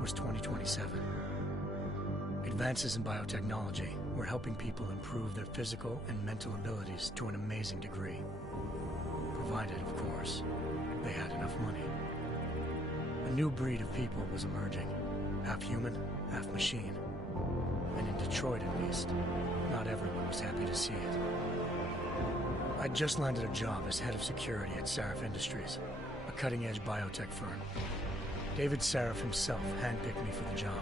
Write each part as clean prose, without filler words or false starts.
was 2027. Advances in biotechnology were helping people improve their physical and mental abilities to an amazing degree. Provided, of course, they had enough money. A new breed of people was emerging, half human, half machine. And in Detroit, at least, not everyone was happy to see it. I'd just landed a job as head of security at Sarif Industries, a cutting-edge biotech firm. David Sarif himself handpicked me for the job,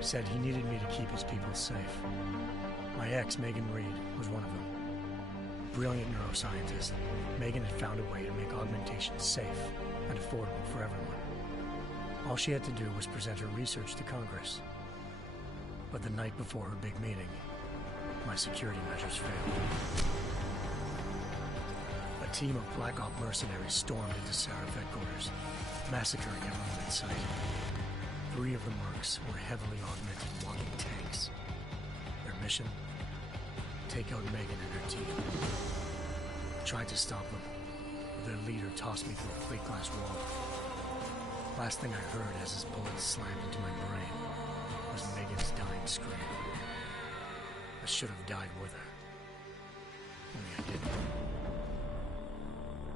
said he needed me to keep his people safe. My ex, Megan Reed, was one of them. Brilliant neuroscientist, Megan had found a way to make augmentation safe and affordable for everyone. All she had to do was present her research to Congress. But the night before her big meeting, my security measures failed. A team of Black Op mercenaries stormed into Sarif headquarters, massacring everyone in sight. 3 of the mercs were heavily augmented walking tanks. Their mission? Take out Megan and her team. I tried to stop them, but their leader tossed me through a plate glass wall. Last thing I heard as his bullets slammed into my brain was Megan's dying scream. I should have died with her. Only I didn't.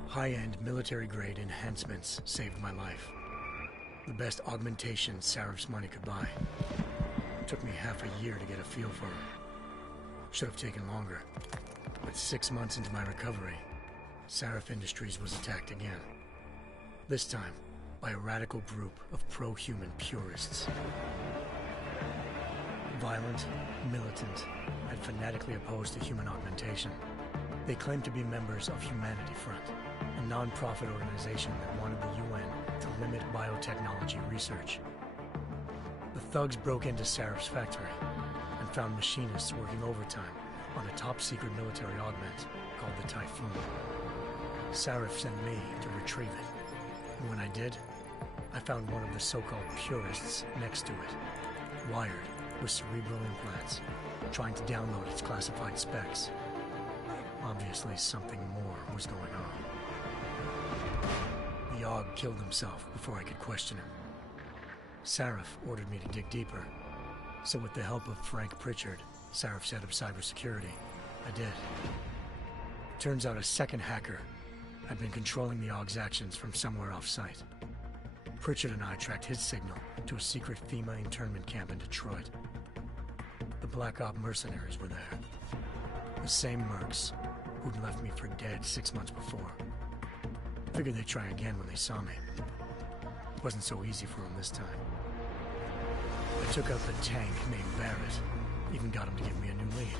High-end military-grade enhancements saved my life. The best augmentation Sarif's money could buy. It took me half a year to get a feel for her. Should have taken longer. But 6 months into my recovery, Sarif Industries was attacked again. This time, by a radical group of pro-human purists. Violent, militant, and fanatically opposed to human augmentation. They claimed to be members of Humanity Front, a non-profit organization that wanted the UN to limit biotechnology research. The thugs broke into Sarif's factory and found machinists working overtime on a top-secret military augment called the Typhoon. Sarif sent me to retrieve it, and when I did, I found one of the so-called purists next to it, wired with cerebral implants, trying to download its classified specs. Obviously, something more was going on. The Aug killed himself before I could question him. Sarif ordered me to dig deeper, so with the help of Frank Pritchard, Sarif's head of cybersecurity, I did. Turns out a second hacker had been controlling the Aug's actions from somewhere off-site. Pritchard and I tracked his signal to a secret FEMA internment camp in Detroit. The Black Op mercenaries were there. The same mercs who'd left me for dead 6 months before. Figured they'd try again when they saw me. Wasn't so easy for them this time. I took out the tank named Barrett, even got him to give me a new lead.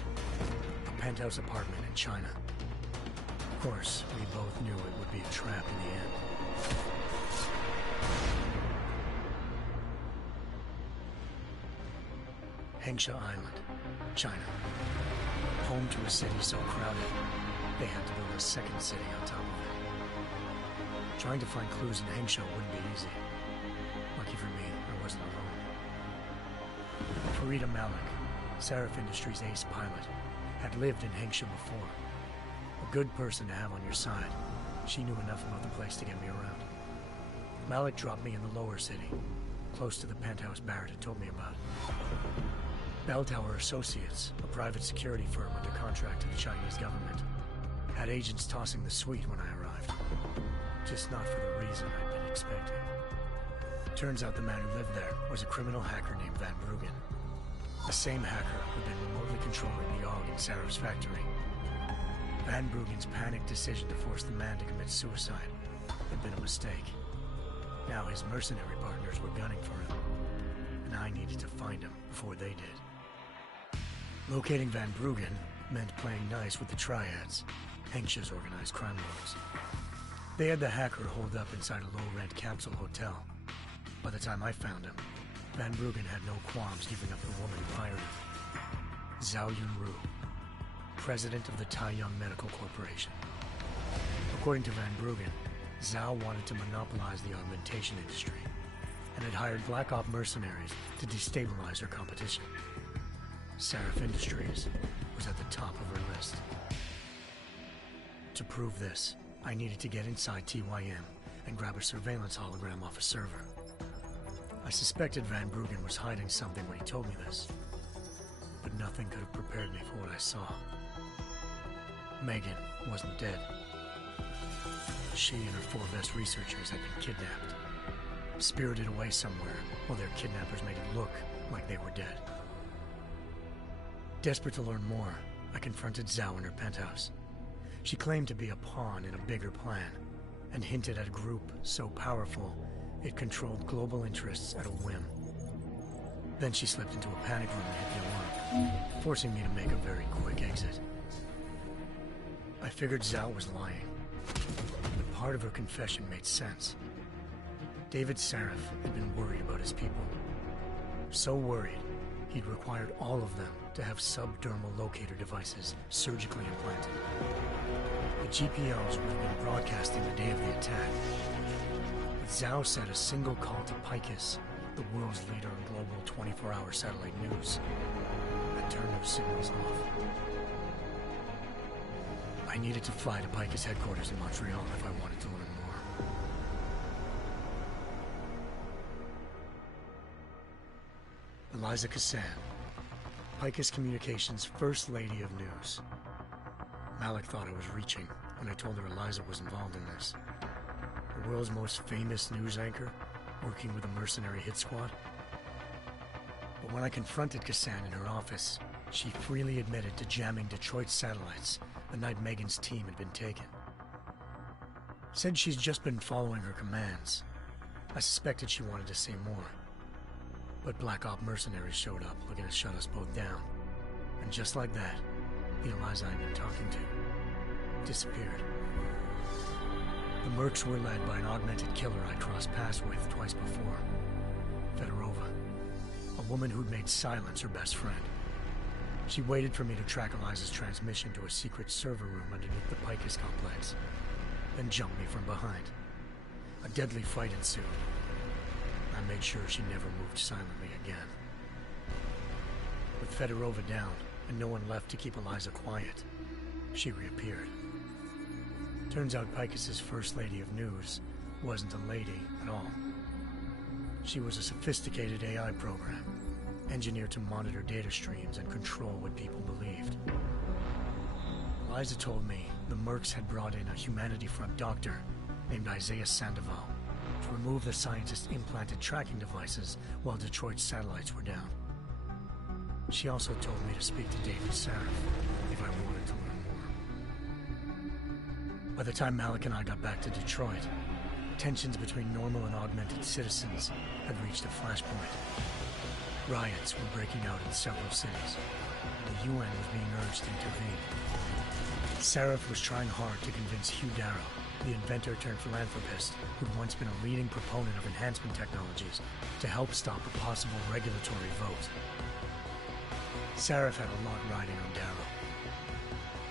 A penthouse apartment in China. Of course, we both knew it would be a trap in the end. Hengsha Island, China. Home to a city so crowded, they had to build a second city on top of it. Trying to find clues in Hengsha wouldn't be easy. Lucky for me, I wasn't alone. Farida Malik, Sarif Industries' ace pilot, had lived in Hengsha before. A good person to have on your side. She knew enough about the place to get me around. Malik dropped me in the lower city, close to the penthouse Barrett had told me about. Bell Tower Associates, a private security firm under contract to the Chinese government, had agents tossing the suite when I arrived. Just not for the reason I'd been expecting. Turns out the man who lived there was a criminal hacker named Van Bruggen. The same hacker who'd been remotely controlling the Aug in Sarif's factory. Van Bruggen's panicked decision to force the man to commit suicide had been a mistake. Now his mercenary partners were gunning for him, and I needed to find him before they did. Locating Van Bruggen meant playing nice with the Triads, Hengsha's organized crime lords. They had the hacker holed up inside a low-rent capsule hotel. By the time I found him, Van Bruggen had no qualms giving up the woman who hired him. Zhao Yunru, president of the Taiyang Medical Corporation. According to Van Bruggen, Zhao wanted to monopolize the augmentation industry and had hired Black Op mercenaries to destabilize her competition. Sarif Industries was at the top of her list. To prove this, I needed to get inside TYM and grab a surveillance hologram off a server. I suspected Van Bruggen was hiding something when he told me this, but nothing could have prepared me for what I saw. Megan wasn't dead. She and her 4 best researchers had been kidnapped, spirited away somewhere while their kidnappers made it look like they were dead. Desperate to learn more, I confronted Zhao in her penthouse. She claimed to be a pawn in a bigger plan, and hinted at a group so powerful it controlled global interests at a whim. Then she slipped into a panic room and hit the alarm, forcing me to make a very quick exit. I figured Zhao was lying, but part of her confession made sense. David Sarif had been worried about his people. So worried, he'd required all of them to have subdermal locator devices surgically implanted. The GPOs would have been broadcasting the day of the attack. But Zhao said a single call to Picus, the world's leader in global 24-hour satellite news, had turned those signals off. I needed to fly to Picus headquarters in Montreal if I wanted to learn more. Eliza Cassan, Picus Communications' First Lady of News. Malik thought I was reaching when I told her Eliza was involved in this. The world's most famous news anchor, working with a mercenary hit squad. But when I confronted Cassan in her office, she freely admitted to jamming Detroit's satellites the night Megan's team had been taken. Said she's just been following her commands. I suspected she wanted to say more. But Black Op mercenaries showed up looking to shut us both down. And just like that, the Eliza I'd been talking to disappeared. The Mercs were led by an augmented killer I crossed paths with twice before, Fedorova, a woman who'd made silence her best friend. She waited for me to track Eliza's transmission to a secret server room underneath the Picus complex, then jumped me from behind. A deadly fight ensued. I made sure she never moved silently again. With Fedorova down, and no one left to keep Eliza quiet, she reappeared. Turns out Picus's First Lady of News wasn't a lady at all. She was a sophisticated AI program, engineered to monitor data streams and control what people believed. Eliza told me the Mercs had brought in a Humanity Front doctor named Isaiah Sandoval to remove the scientist's implanted tracking devices while Detroit's satellites were down. She also told me to speak to David Sarif if I wanted to learn more. By the time Malik and I got back to Detroit, tensions between normal and augmented citizens had reached a flashpoint. Riots were breaking out in several cities, and the UN was being urged to intervene. Sarif was trying hard to convince Hugh Darrow, the inventor turned philanthropist who'd once been a leading proponent of enhancement technologies, to help stop a possible regulatory vote. Sarif had a lot riding on Darrow.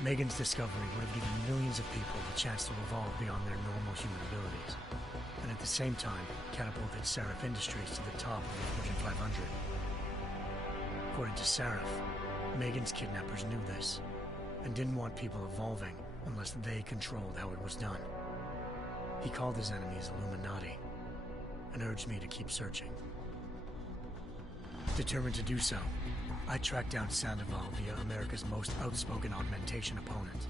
Megan's discovery would have given millions of people the chance to evolve beyond their normal human abilities, and at the same time catapulted Sarif Industries to the top of the Fortune 500. According to Sarif, Megan's kidnappers knew this, and didn't want people evolving unless they controlled how it was done. He called his enemies Illuminati, and urged me to keep searching. Determined to do so, I tracked down Sandoval via America's most outspoken augmentation opponent,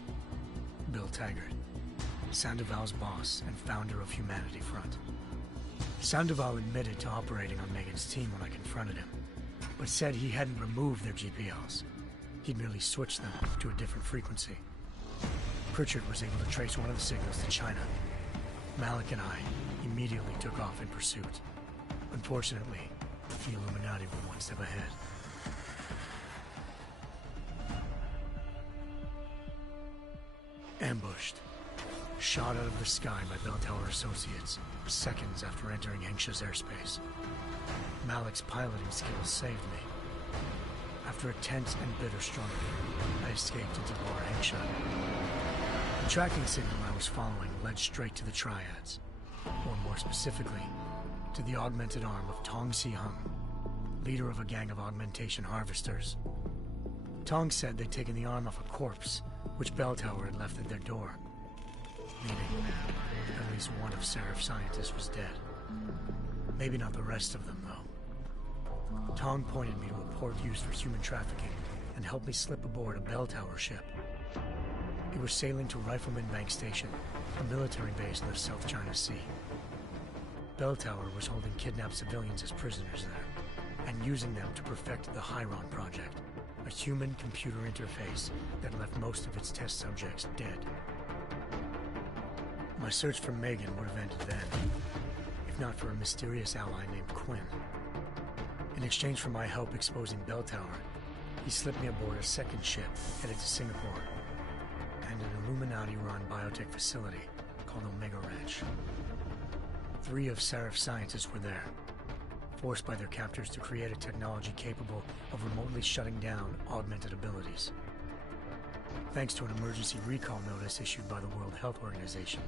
Bill Taggart, Sandoval's boss and founder of Humanity Front. Sandoval admitted to operating on Megan's team when I confronted him, but said he hadn't removed their GPLs. He'd merely switched them to a different frequency. Pritchard was able to trace one of the signals to China. Malik and I immediately took off in pursuit. Unfortunately, the Illuminati were one step ahead. Ambushed. Shot out of the sky by Bell Tower Associates, seconds after entering Hengsha's airspace. Malik's piloting skills saved me. After a tense and bitter struggle, I escaped into Lower Hengsha. The tracking signal I was following led straight to the Triads, or more specifically, to the augmented arm of Tong Si-hung, leader of a gang of augmentation harvesters. Tong said they'd taken the arm off a corpse, which Bell Tower had left at their door, meaning at least one of Sarif's scientists was dead. Maybe not the rest of them, though. Tong pointed me to a port used for human trafficking and helped me slip aboard a bell tower ship. It was sailing to Rifleman Bank Station, a military base in the South China Sea. Bell Tower was holding kidnapped civilians as prisoners there, and using them to perfect the Hyron Project, a human-computer interface that left most of its test subjects dead. My search for Megan would have ended then, if not for a mysterious ally named Quinn. In exchange for my help exposing Bell Tower, he slipped me aboard a second ship headed to Singapore, and an Illuminati-run biotech facility called Omega Ranch. 3 of Seraph's scientists were there, forced by their captors to create a technology capable of remotely shutting down augmented abilities. Thanks to an emergency recall notice issued by the World Health Organization,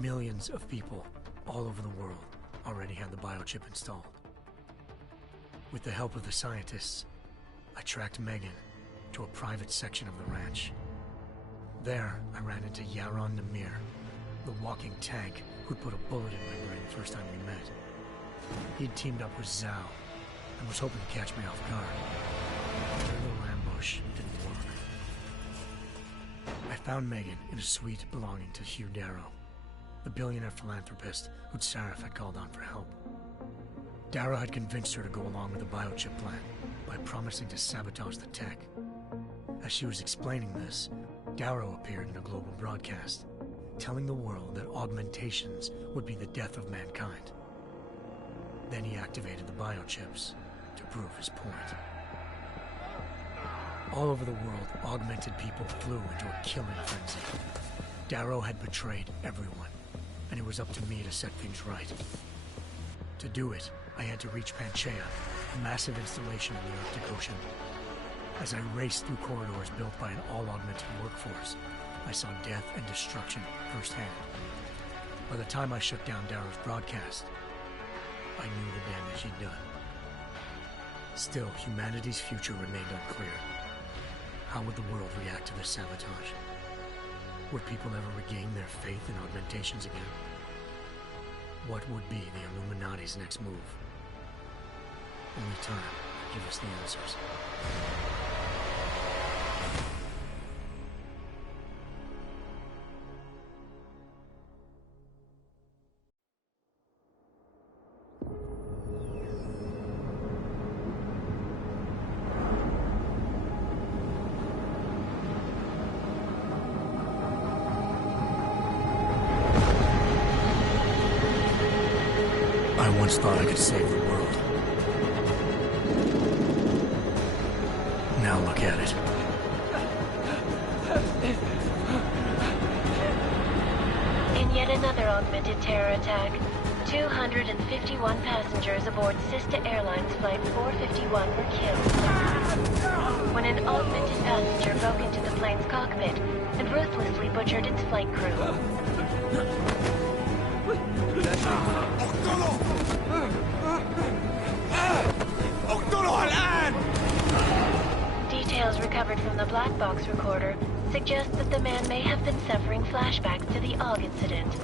millions of people all over the world already had the biochip installed. With the help of the scientists, I tracked Megan to a private section of the ranch. There, I ran into Yaron Namir, the walking tank who'd put a bullet in my brain the first time we met. He'd teamed up with Zhao and was hoping to catch me off guard. Their little ambush didn't work. I found Megan in a suite belonging to Hugh Darrow, the billionaire philanthropist who'd Seraph had called on for help. Darrow had convinced her to go along with the biochip plan by promising to sabotage the tech. As she was explaining this, Darrow appeared in a global broadcast, telling the world that augmentations would be the death of mankind. Then he activated the biochips to prove his point. All over the world, augmented people flew into a killing frenzy. Darrow had betrayed everyone, and it was up to me to set things right. To do it, I had to reach Panchaea, a massive installation in the Arctic Ocean. As I raced through corridors built by an all-augmented workforce, I saw death and destruction firsthand. By the time I shut down Darrow's broadcast, I knew the damage he'd done. Still, humanity's future remained unclear. How would the world react to this sabotage? Would people ever regain their faith in augmentations again? What would be the Illuminati's next move? Only time could give us the answers. I once thought I could save the world. Now look at it. In yet another augmented terror attack, 251 passengers aboard Sister Airlines Flight 451 were killed when an augmented passenger broke into the plane's cockpit and ruthlessly butchered its flight crew. Details recovered from the black box recorder suggest that the man may have been suffering flashbacks to the AUG incident.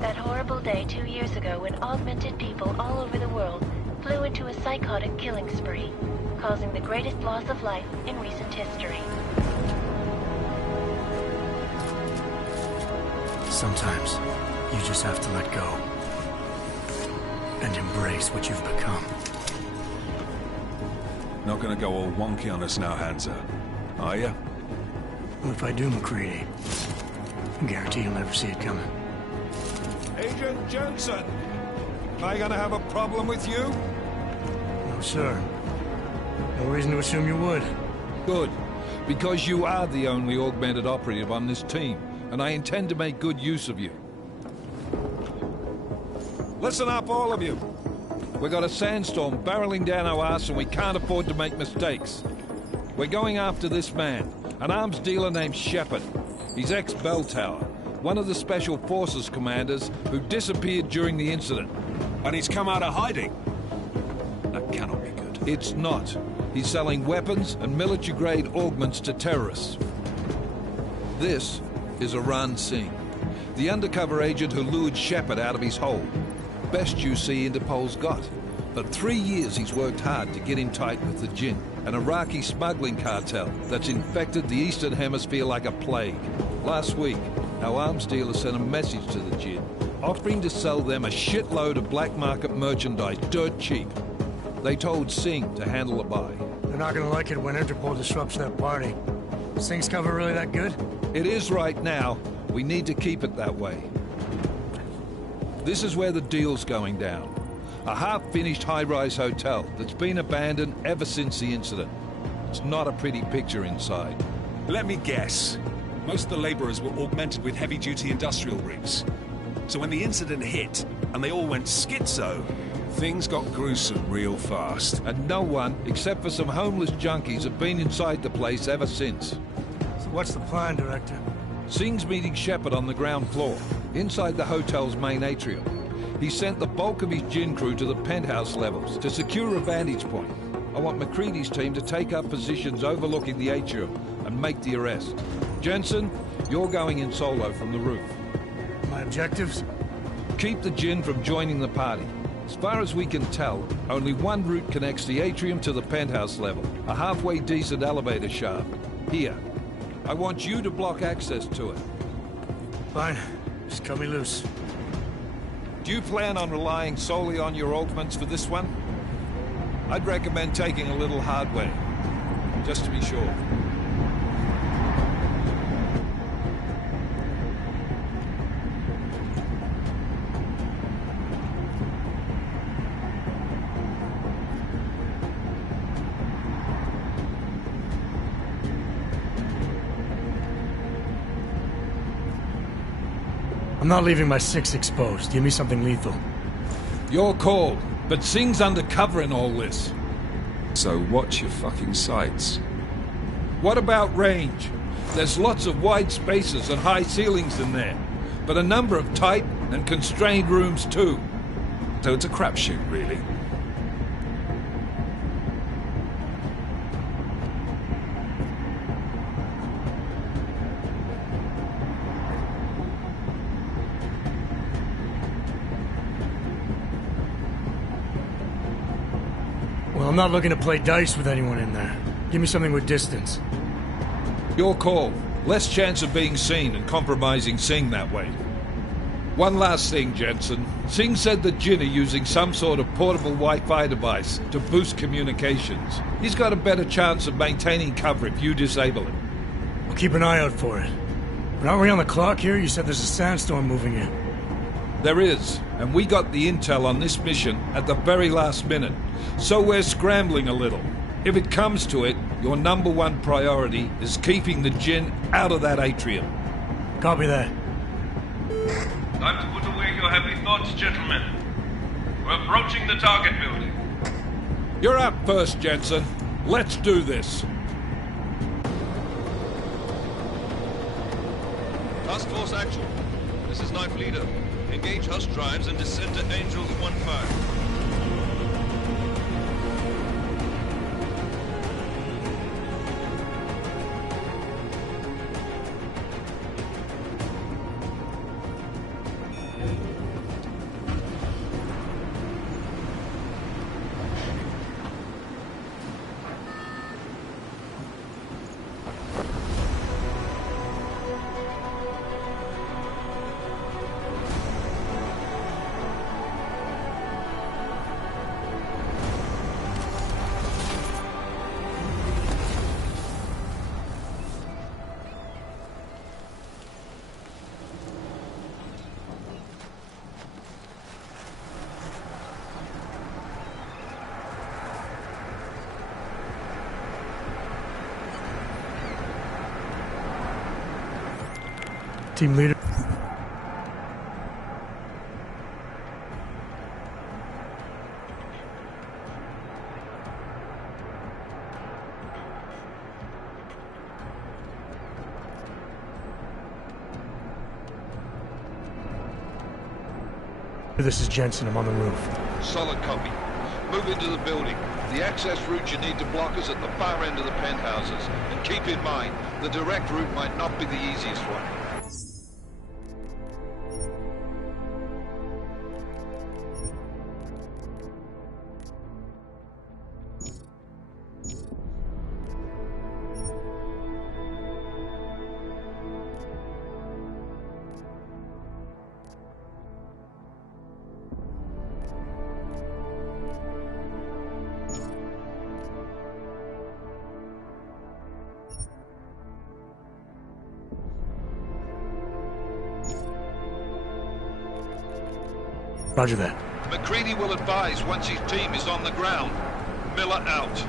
That horrible day 2 years ago when augmented people all over the world flew into a psychotic killing spree, causing the greatest loss of life in recent history. Sometimes, you just have to let go. And embrace what you've become. Not gonna go all wonky on us now, Hansa, are you? Well, if I do, McCready, I guarantee you'll never see it coming. Agent Jensen, am I gonna have a problem with you? No, sir. No reason to assume you would. Good, because you are the only augmented operative on this team, and I intend to make good use of you. Listen up, all of you. We got a sandstorm barreling down our arse and we can't afford to make mistakes. We're going after this man, an arms dealer named Shepard. He's ex-Bell Tower, one of the Special Forces commanders who disappeared during the incident. And he's come out of hiding? That cannot be good. It's not. He's selling weapons and military-grade augments to terrorists. This is Aran Singh, the undercover agent who lured Shepard out of his hole. Best you see Interpol's got. For 3 years he's worked hard to get in tight with the Jinn, an Iraqi smuggling cartel that's infected the Eastern Hemisphere like a plague. Last week, our arms dealer sent a message to the Jinn, offering to sell them a shitload of black market merchandise dirt cheap. They told Singh to handle a buy. They're not gonna like it when Interpol disrupts their party. Sing's cover really that good? It is right now. We need to keep it that way. This is where the deal's going down. A half-finished high-rise hotel that's been abandoned ever since the incident. It's not a pretty picture inside. Let me guess. Most of the laborers were augmented with heavy-duty industrial rigs. So when the incident hit, and they all went schizo, things got gruesome real fast. And no one, except for some homeless junkies, have been inside the place ever since. So what's the plan, Director? Singh's meeting Shepard on the ground floor, inside the hotel's main atrium. He sent the bulk of his Jinn crew to the penthouse levels to secure a vantage point. I want McCready's team to take up positions overlooking the atrium and make the arrest. Jensen, you're going in solo from the roof. My objectives? Keep the Jinn from joining the party. As far as we can tell, only one route connects the atrium to the penthouse level, a halfway decent elevator shaft. Here. I want you to block access to it. Fine. Just cut me loose. Do you plan on relying solely on your augments for this one? I'd recommend taking a little hardware, just to be sure. I'm not leaving my 6 exposed. Give me something lethal. Your call, but Singh's undercover in all this. So watch your fucking sights. What about range? There's lots of wide spaces and high ceilings in there, but a number of tight and constrained rooms too. So it's a crapshoot, really. Well, I'm not looking to play dice with anyone in there. Give me something with distance. Your call. Less chance of being seen and compromising Singh that way. One last thing, Jensen. Singh said the Jinn are using some sort of portable Wi-Fi device to boost communications. He's got a better chance of maintaining cover if you disable it. I'll keep an eye out for it. But aren't we on the clock here? You said there's a sandstorm moving in. There is, and we got the intel on this mission at the very last minute, so we're scrambling a little. If it comes to it, your #1 priority is keeping the Jinn out of that atrium. Copy that. Time to put away your heavy thoughts, gentlemen. We're approaching the target building. You're up first, Jensen. Let's do this. Task Force action. This is Knife Leader. Engage Hush drives and descend to Angels 1-5. Team leader. This is Jensen. I'm on the roof. Solid copy. Move into the building. The access route you need to block is at the far end of the penthouses. And keep in mind, the direct route might not be the easiest one. Roger that. McCready will advise once his team is on the ground. Miller out.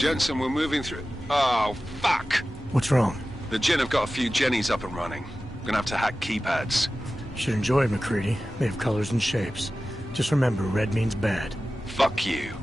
Jensen, we're moving through... Oh, fuck! What's wrong? The Jinn have got a few Jennies up and running. We're gonna have to hack keypads. Should enjoy it, McCready. They have colors and shapes. Just remember, red means bad. Fuck you.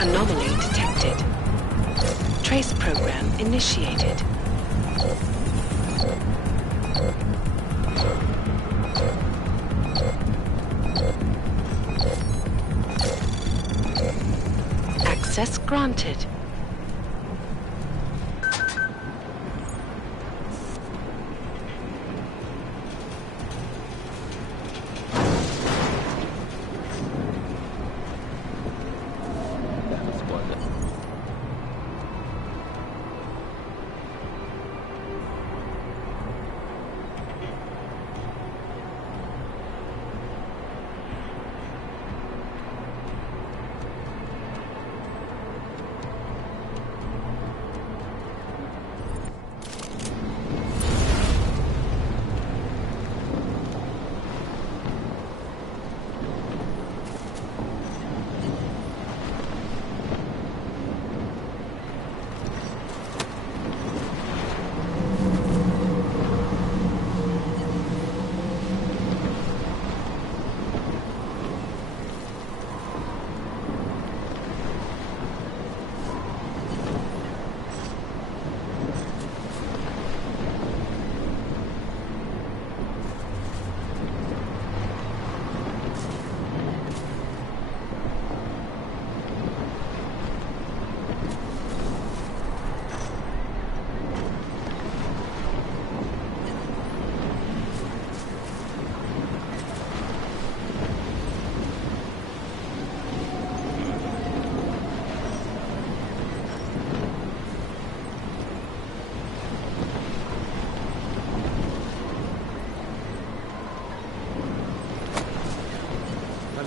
Anomaly detected. Trace program initiated. Access granted.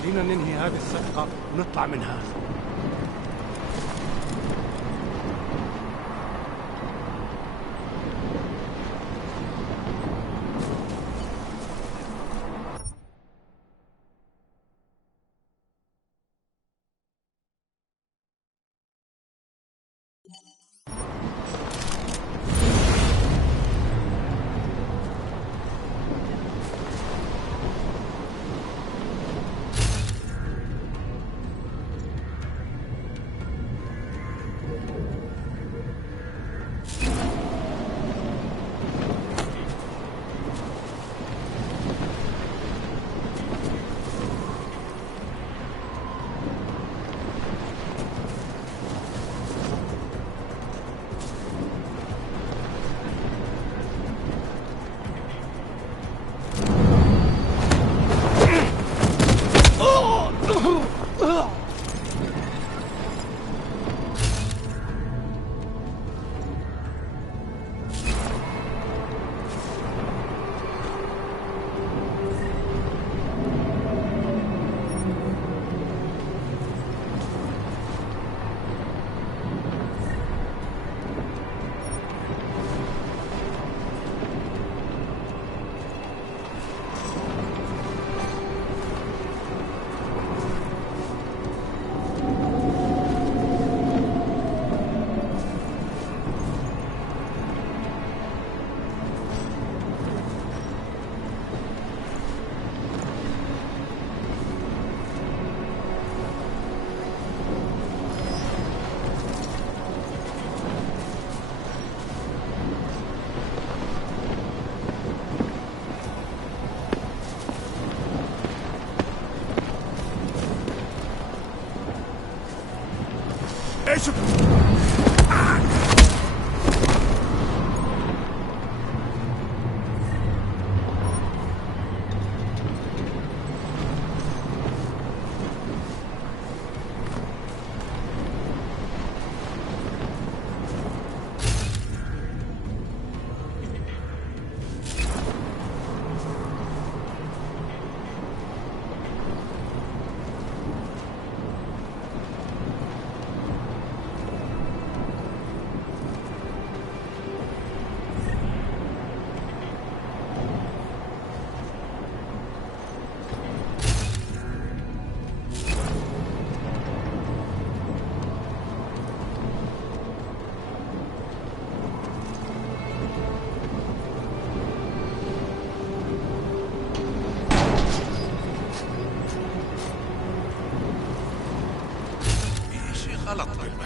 خلينا ننهي هذه الصفقة ونطلع من هذا.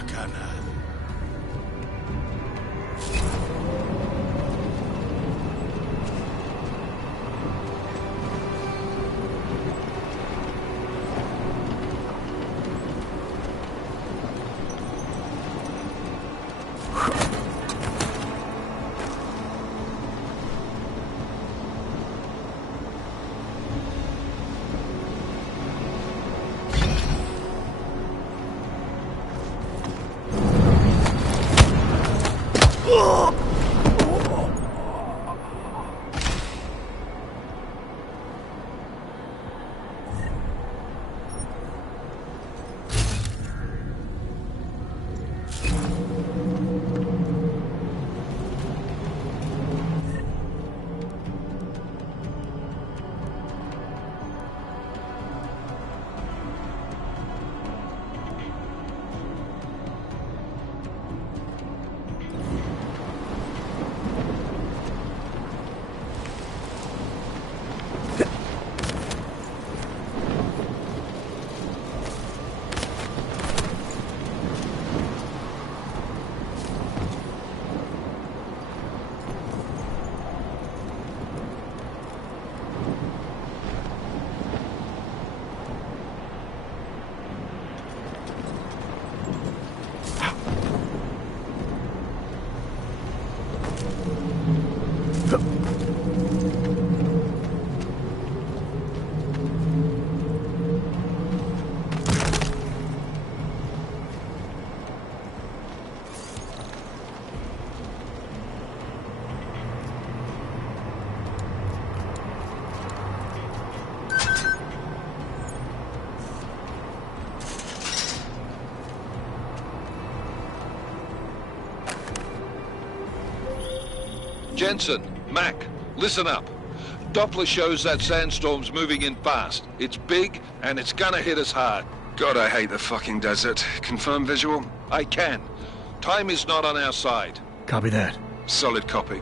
المكان هذا. Jensen, Mac, listen up. Doppler shows that sandstorm's moving in fast. It's big, and it's gonna hit us hard. God, I hate the fucking desert. Confirm visual? I can. Time is not on our side. Copy that. Solid copy.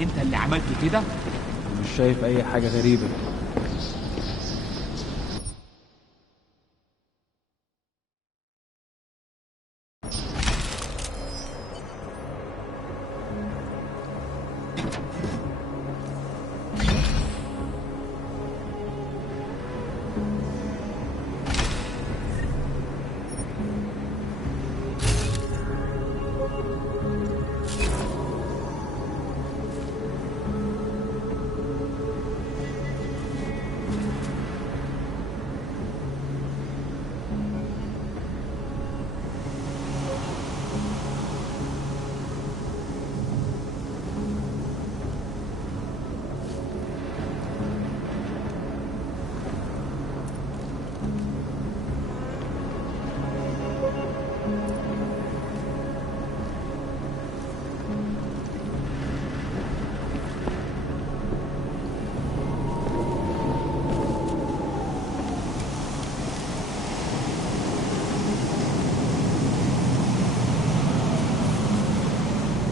انت اللي عملت كده؟ مش شايف اي حاجة غريبة.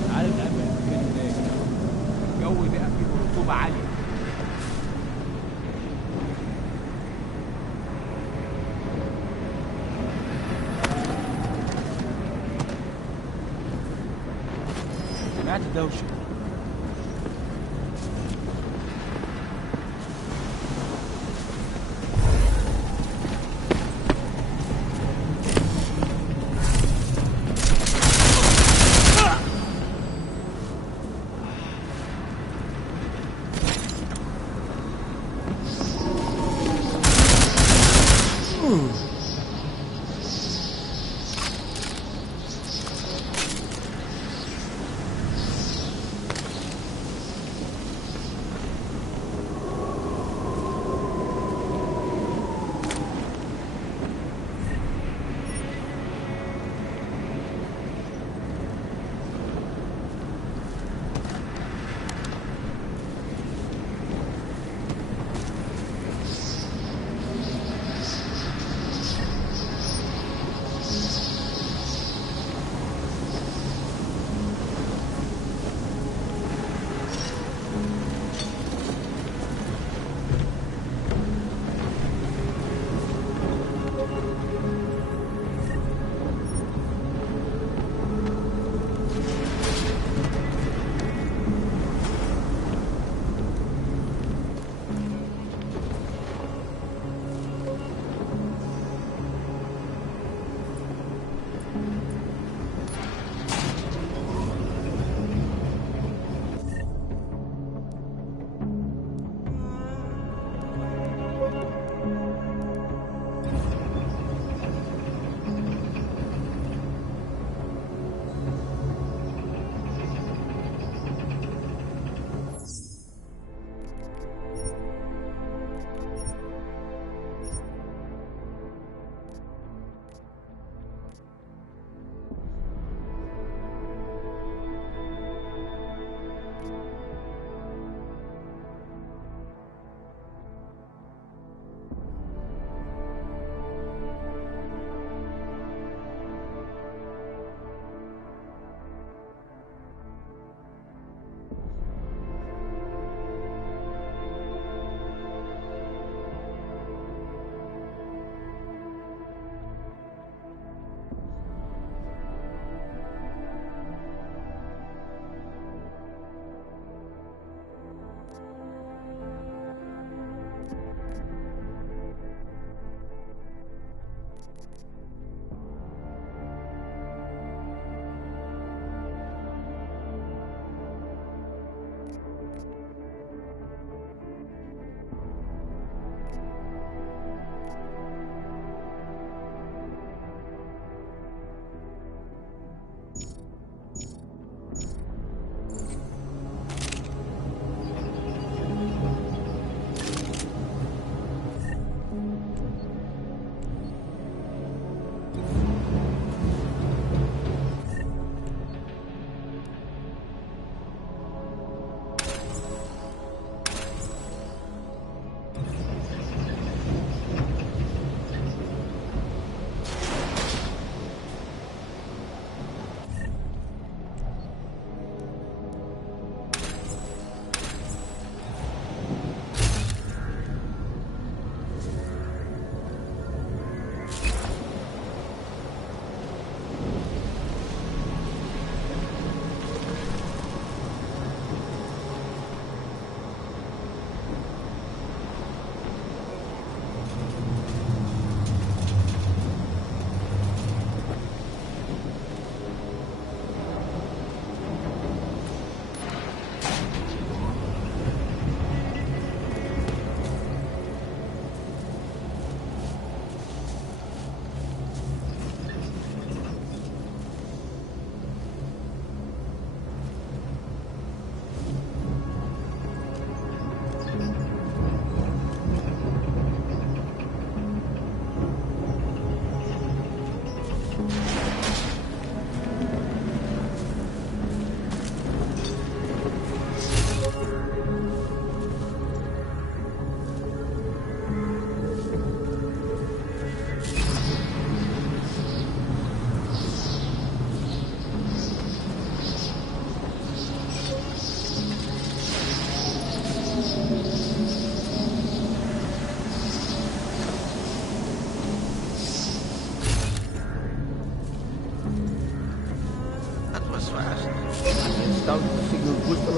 تعالوا نقابل المكان هناك. الجو بقى فيه رطوبة عالية. سمعت دوشة.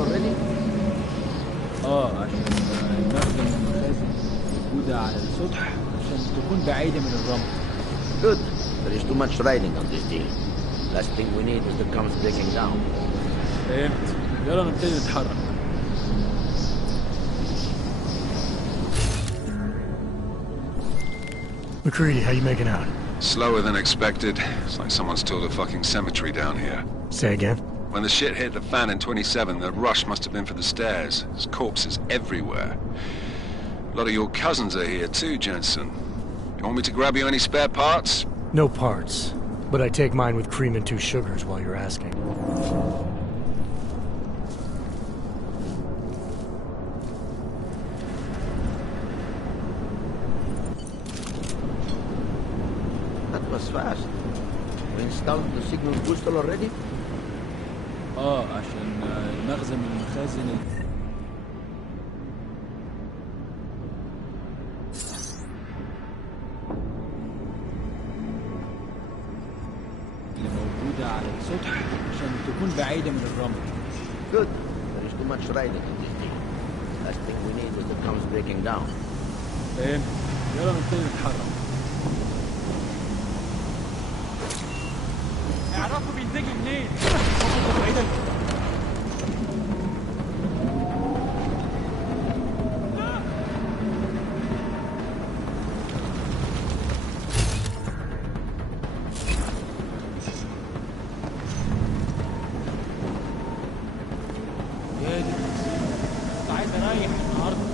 already? عشان المخزن والمخازن موجودة على السطح عشان تكون بعيدة من الرمل. Good. There is too much riding on this deal. Last thing we need is the comes breaking down. فهمت. يلا نبتدي نتحرك. McCready, how you making out? Slower than expected. It's like someone's tilled a fucking cemetery down here. Say again? When the shit hit the fan in 27, the rush must have been for the stairs. There's corpses everywhere. A lot of your cousins are here too, Jensen. You want me to grab you any spare parts? No parts. But I take mine with cream and 2 sugars while you're asking. That was fast. We installed the signal booster already? عشان المخزن والمخازن اللي موجودة على السطح عشان تكون بعيدة من الرمل. Good. There is too much riding in this deal. Last thing we need is the comes breaking down. فهمت. يلا نبتدي نتحرك. اعرفوا بينتجي منين. عايز اريح النهارده.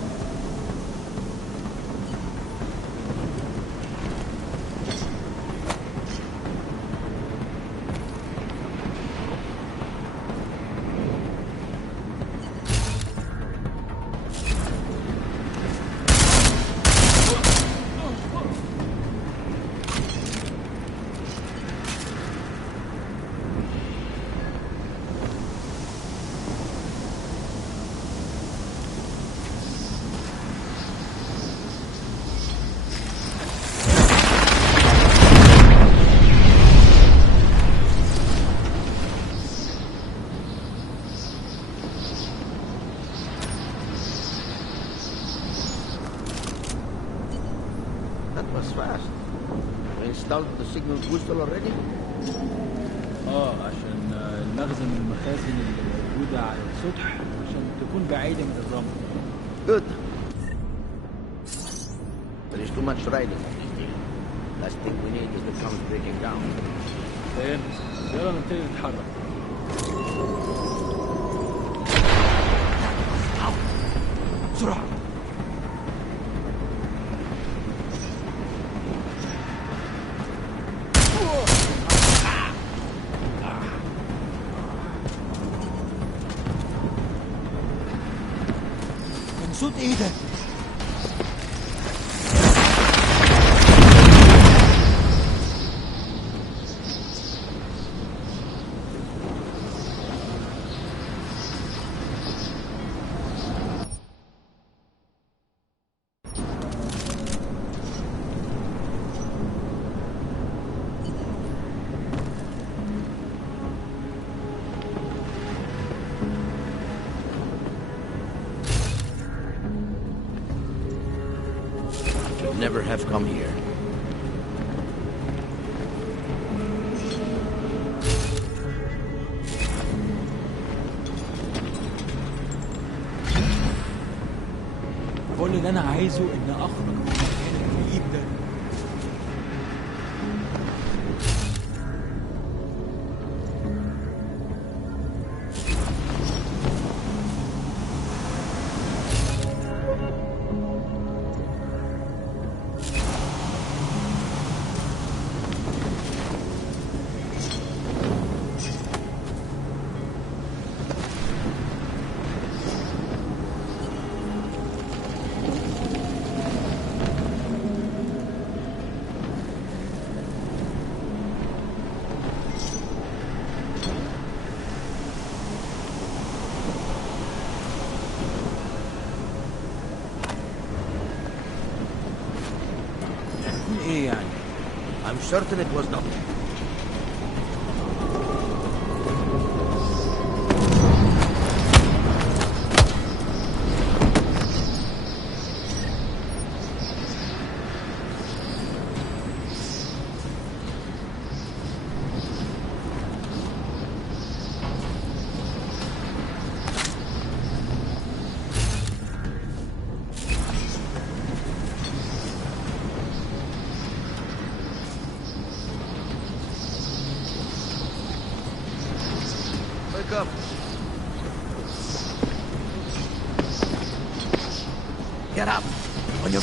That was fast. We installed the signal booster already? عشان المخزن والمخازن اللي موجودة على السطح عشان تكون بعيدة من الرمل. Good. There is too much riding on this deal. Last thing we need is the comes breaking down. فهمت. يلا نبتدي نتحرك. بسرعة. صوت ايه ده؟ Never have come here. كل اللي انا عايزه ان اخرج من المكان الكئيب ده. ايه يعني؟ I'm certain it was not. up. Get up! On your...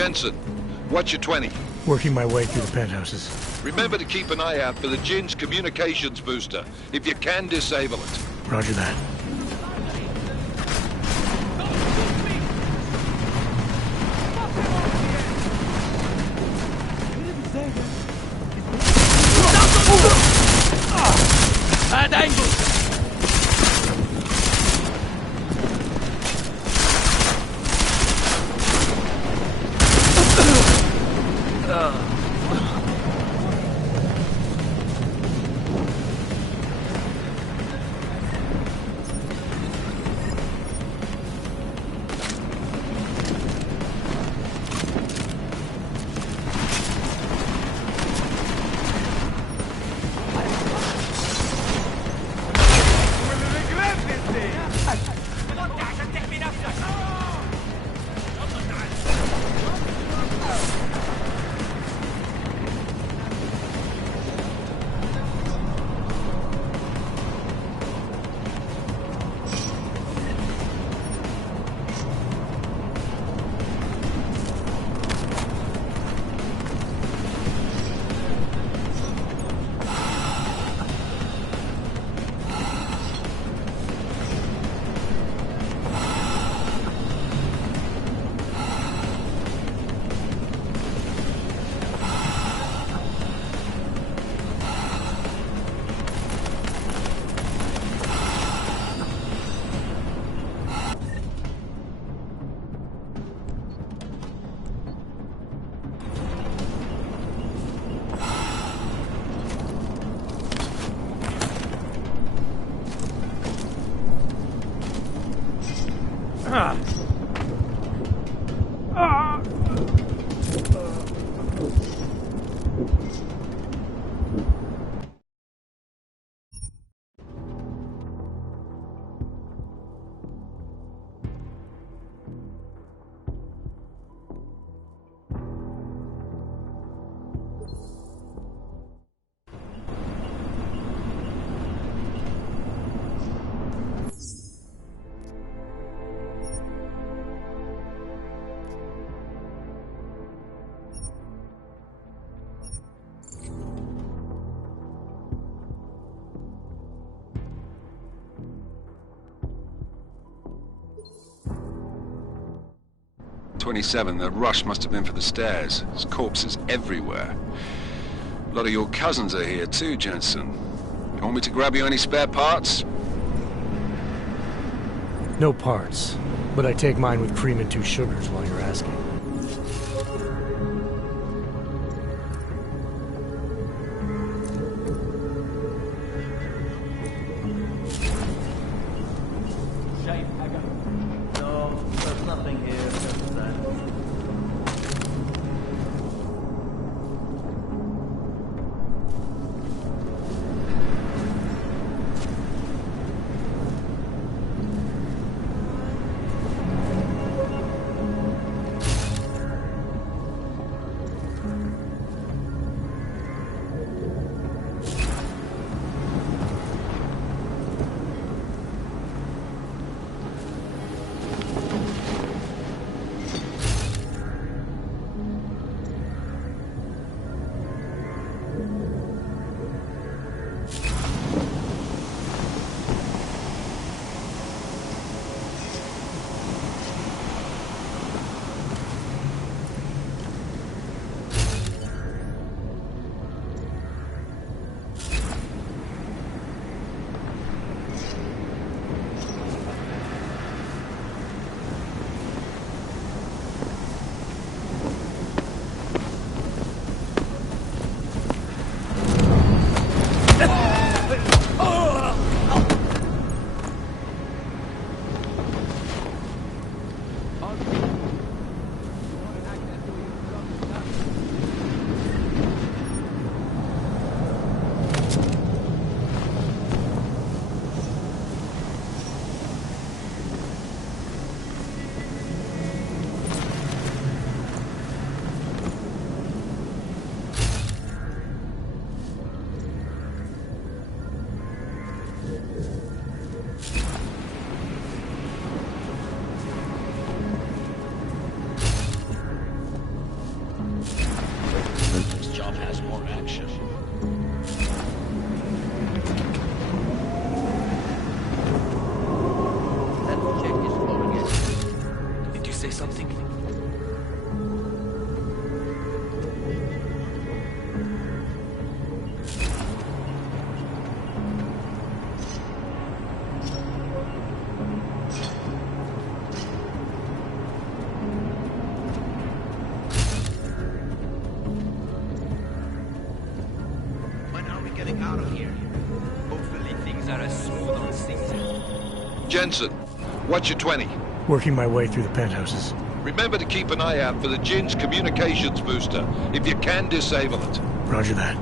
Jensen, what's your 20? Working my way through the penthouses. Remember to keep an eye out for the Jin's communications booster, if you can disable it. Roger that. Bad angle! 27, the rush must have been for the stairs. There's corpses everywhere. A lot of your cousins are here too, Jensen. You want me to grab you any spare parts? No parts, but I take mine with cream and 2 sugars while you're asking. No, there's nothing here, just that. Jensen, what's your 20? Working my way through the penthouses. Remember to keep an eye out for the Jin's communications booster, if you can disable it. Roger that.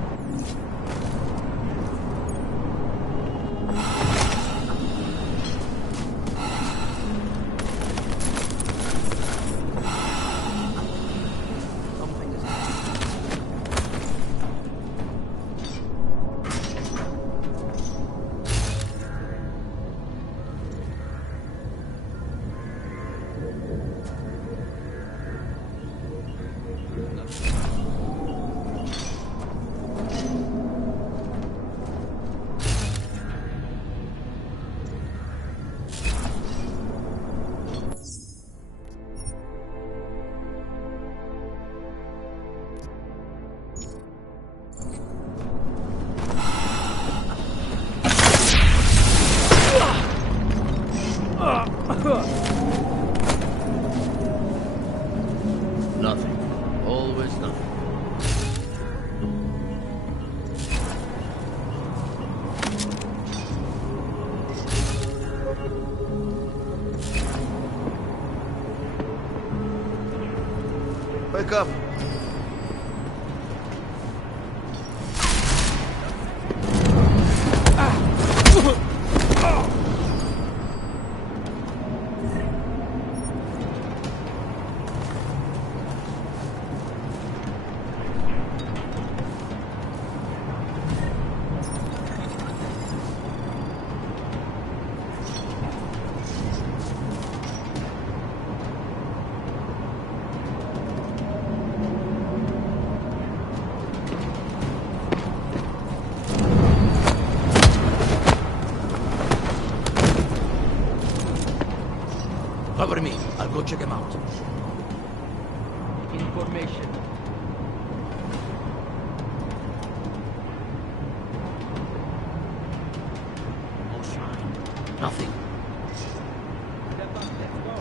Nothing. Always nothing. Wake up. Cover me. I'll go check him out. formation. No sign. Nothing. Step up, let's go.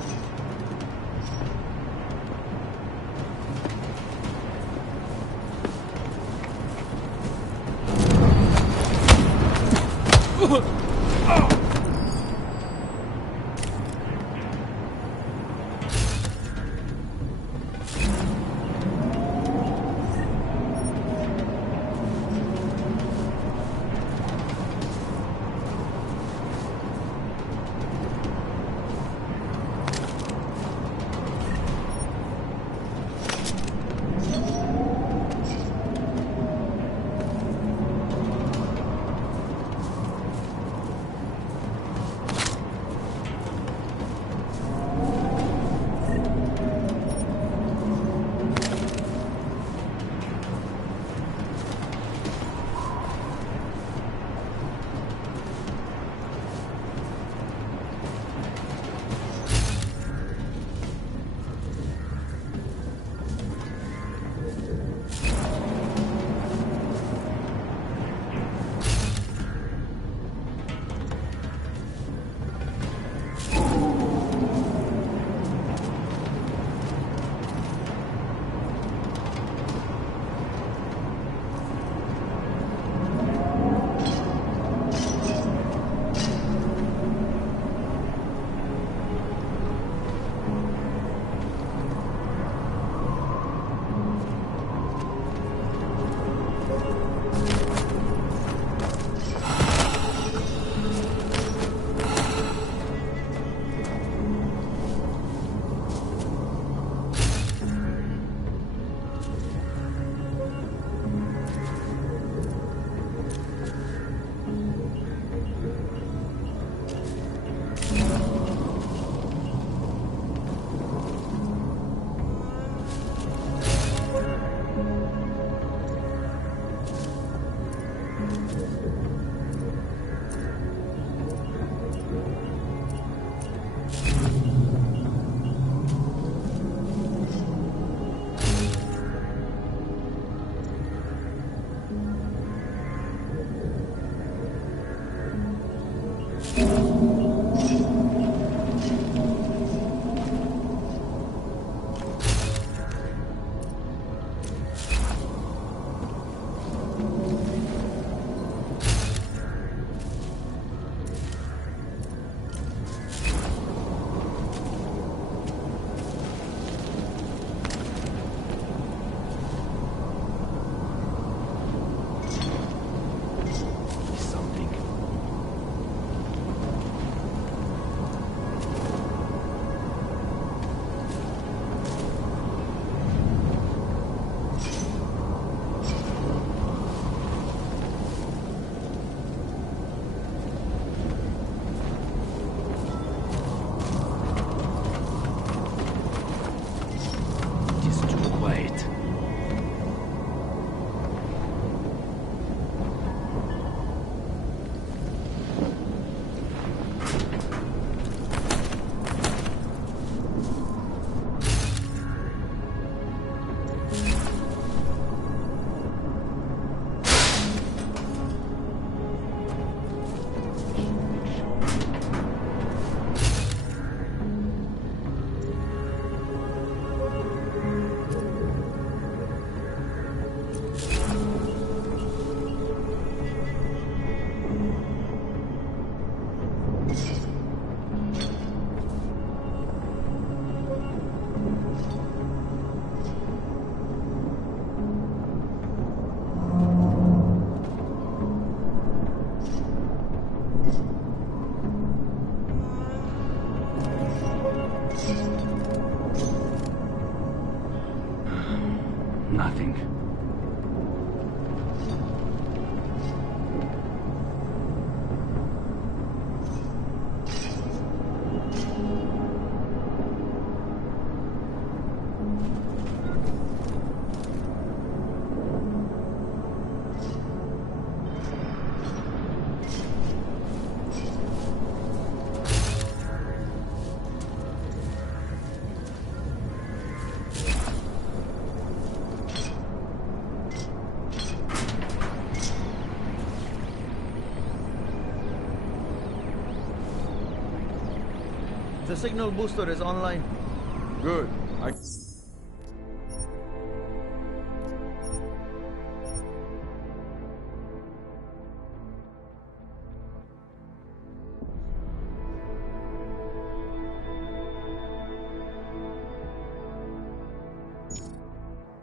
The signal booster is online. Good.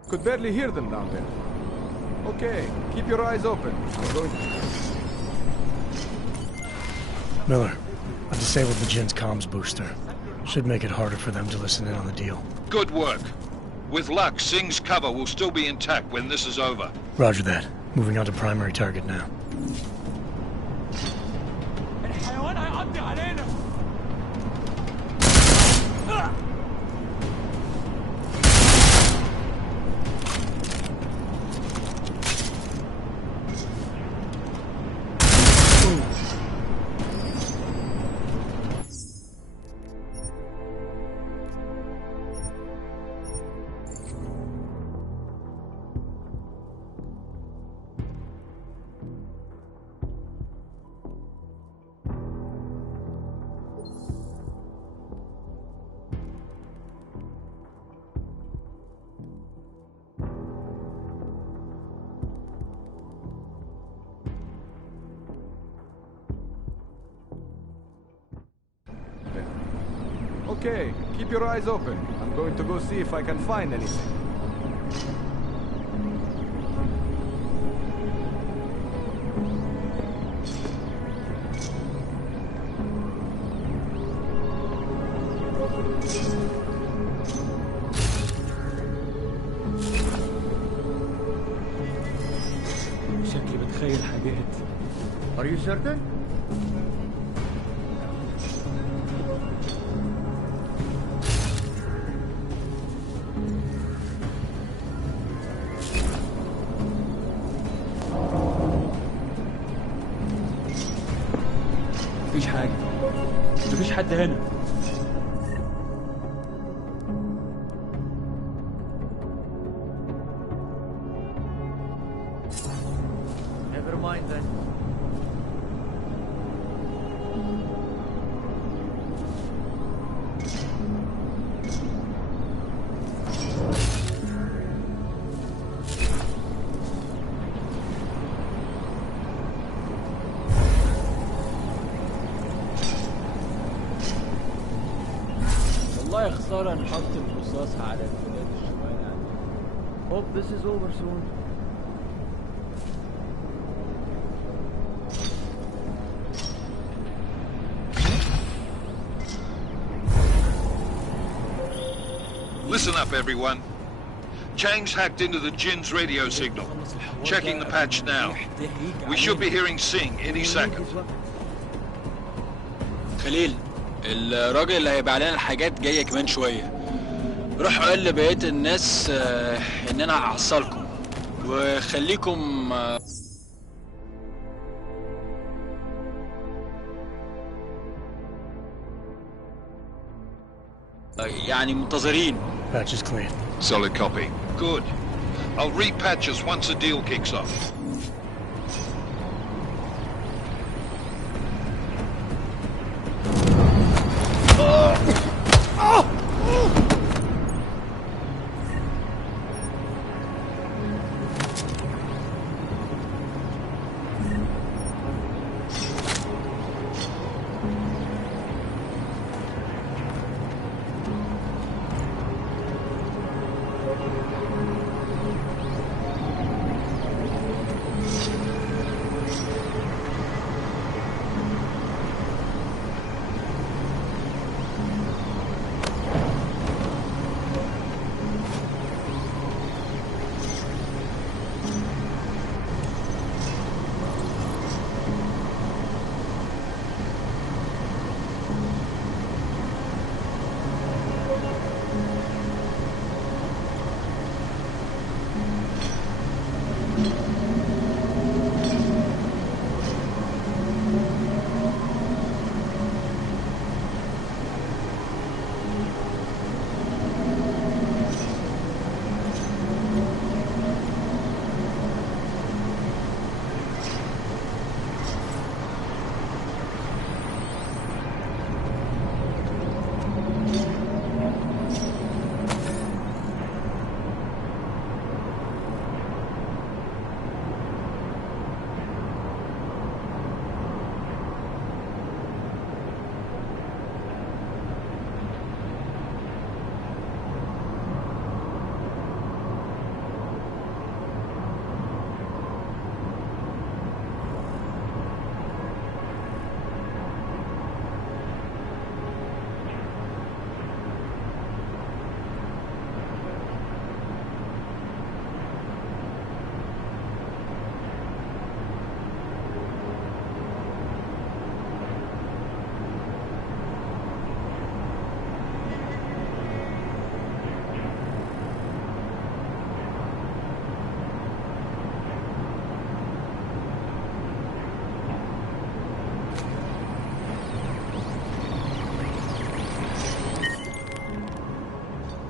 Could barely hear them down there. Okay, keep your eyes open. I'm going to... Miller, I've disabled the Jin's comms booster. Should make it harder for them to listen in on the deal. Good work. With luck, Singh's cover will still be intact when this is over. Roger that. Moving on to primary target now. Okay, keep your eyes open. I'm going to go see if I can find anything. شكلي بتخيل حاجات. Are you certain? مفيش حاجة. مفيش حد هنا. Never mind then. والله خسارة نحط الرصاص على البلاد الشمال. Hope this is over soon. Listen up, everyone. Chang's hacked into the Jin's radio signal. Checking the patch now. We should be hearing Singh any second. خليل، الراجل اللي هيبيع لنا الحاجات جايه كمان شويه. روح قول لبقيه الناس ان انا هحصلكم وخليكم يعني منتظرين. Patch is clean. Solid copy. Good. I'll repatch us once the deal kicks off.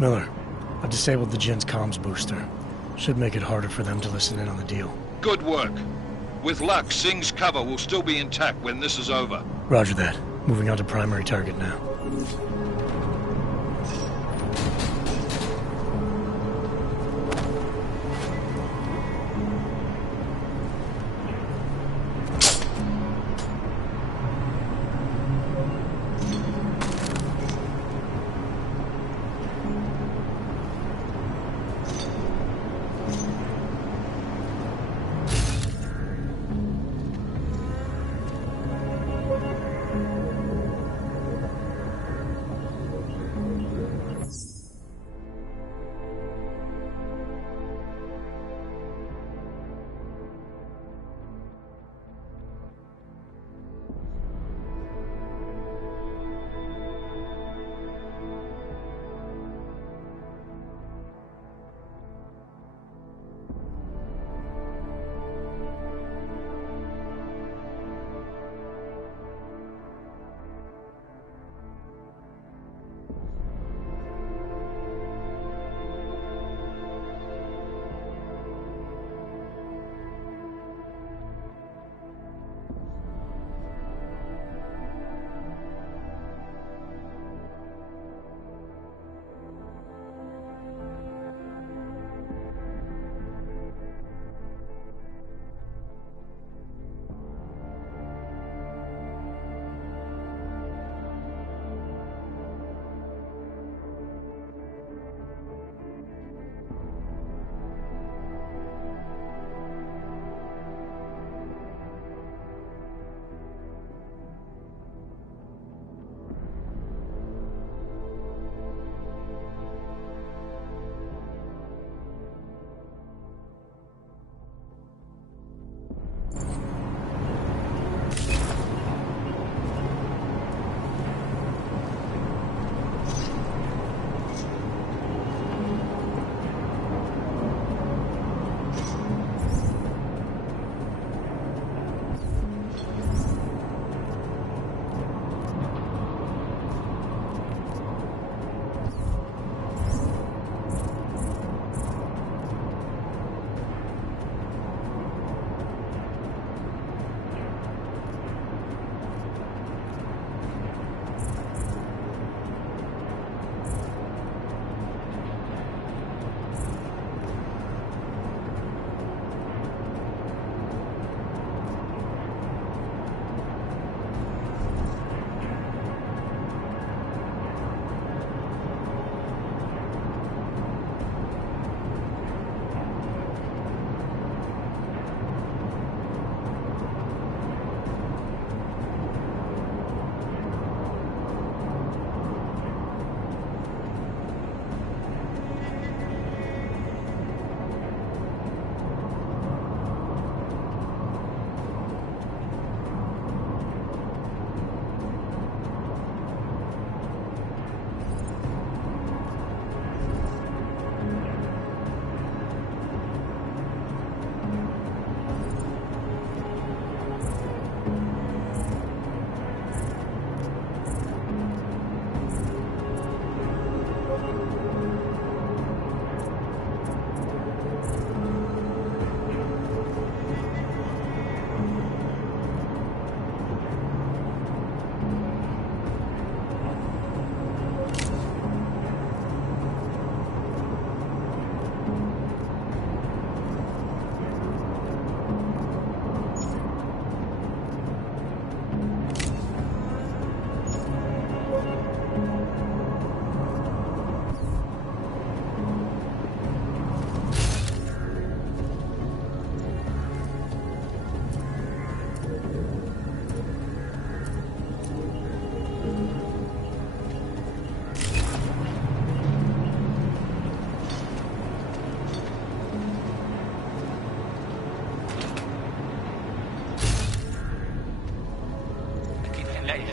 Miller, I disabled the Gen's comms booster. Should make it harder for them to listen in on the deal. Good work. With luck, Singh's cover will still be intact when this is over. Roger that. Moving on to primary target now.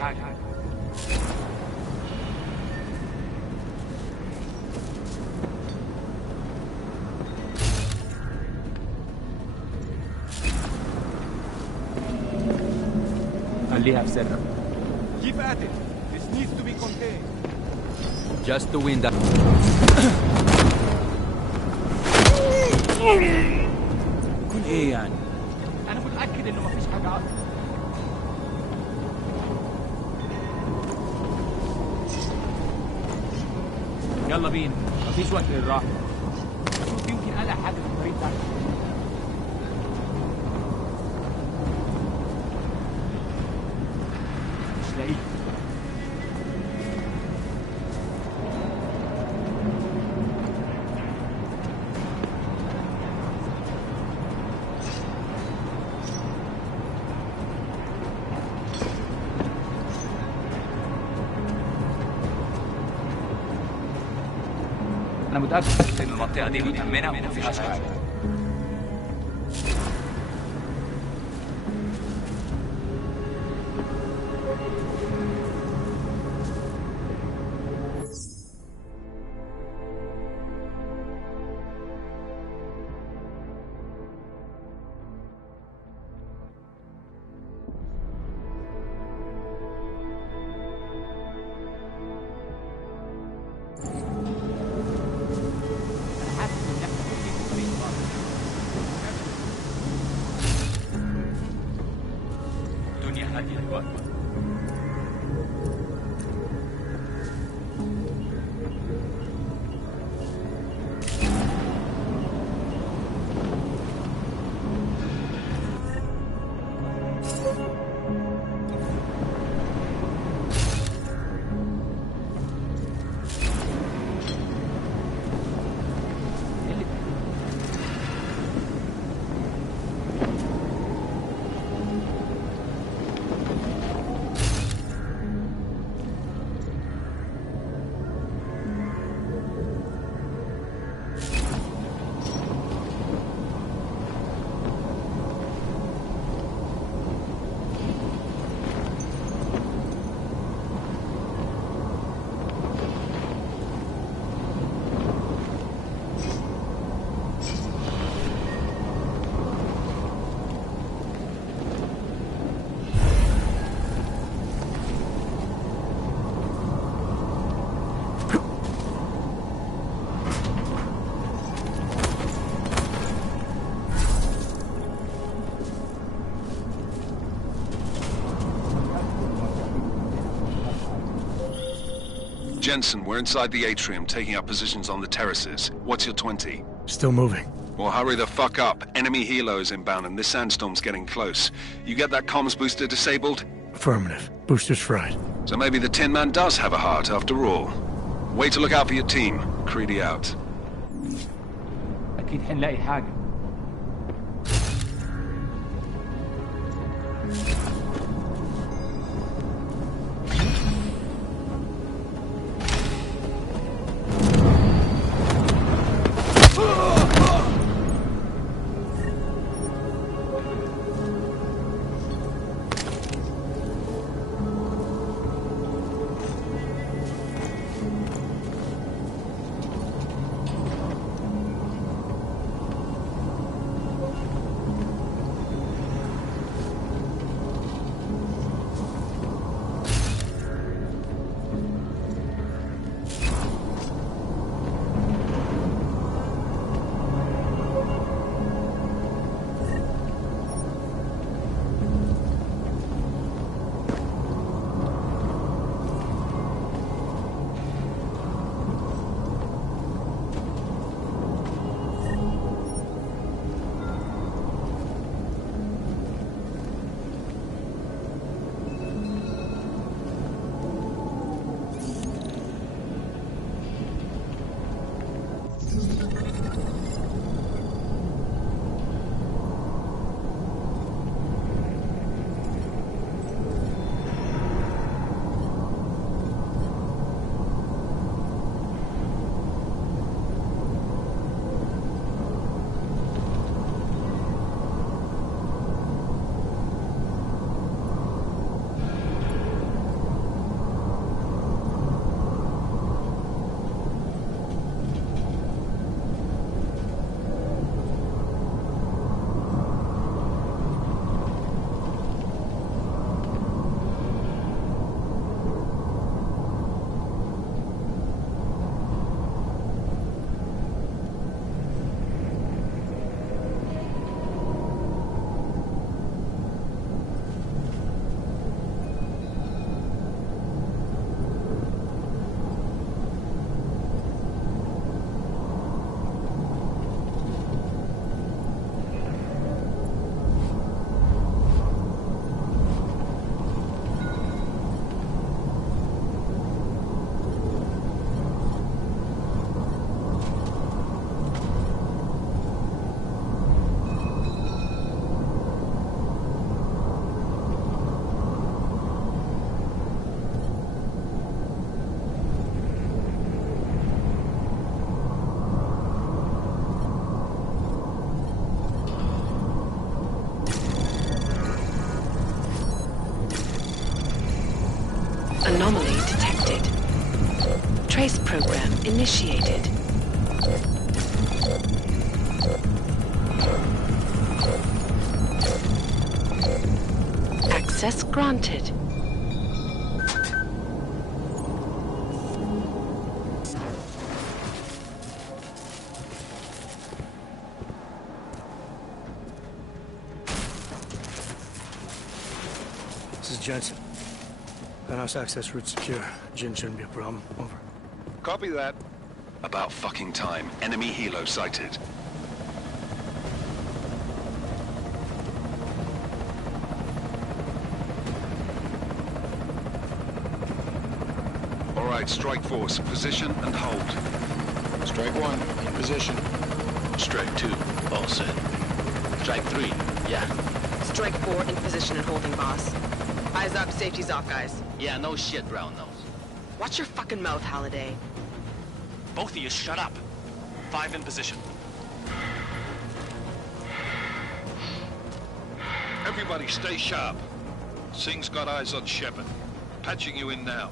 حاجة. خليها في سرك. Keep at it. This needs to be contained. Just the wind. كل ايه يعني؟ انا متاكد انه مفيش حاجه عارفة. يلا بينا، مفيش وقت للراحه. شوف يمكن الاقي حاجه في الطريق ده. مش لاقيه. أنا متأكد إن المنطقة دي متأمنة وما فيهاش حاجة. Jensen, we're inside the atrium, taking up positions on the terraces. What's your 20? Still moving. Well, hurry the fuck up. Enemy helo is inbound and this sandstorm's getting close. You get that comms booster disabled? Affirmative. Booster's fried. So maybe the Tin Man does have a heart after all. Way to look out for your team. Creedy out. أكيد حنلاقي حاجة. Anomaly detected. Trace program initiated. Access granted. This is Jensen. Penthouse access route secure. Jin shouldn't be a problem. Over. Copy that. About fucking time. Enemy helo sighted. All right, strike force. Position and hold. Strike 1, in position. Strike 2, all set. Strike 3, yeah. Strike 4, in position and holding, boss. Eyes up, safety's off, guys. Yeah, no shit, brown nose. Watch your fucking mouth, Halliday. Both of you shut up. 5 in position. Everybody stay sharp. Singh's got eyes on Shepard. Patching you in now.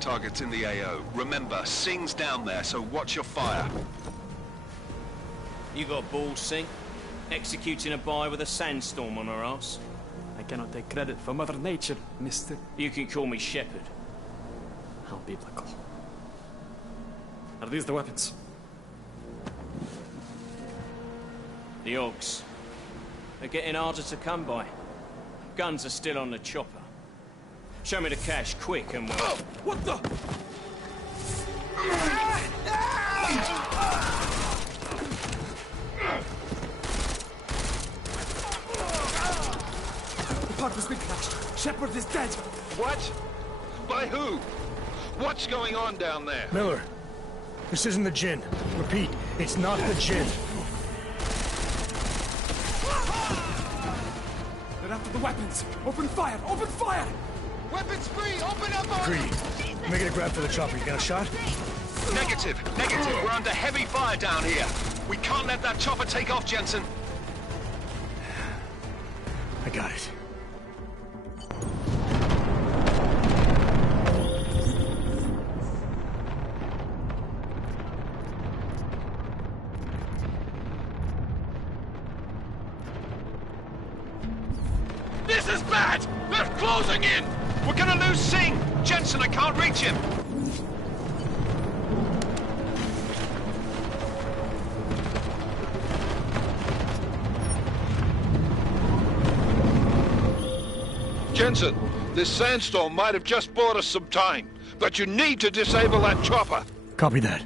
Target's in the AO. Remember, Singh's down there, so watch your fire. You got balls, Singh? Executing a buy with a sandstorm on her ass? I cannot take credit for Mother Nature, mister. You can call me Shepard. How biblical. Are these the weapons? The Ogs. They're getting harder to come by. Guns are still on the chopper. Show me the cash, quick, and we'll... Oh, what the? The part has been clashed. Shepard is dead. What? By who? What's going on down there? Miller, this isn't the Jinn. Repeat, it's not the Jinn. They're after the weapons. Open fire! Open fire! Weapons free! Open up! Greedy, making a grab for the chopper. You got a shot? Negative. We're under heavy fire down here. We can't let that chopper take off, Jensen. I got it. This is bad! They're closing in! We're gonna lose Singh! Jensen, I can't reach him! Jensen, this sandstorm might have just bought us some time, but you need to disable that chopper. Copy that.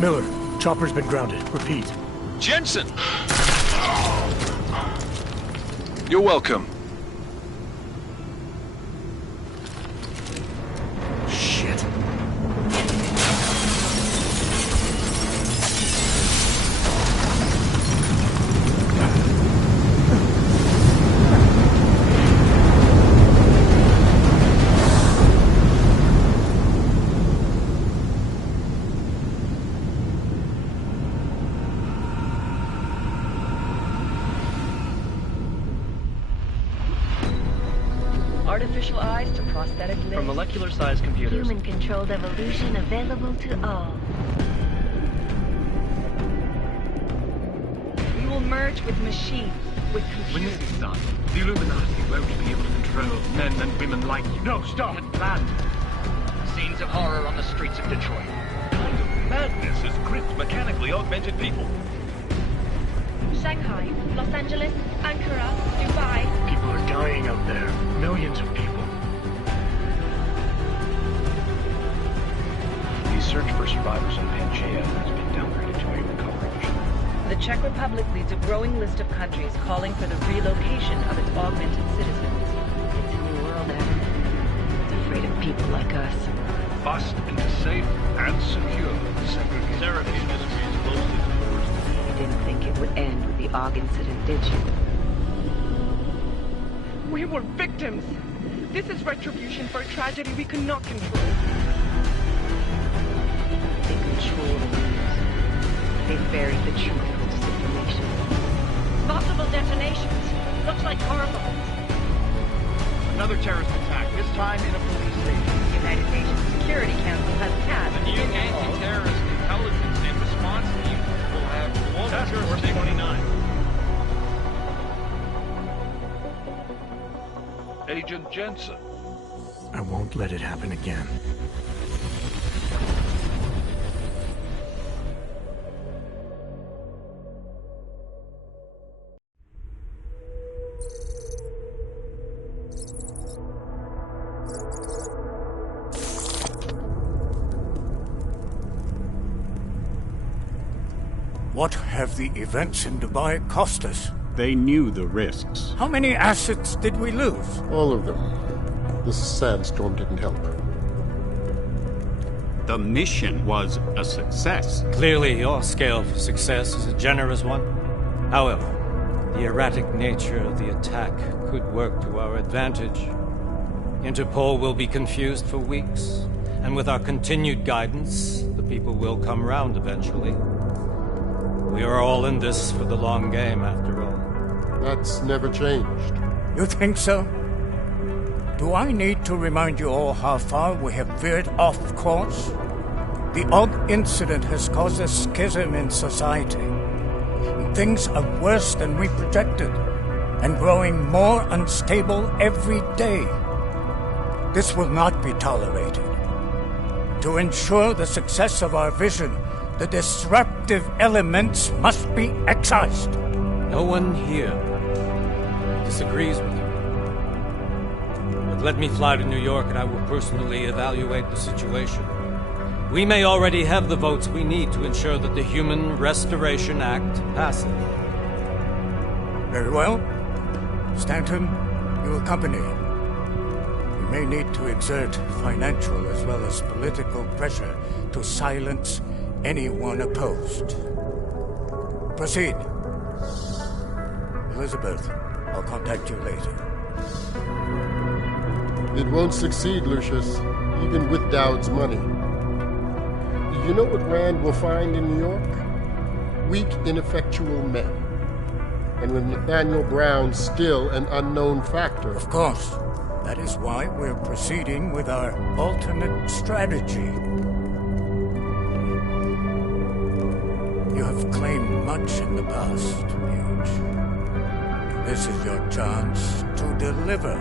Miller, chopper's been grounded. Repeat. Jensen! You're welcome. Shit. artificial eyes to prosthetic limbs. From molecular-sized computers. Human-controlled evolution available to all. We will merge with machines, with computers. When this is done, the Illuminati won't be able to control men and women like you. No, stop! And planned. Scenes of horror on the streets of Detroit. What kind of madness has gripped mechanically augmented people? Shanghai, Los Angeles, Ankara, Dubai. People are dying out there. Millions of people. The search for survivors in Pangaea has been downgraded to a recovery mission. The Czech Republic leads a growing list of countries calling for the relocation of its augmented citizens. It's a new world, Adam. It's afraid of people like us. Bust into safe and secure segregation. Seraphine disagrees closely with yours. You didn't think it would end with the AUG incident, did you? We were victims. This is retribution for a tragedy we could not control. They control the news. They buried the truth with disinformation. Possible detonations. Looks like car bombs. Another terrorist attack, this time in a police station. The United Nations Security Council has passed The new anti-terrorist intelligence and response team will have Task Force 29. Agent Jensen. I won't let it happen again. What have the events in Dubai cost us? They knew the risks. How many assets did we lose? All of them. This sandstorm didn't help. The mission was a success. Clearly, your scale for success is a generous one. However, the erratic nature of the attack could work to our advantage. Interpol will be confused for weeks, and with our continued guidance, the people will come round eventually. We are all in this for the long game, after all. That's never changed. You think so? Do I need to remind you all how far we have veered off course? The AUG incident has caused a schism in society. Things are worse than we projected, and growing more unstable every day. This will not be tolerated. To ensure the success of our vision, the disruptive elements must be excised. No one here disagrees with you. But let me fly to New York and I will personally evaluate the situation. We may already have the votes we need to ensure that the Human Restoration Act passes. Very well. Stanton, you accompany. We may need to exert financial as well as political pressure to silence anyone opposed. Proceed. Elizabeth, I'll contact you later. It won't succeed, Lucius, even with Dowd's money. You know what Rand will find in New York? Weak, ineffectual men. And with Nathaniel Brown still an unknown factor. Of course. That is why we're proceeding with our alternate strategy. You have claimed much in the past, Paige. This is your chance to deliver.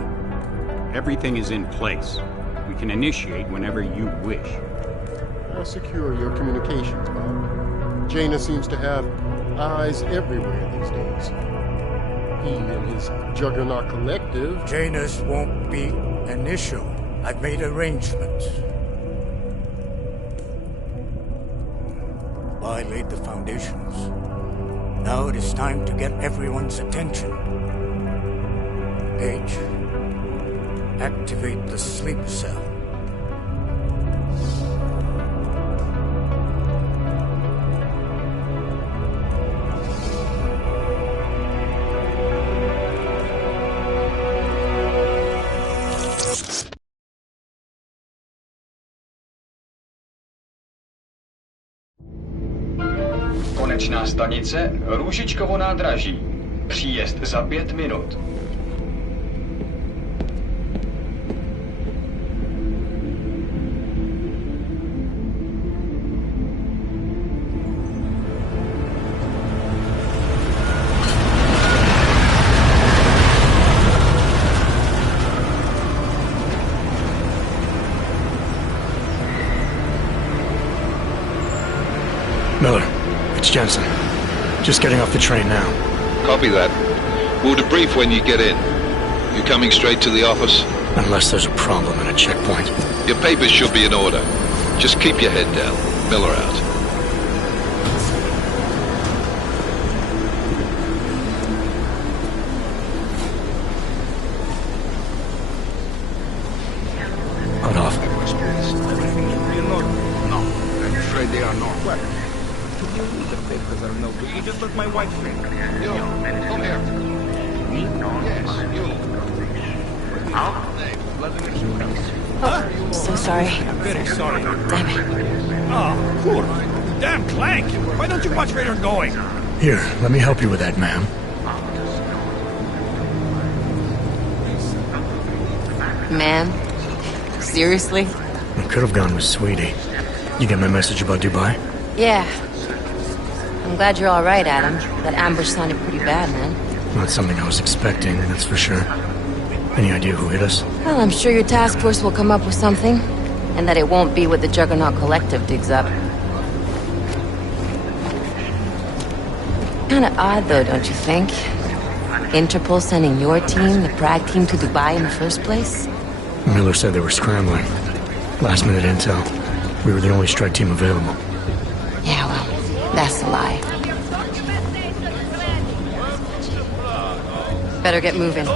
Everything is in place. We can initiate whenever you wish. I'll secure your communications, Bob. Jaina seems to have eyes everywhere these days. He and his Juggernaut Collective... Jaina's won't be an issue. I've made arrangements. I laid the foundations. Now it is time to get everyone's attention. Paige, activate the sleep cell. Konečná stanice Růžičkovo nádraží. Příjezd za 5 minut. Jensen. Just getting off the train now. Copy that. We'll debrief when you get in. You coming straight to the office? Unless there's a problem at a checkpoint. Your papers should be in order. Just keep your head down. Miller out. Hold off. No, I'm afraid they are not. What? The papers are no good. You just let my wife in. You, come here. Me? Yes, you. How? Oh, so sorry. Very sorry. Damn it. Oh, cool. Damn Clank. Why don't you watch where you're going? Here, let me help you with that, ma'am. Ma'am? Seriously? I could have gone with Sweetie. You get my message about Dubai? Yeah. I'm glad you're all right, Adam. That ambush sounded pretty bad, man. Not something I was expecting, that's for sure. Any idea who hit us? Well, I'm sure your task force will come up with something. And that it won't be what the Juggernaut Collective digs up. Kinda odd, though, don't you think? Interpol sending your team, the Prague team, to Dubai in the first place? Miller said they were scrambling. Last minute intel. We were the only strike team available. Yeah, well, that's a lie. Better get moving.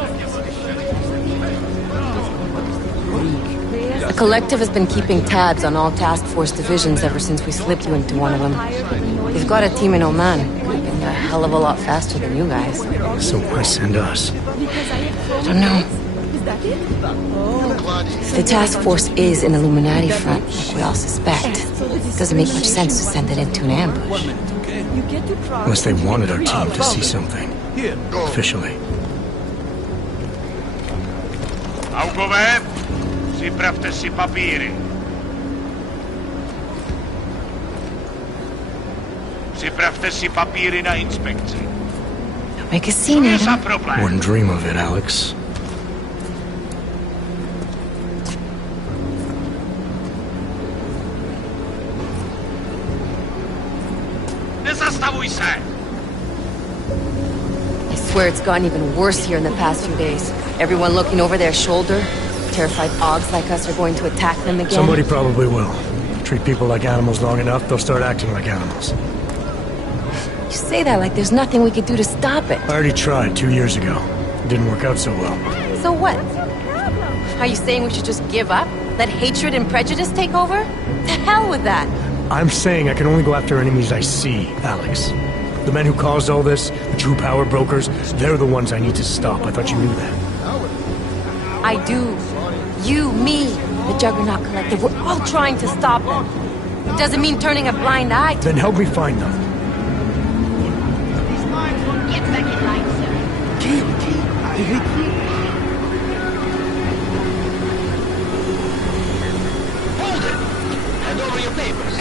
The Collective has been keeping tabs on all task force divisions ever since we slipped you into one of them. They've got a team in Oman, and they're a hell of a lot faster than you guys. So why send us? I don't know. If the task force is an Illuminati front, like we all suspect, it doesn't make much sense to send it into an ambush. Unless they wanted our team to see something. Officially. Augově, připravte si papíry. Připravte si papíry na inspekci. Don't make a scene, Adam. Wouldn't dream of it, Alex. Nezastavuj se! I swear it's gotten even worse here in the past few days. Everyone looking over their shoulder. Terrified Augs like us are going to attack them again. Somebody probably will. Treat people like animals long enough, they'll start acting like animals. You say that like there's nothing we could do to stop it. I already tried 2 years ago. It didn't work out so well. So what? Are you saying we should just give up? Let hatred and prejudice take over? To hell with that! I'm saying I can only go after enemies I see, Alex. The men who caused all this, the true power brokers, they're the ones I need to stop. I thought you knew that. I do. You, me, the Juggernaut Collective, we're all trying to stop them. It doesn't mean turning a blind eye to... Then help me find them. Get back in line, Hold it! Hand over your papers.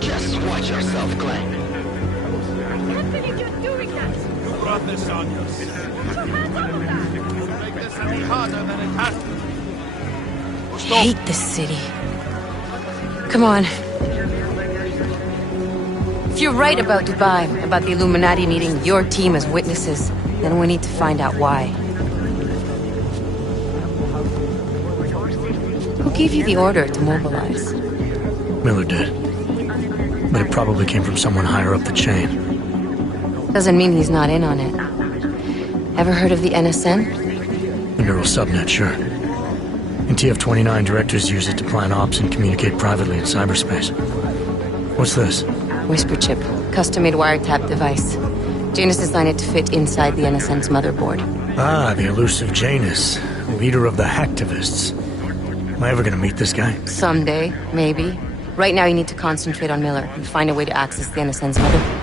Just watch yourself, Clank. Anthony, you're doing that! You brought this on yourself. Make this any harder than it has to. I hate this city. Come on. If you're right about Dubai, about the Illuminati needing your team as witnesses, then we need to find out why. Who gave you the order to mobilize? Miller did. But it probably came from someone higher up the chain. Doesn't mean he's not in on it. Ever heard of the NSN? The neural subnet, sure. In TF-29, directors use it to plan ops and communicate privately in cyberspace. What's this? Whisper chip. Custom-made wiretap device. Janus designed it to fit inside the NSN's motherboard. Ah, the elusive Janus. Leader of the hacktivists. Am I ever gonna meet this guy? Someday, maybe. Right now you need to concentrate on Miller and find a way to access the NSN's motherboard.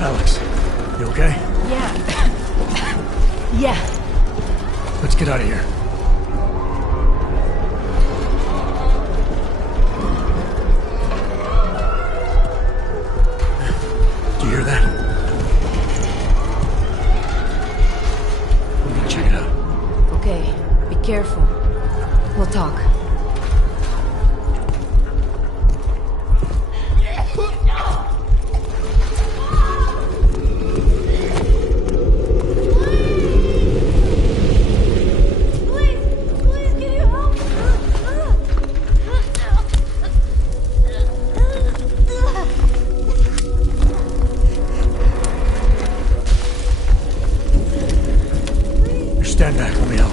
Alex, you okay? Yeah. Yeah. get out of here. Do you hear that? Let me check it out. Okay, be careful. We'll talk. Stand back, let me help.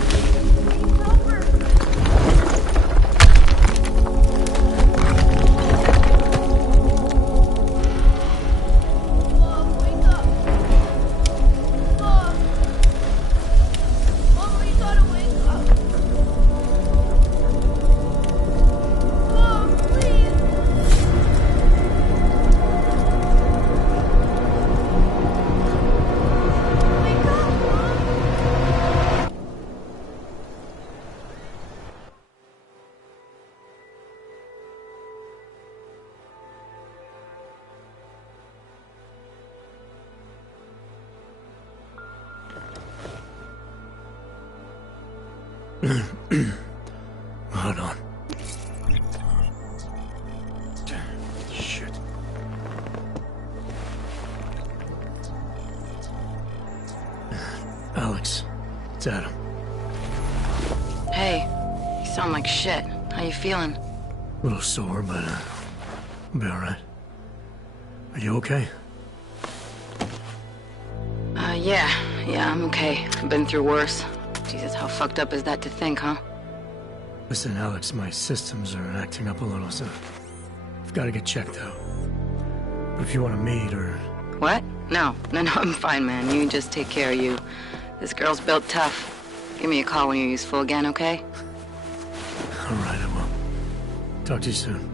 Hold on. Shit. Alex, it's Adam. Hey, you sound like shit. How you feeling? A little sore, but I'll be alright. Are you okay? Yeah, I'm okay. I've been through worse. Jesus, how fucked up is that to think, huh? Listen, Alex, my systems are acting up a little, so I've got to get checked out. But if you want to meet or... What? No, I'm fine, man. You just take care of you. This girl's built tough. Give me a call when you're useful again, okay? All right, I will. Talk to you soon.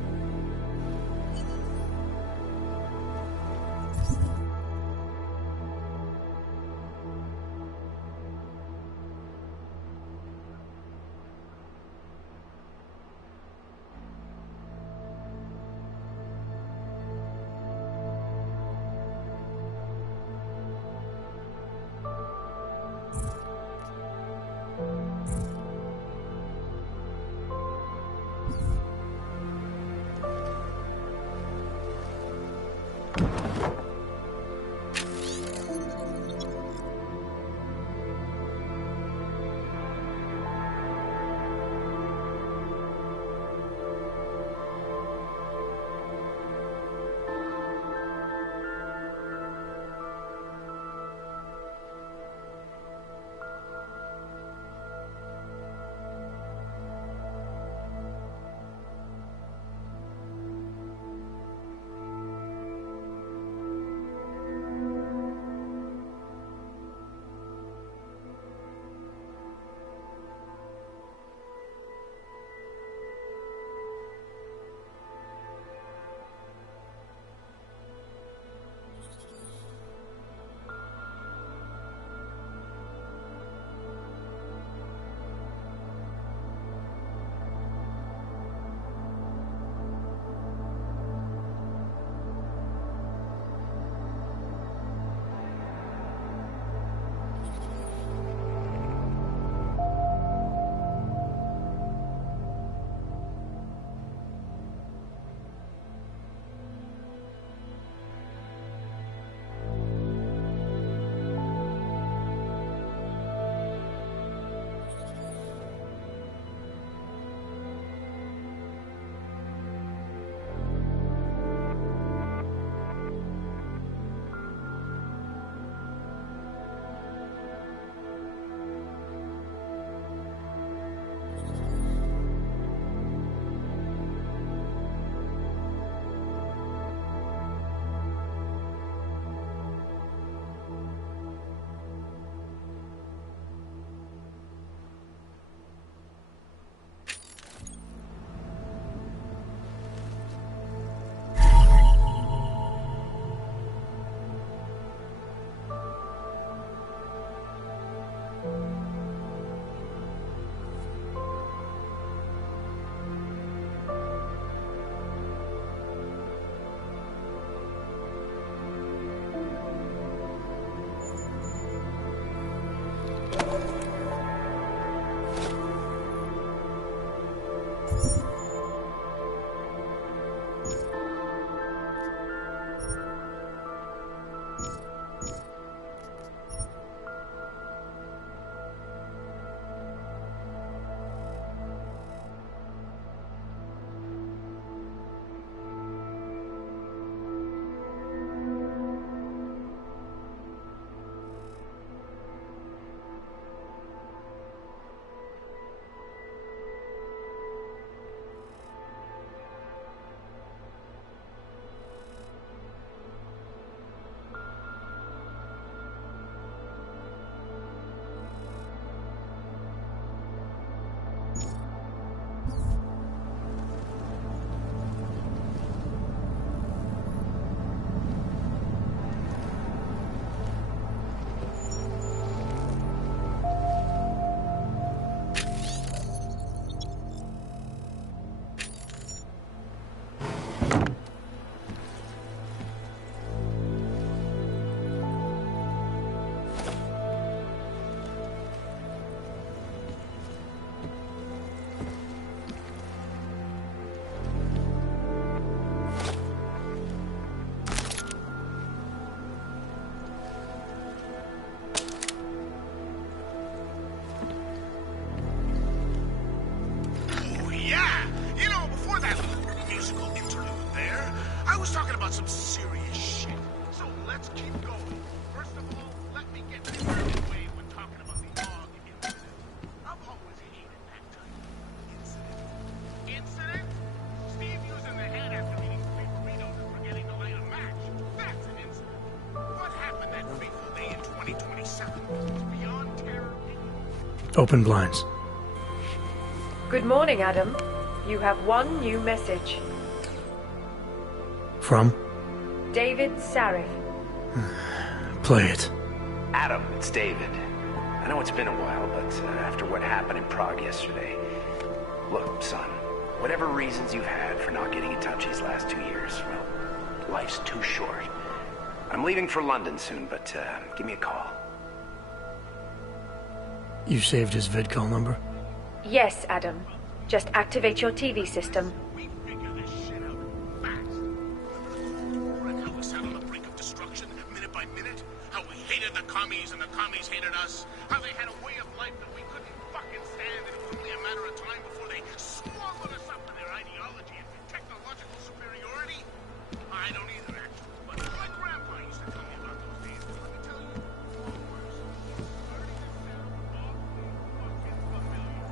Some serious shit. So let's keep going. First of all, let me get the American way when talking about the AUG incident. I've always hated that type of incident. Incident? Steve using the head after eating 3 burritos and forgetting to light a match. That's an incident. What happened that fateful day in 2027 was beyond terror. Open blinds. Good morning, Adam. You have one new message. From? David Sarif. Play it. Adam, it's David. I know it's been a while, but after what happened in Prague yesterday... Look, son, whatever reasons you've had for not getting in touch these last 2 years, well, life's too short. I'm leaving for London soon, but give me a call. You saved his vidcall number? Yes, Adam. Just activate your TV system. Commies and the commies hated us. How they had a way of life that we couldn't fucking stand, and it was only a matter of time before they swallowed us up in their ideology and technological superiority. I don't either, actually, but my grandpa used to tell me about those days. Let me tell you, all worse. Starting to sound awfully fucking familiar.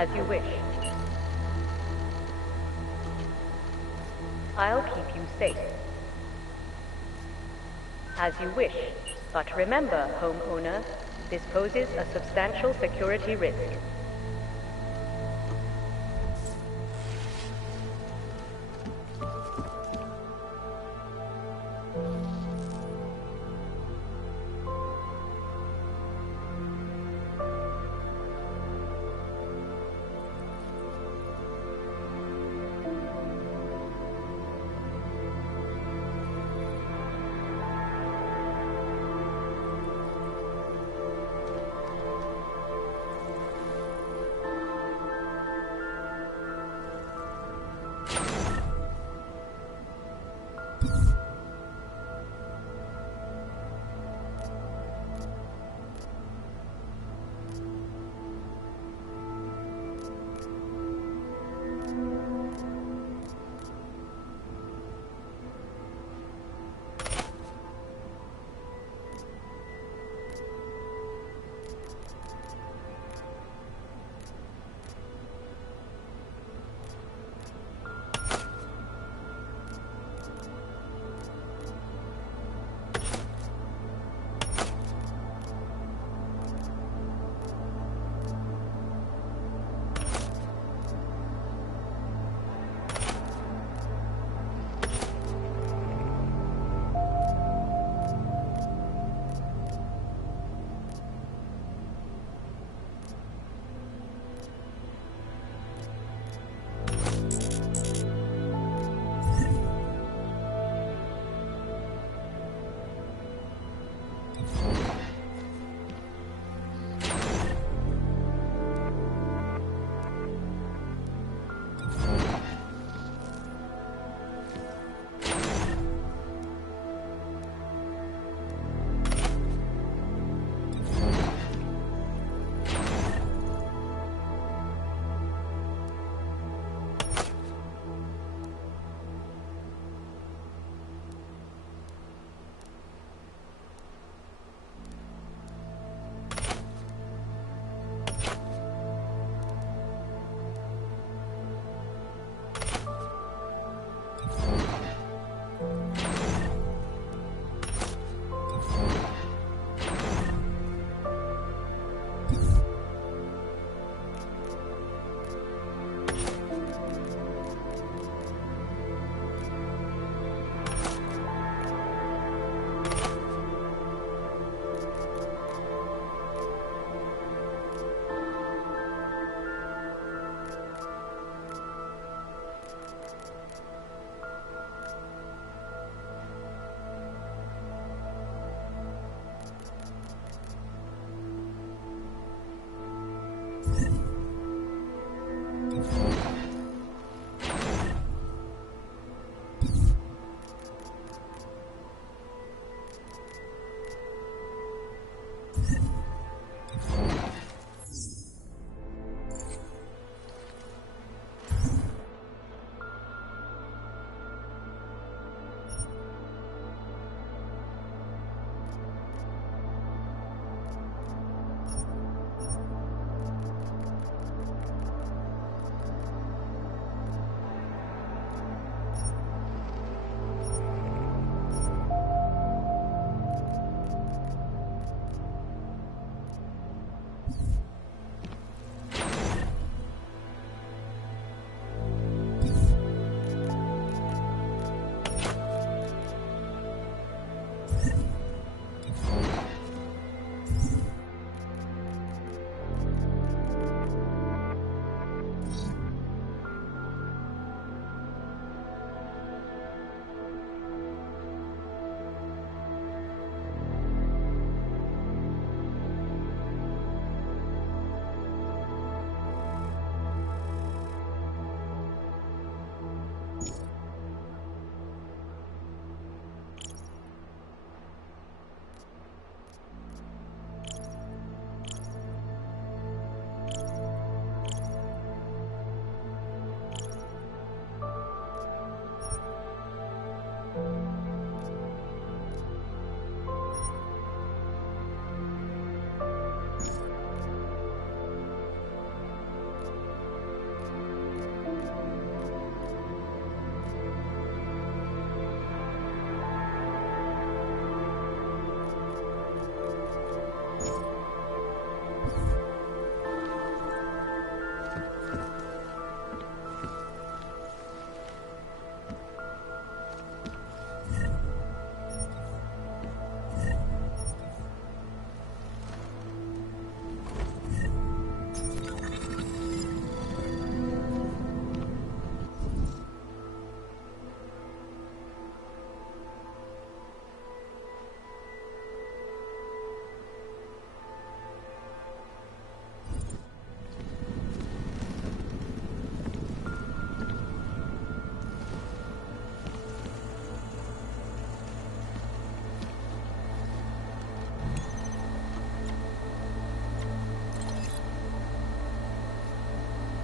As you wish. I'll keep you safe. As you wish. But remember, homeowner, this poses a substantial security risk.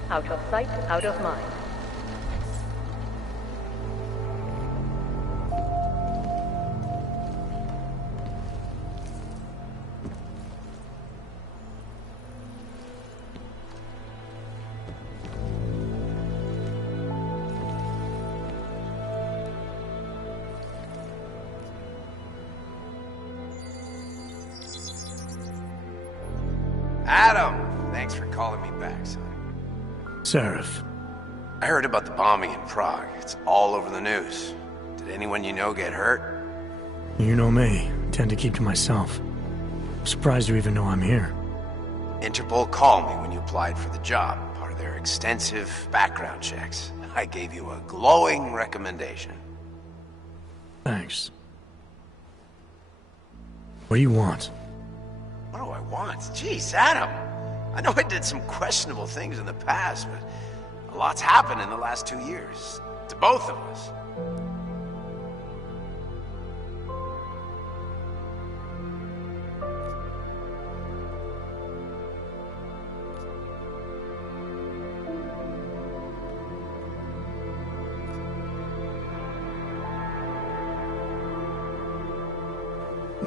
Out of sight, out of mind. Adam! Thanks for calling me back, son. Seraph. I heard about the bombing in Prague. It's all over the news. Did anyone you know get hurt? You know me. Tend to keep to myself. I'm surprised you even know I'm here. Interpol called me when you applied for the job, part of their extensive background checks. I gave you a glowing recommendation. Thanks. What do you want? What do I want? Jeez, Adam! I know I did some questionable things in the past, but a lot's happened in the last 2 years. To both of us.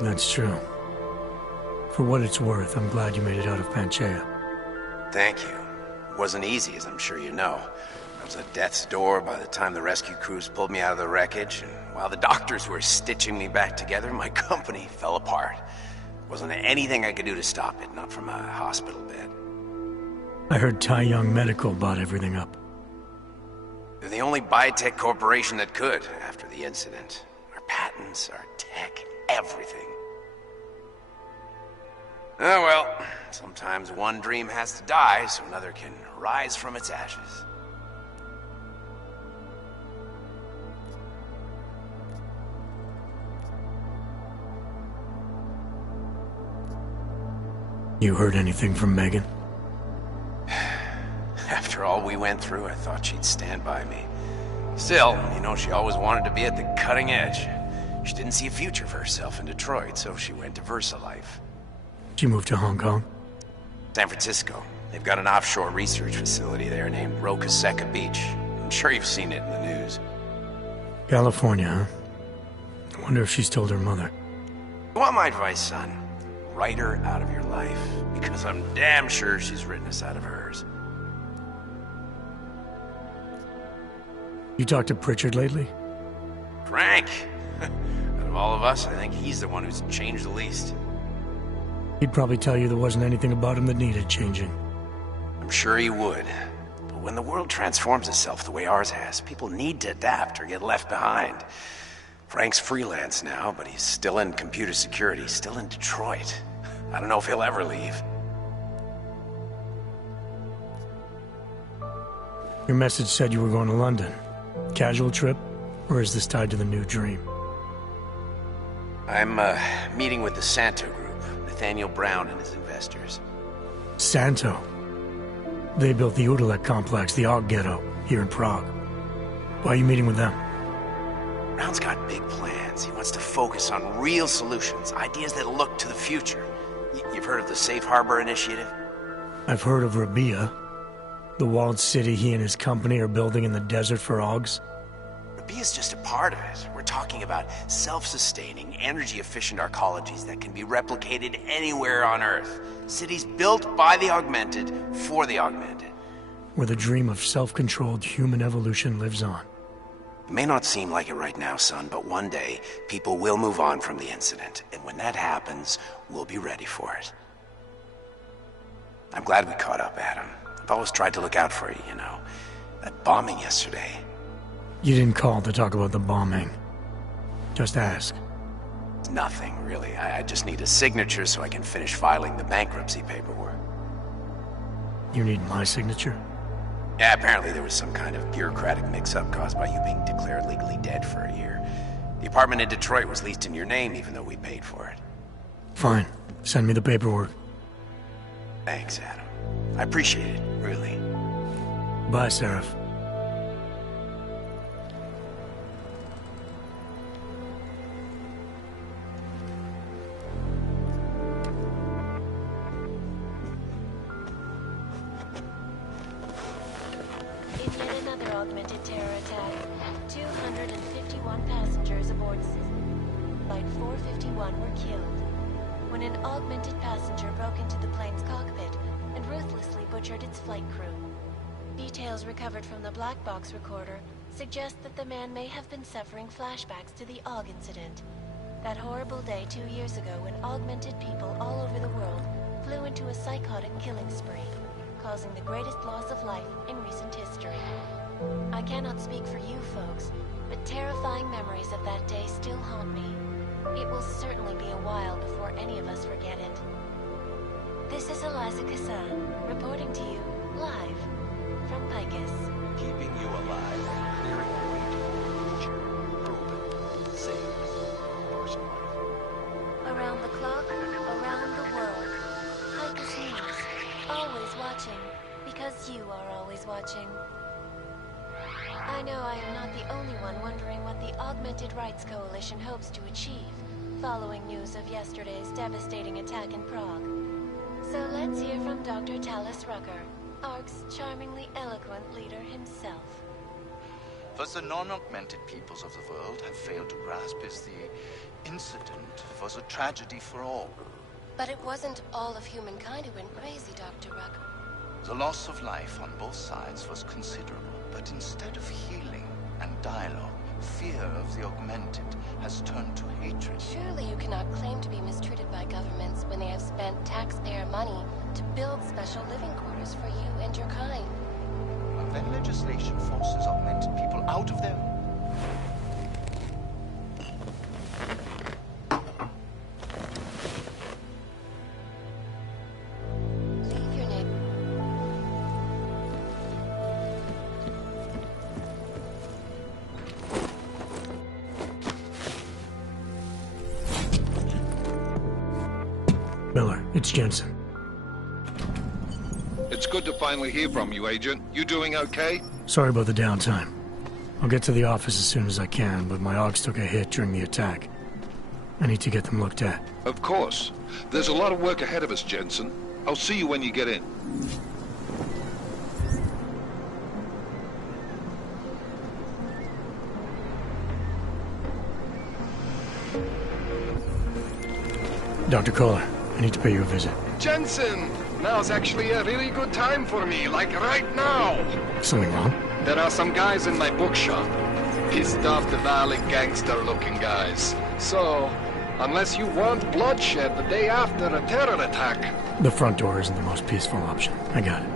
That's true. For what it's worth, I'm glad you made it out of Panchaea. Thank you. It wasn't easy, as I'm sure you know. I was at death's door by the time the rescue crews pulled me out of the wreckage, and while the doctors were stitching me back together, my company fell apart. Wasn't anything I could do to stop it, not from a hospital bed. I heard Tai Young Medical bought everything up. They're the only biotech corporation that could, after the incident. Our patents, our tech, everything. Oh well, sometimes one dream has to die so another can rise from its ashes. You heard anything from Megan? After all we went through, I thought she'd stand by me. Still, you know, she always wanted to be at the cutting edge. She didn't see a future for herself in Detroit, so she went to VersaLife. She moved to Hong Kong? San Francisco. They've got an offshore research facility there named Roca Seca Beach. I'm sure you've seen it in the news. California, huh? I wonder if she's told her mother. You want my advice, son? Write her out of your life, because I'm damn sure she's written us out of hers. You talked to Pritchard lately? Frank! Out of all of us, I think he's the one who's changed the least. He'd probably tell you there wasn't anything about him that needed changing. I'm sure he would. But when the world transforms itself the way ours has, people need to adapt or get left behind. Frank's freelance now, but he's still in computer security, still in Detroit. I don't know if he'll ever leave. Your message said you were going to London. Casual trip? Or is this tied to the new dream? I'm, meeting with the Santo Group. Nathaniel Brown and his investors. Santo? They built the Udalek complex, the Og Ghetto, here in Prague. Why are you meeting with them? Brown's got big plans. He wants to focus on real solutions, ideas that look to the future. You've heard of the Safe Harbor Initiative? I've heard of Rabia, the walled city he and his company are building in the desert for Augs. Rabia's just a part of it. We're talking about self-sustaining, energy-efficient arcologies that can be replicated anywhere on Earth. Cities built by the augmented, for the augmented. Where the dream of self-controlled human evolution lives on. It may not seem like it right now, son, but one day, people will move on from the incident. And when that happens, we'll be ready for it. I'm glad we caught up, Adam. I've always tried to look out for you, you know. That bombing yesterday. You didn't call to talk about the bombing. Just ask. It's nothing, really. I just need a signature so I can finish filing the bankruptcy paperwork. You need my signature? Yeah, apparently there was some kind of bureaucratic mix-up caused by you being declared legally dead for a year. The apartment in Detroit was leased in your name, even though we paid for it. Fine. Send me the paperwork. Thanks, Adam. I appreciate it, really. Bye, Seraph. augmented terror attack, 251 passengers aboard Flight 451 were killed when an augmented passenger broke into the plane's cockpit and ruthlessly butchered its flight crew. Details recovered from the black box recorder suggest that the man may have been suffering flashbacks to the AUG incident. That horrible day 2 years ago when augmented people all over the world flew into a psychotic killing spree, causing the greatest loss of life in recent history. I cannot speak for you folks, but terrifying memories of that day still haunt me. It will certainly be a while before any of us forget it. This is Eliza Cassan, reporting to you, live, from Picus. Keeping you alive, clearing the way to your future, proven, safe, person life. Around the clock, around the world. Picus News, always watching, because you are always watching. I know I am not the only one wondering what the Augmented Rights Coalition hopes to achieve, following news of yesterday's devastating attack in Prague. So let's hear from Dr. Talis Rucker, ARC's charmingly eloquent leader himself. What the non-augmented peoples of the world have failed to grasp is the incident was a tragedy for all. But it wasn't all of humankind who went crazy, Dr. Rucker. The loss of life on both sides was considerable, but instead of healing and dialogue, fear of the augmented has turned to hatred. Surely you cannot claim to be mistreated by governments when they have spent taxpayer money to build special living quarters for you and your kind. And when legislation forces augmented people out of their... Miller, it's Jensen. It's good to finally hear from you, Agent. You doing okay? Sorry about the downtime. I'll get to the office as soon as I can, but my AUGs took a hit during the attack. I need to get them looked at. Of course. There's a lot of work ahead of us, Jensen. I'll see you when you get in. Dr. Kohler, I need to pay you a visit. Jensen! Now's actually a really good time for me, like right now. Something wrong? There are some guys in my bookshop. Pissed off the Valley gangster-looking guys. So, unless you want bloodshed the day after a terror attack... The front door isn't the most peaceful option. I got it.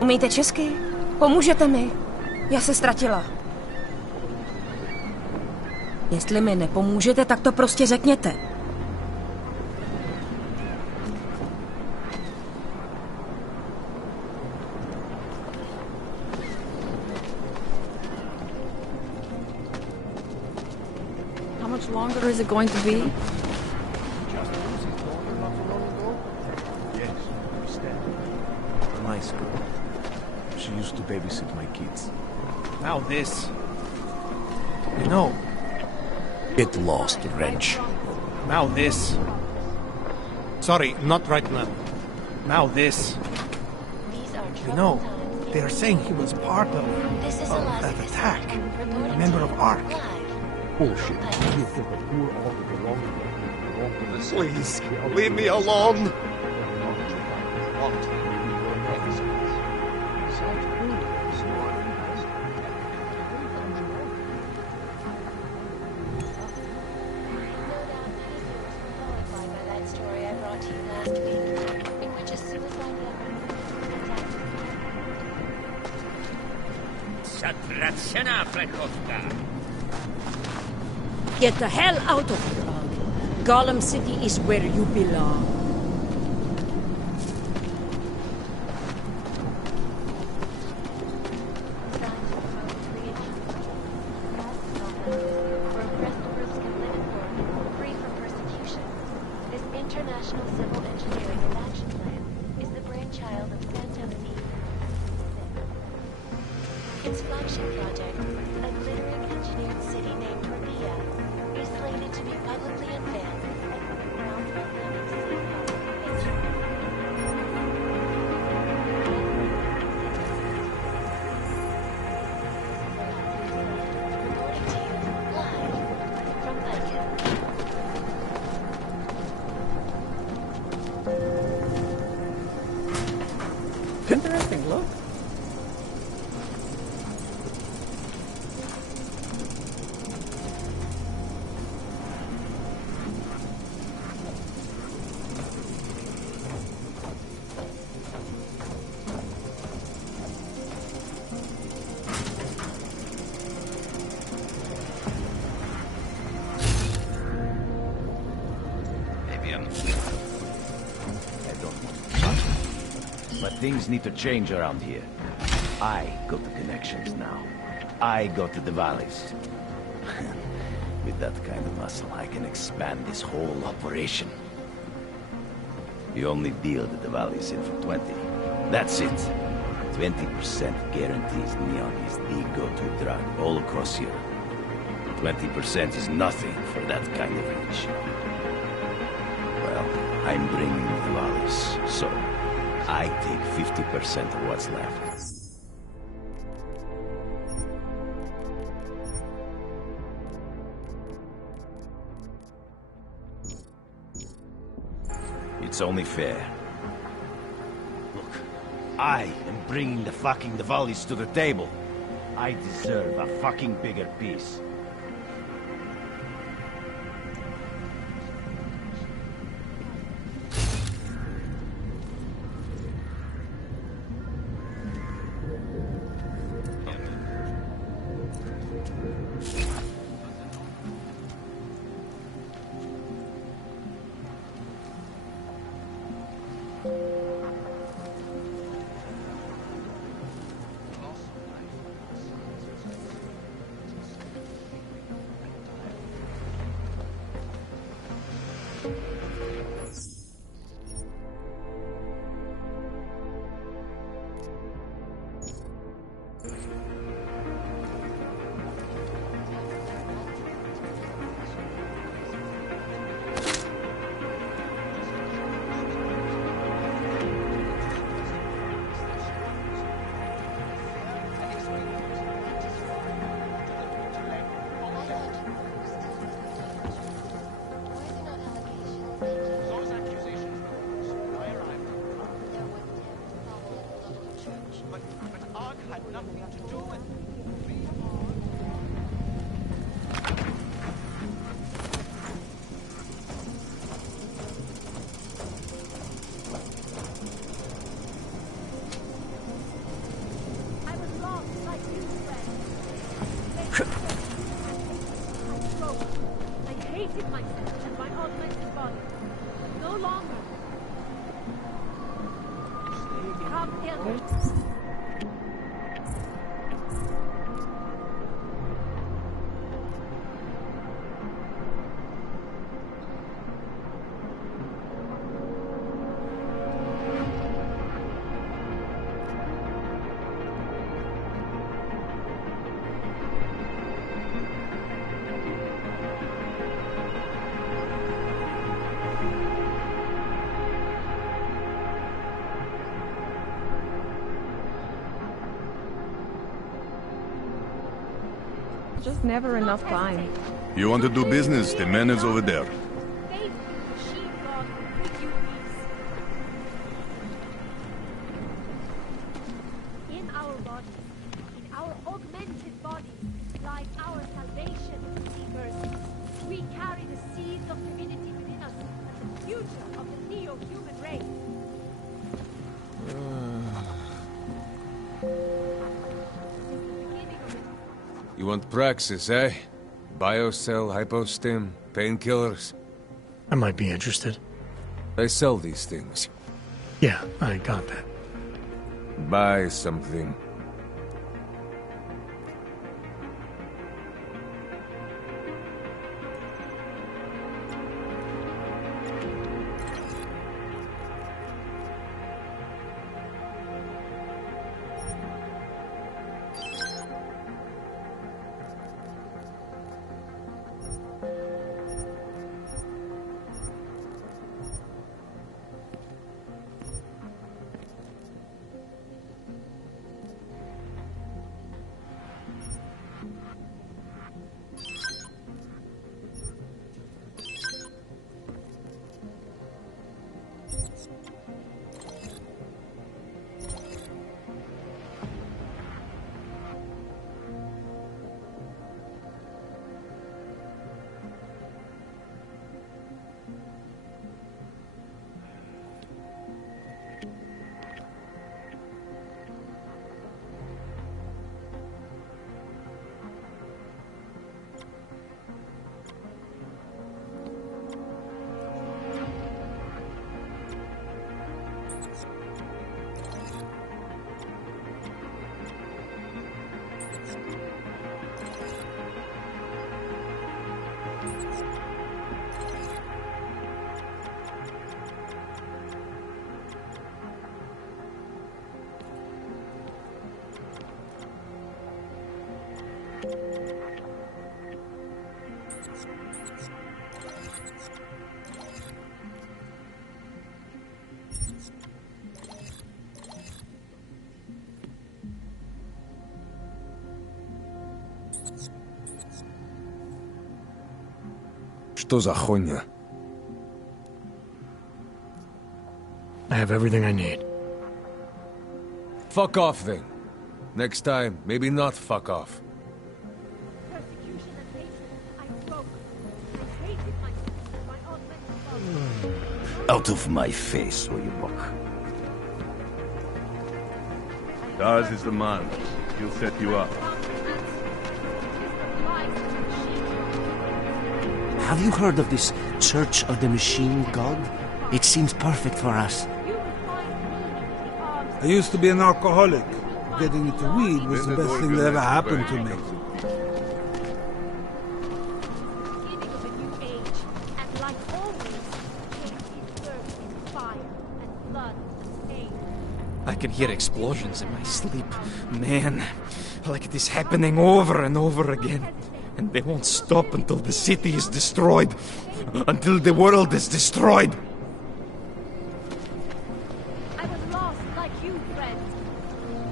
Umíte česky? Pomůžete mi? Já se ztratila. Jestli mi nepomůžete, tak to prostě řekněte. How much longer is it going to be? Yes, nice girl. She used to babysit my kids. Now this. You know. Get lost, wrench. Now this. Sorry, not right now. Now this. You know, they are saying he was part of that attack. A member of ARC. Bullshit. You think a poor author belongs to this? Please, leave me alone. Get the hell out of here, AUG. Gollum City is where you belong. Free from persecution. This international civil engineering and action plan is the brainchild of Santos E. Its flagship project, a glittering engineered city named Rabia, is slated to be publicly unveiled at one groundbreaking sea things need to change around here. I got the connections now. I got to the valleys. With that kind of muscle, I can expand this whole operation. The only deal that the valley's in for 20. That's it. 20% guarantees Neon is the go-to drug all across Europe. 20% is nothing for that kind of reach. Well, I'm bringing the valleys, so I take 50% of what's left. It's only fair. Look, I am bringing the valleys to the table. I deserve a fucking bigger piece. Just never enough time. You want to do business? The man is over there. In our bodies, in our augmented bodies, lies our salvation, seekers. We carry the seeds of divinity within us and the future of the neo-human race. You want praxis, eh? Biocell, hypostim, painkillers. I might be interested. They sell these things. Yeah, I got that. Buy something. Что за хуйня? I have everything I need. Fuck off then. Next time, maybe not fuck off. Out of my face, Oyabok. Daz is the man. He'll set you up. Have you heard of this Church of the Machine God? It seems perfect for us. I used to be an alcoholic. Getting into weed was the best thing that ever happened to me. I can hear explosions in my sleep. Man, like it is happening over and over again. And they won't stop until the city is destroyed. Until the world is destroyed. I was lost like you, friend.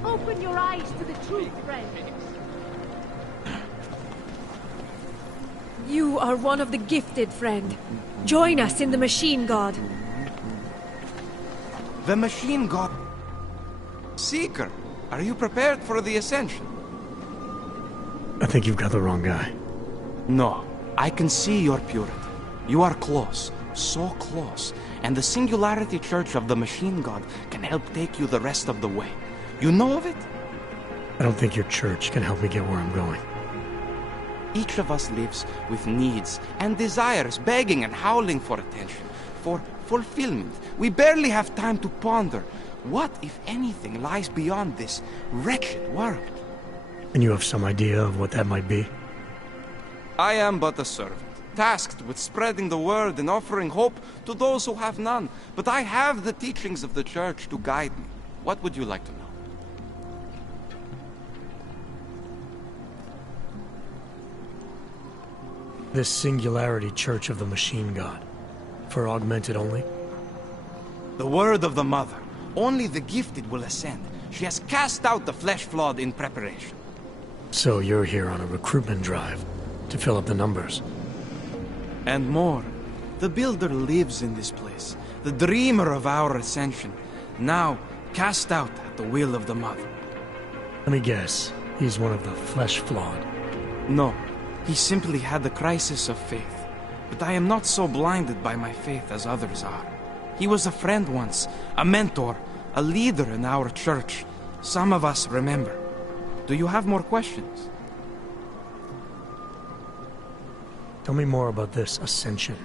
Open your eyes to the truth, friend. You are one of the gifted, friend. Join us in the Machine God. The Machine God. Seeker, are you prepared for the Ascension? I think you've got the wrong guy. No, I can see your purity. You are close, so close, and the Singularity Church of the Machine God can help take you the rest of the way. You know of it? I don't think your church can help me get where I'm going. Each of us lives with needs and desires, begging and howling for attention, for fulfillment. We barely have time to ponder what, if anything, lies beyond this wretched world. And you have some idea of what that might be? I am but a servant, tasked with spreading the word and offering hope to those who have none. But I have the teachings of the Church to guide me. What would you like to know? This Singularity Church of the Machine God. For augmented only? The word of the Mother. Only the gifted will ascend. She has cast out the flesh-flawed in preparation. So you're here on a recruitment drive to fill up the numbers. And more. The Builder lives in this place. The dreamer of our ascension. Now cast out at the will of the Mother. Let me guess. He's one of the flesh-flawed. No. He simply had a crisis of faith. But I am not so blinded by my faith as others are. He was a friend once, a mentor, a leader in our church. Some of us remember. Do you have more questions? Tell me more about this ascension.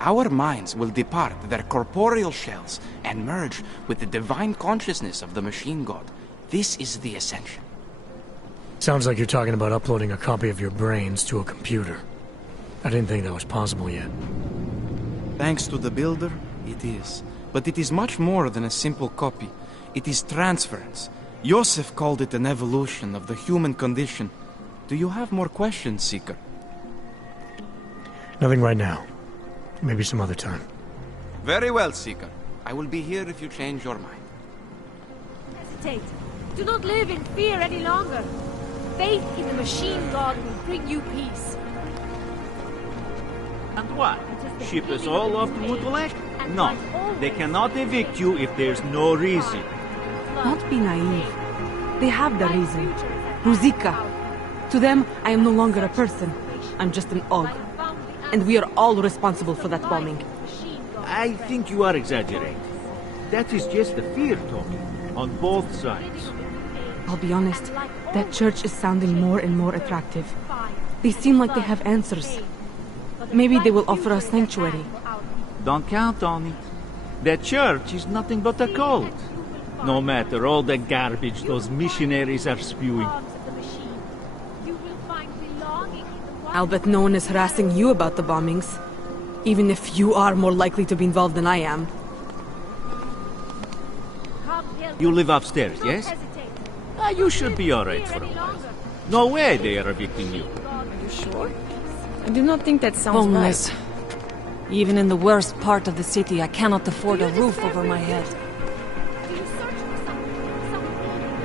Our minds will depart their corporeal shells and merge with the divine consciousness of the Machine God. This is the ascension. Sounds like you're talking about uploading a copy of your brains to a computer. I didn't think that was possible yet. Thanks to the Builder, it is. But it is much more than a simple copy. It is transference. Joseph called it an evolution of the human condition. Do you have more questions, Seeker? Nothing right now. Maybe some other time. Very well, Seeker. I will be here if you change your mind. Hesitate. Do not live in fear any longer. Faith in the Machine God will bring you peace. And what? Ship us all off to Mutulek? No, they cannot evict you if there's no reason. Not be naive. They have the reason. Ruzika. To them, I am no longer a person. I'm just an Og. And we are all responsible for that bombing. I think you are exaggerating. That is just the fear talking, on both sides. I'll be honest, that church is sounding more and more attractive. They seem like they have answers. Maybe they will offer us sanctuary. Don't count on it. That church is nothing but a cult. No matter all the garbage those missionaries are spewing. I'll bet no one is harassing you about the bombings. Even if you are more likely to be involved than I am. You live upstairs, yes? You should be alright for a while. No way they are evicting you. Are you sure? I do not think that sounds Homeless. right. Even in the worst part of the city, I cannot afford a roof over my head.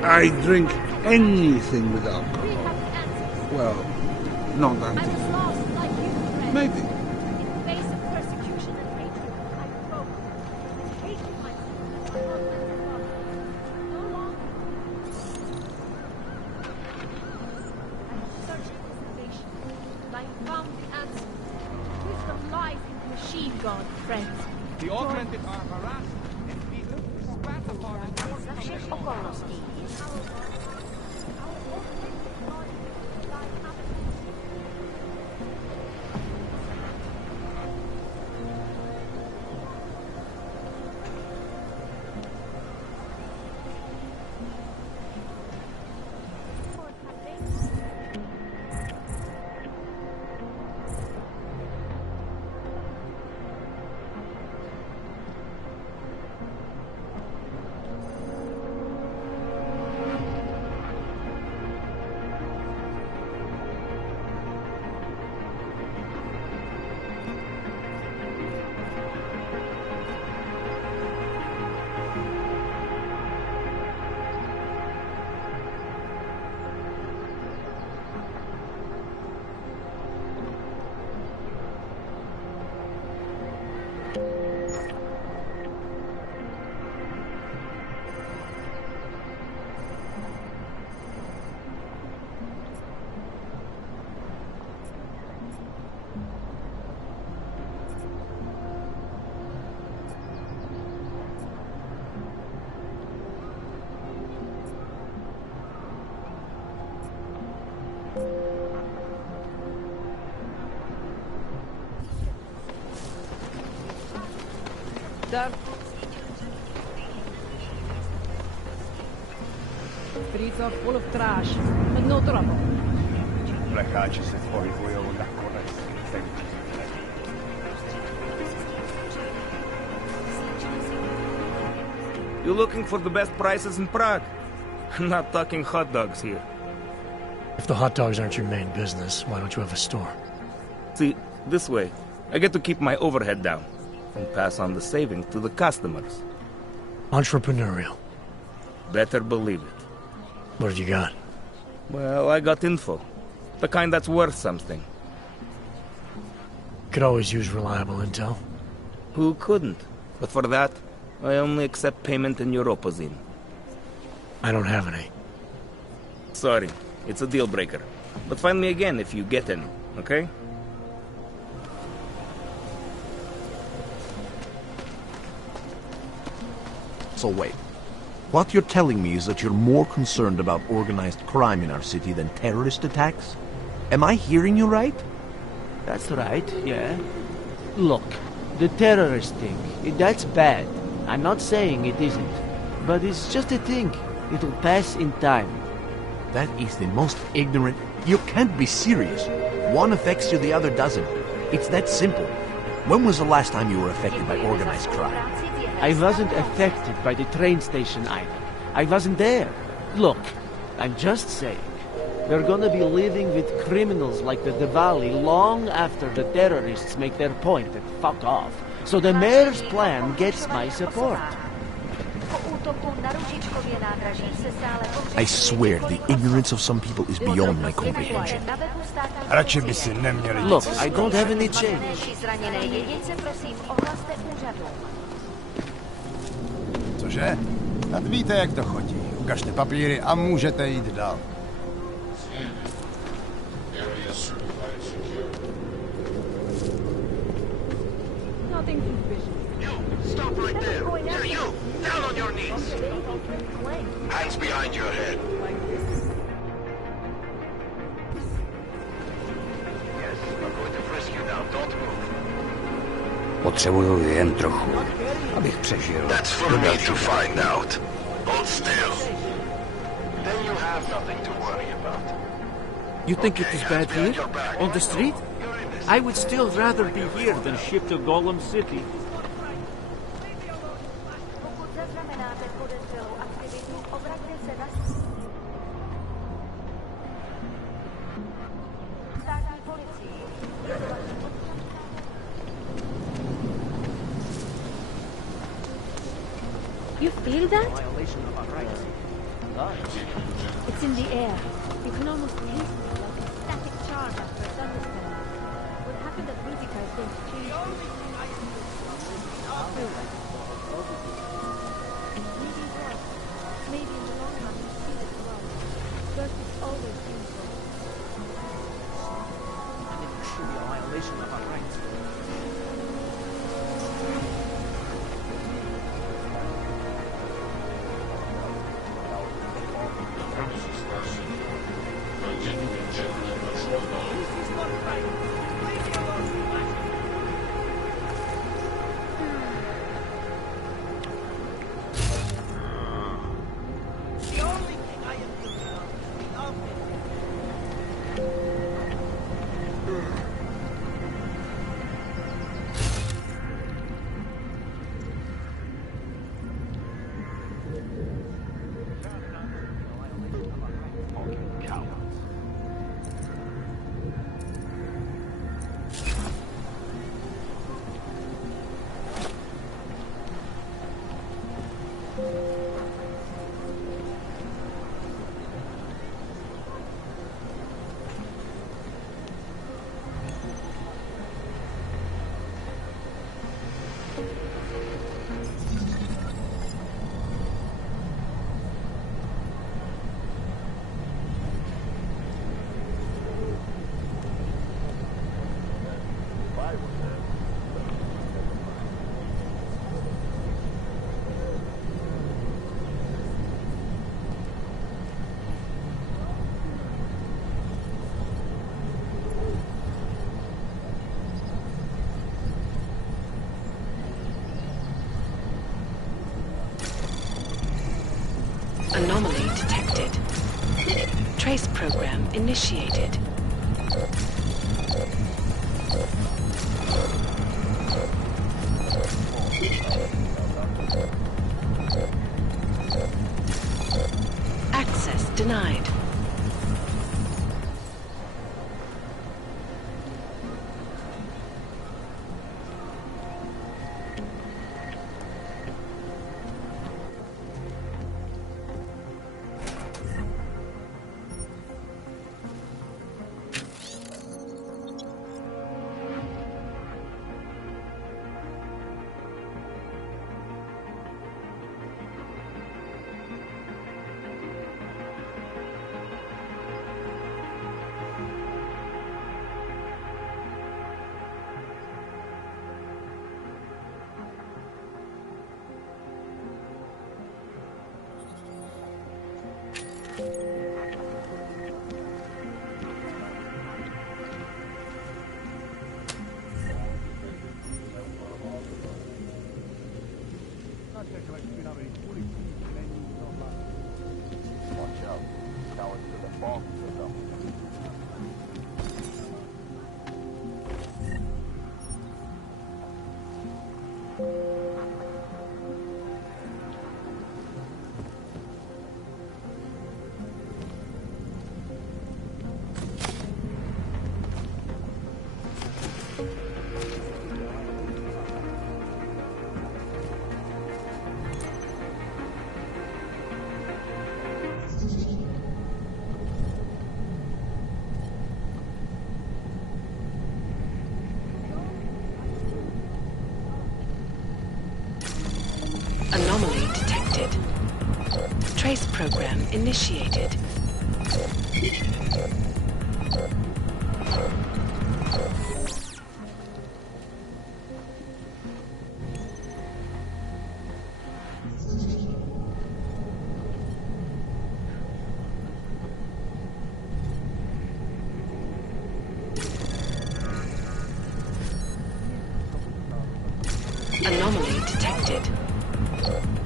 I drink anything with alcohol. Well, not until. Maybe. The augmented are harassed and beaten, spat upon and tortured. Dar... Streets are full of trash, but no trouble. You looking for the best prices in Prague? I'm not talking hot dogs here. If the hot dogs aren't your main business, why don't you have a store? See, this way, I get to keep my overhead down and pass on the savings to the customers. Entrepreneurial. Better believe it. What have you got? Well, I got info. The kind that's worth something. Could always use reliable intel. Who couldn't? But for that, I only accept payment in Europozine. I don't have any. Sorry, it's a deal breaker. But find me again if you get any, okay? So wait. What you're telling me is that you're more concerned about organized crime in our city than terrorist attacks? Am I hearing you right? That's right, yeah. Look, the terrorist thing, that's bad. I'm not saying it isn't. But it's just a thing. It'll pass in time. That is the most ignorant... You can't be serious. One affects you, the other doesn't. It's that simple. When was the last time you were affected by organized crime? I wasn't affected by the train station either. I wasn't there. Look, I'm just saying. We're gonna be living with criminals like the Diwali long after the terrorists make their point and fuck off. So the mayor's plan gets my support. I swear the ignorance of some people is beyond my comprehension. Look, I don't have any change. Cože? Snad víte, jak to chodí. Ukažte papíry a můžete jít dál. Nothing suspicious. You, stop right there. Yeah, you, down on your knees. Hands behind your head. Yes, I'm going to frisk you now. Don't move. Potřebuju jen trochu, abych přežil. That's for me to find out. Hold still. Then you have nothing to worry about. You think it is bad here? On the street? I would still rather be here than shipped to Golem City. You feel that? Violation of our rights. It's in the air. You can almost taste it like a static charge after a thunderstorm. What happened at Rudica is going to change things. Maybe it was. Maybe in the long run you see it well. First it's always painful. And it should be a violation of our rights. Anomaly detected. Trace program initiated. Access denied. Anomaly detected. Trace program initiated. Anomaly detected.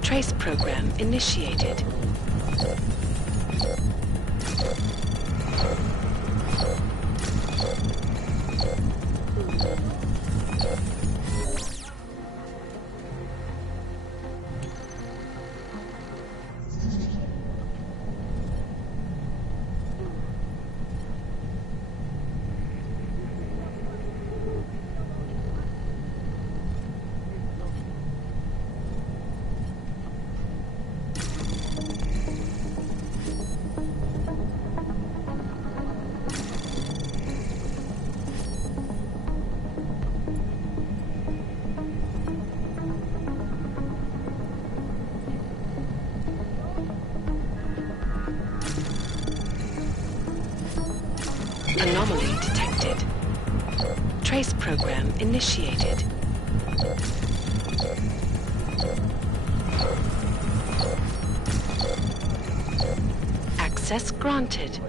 Trace program initiated. Anomaly detected. Trace program initiated. Access granted.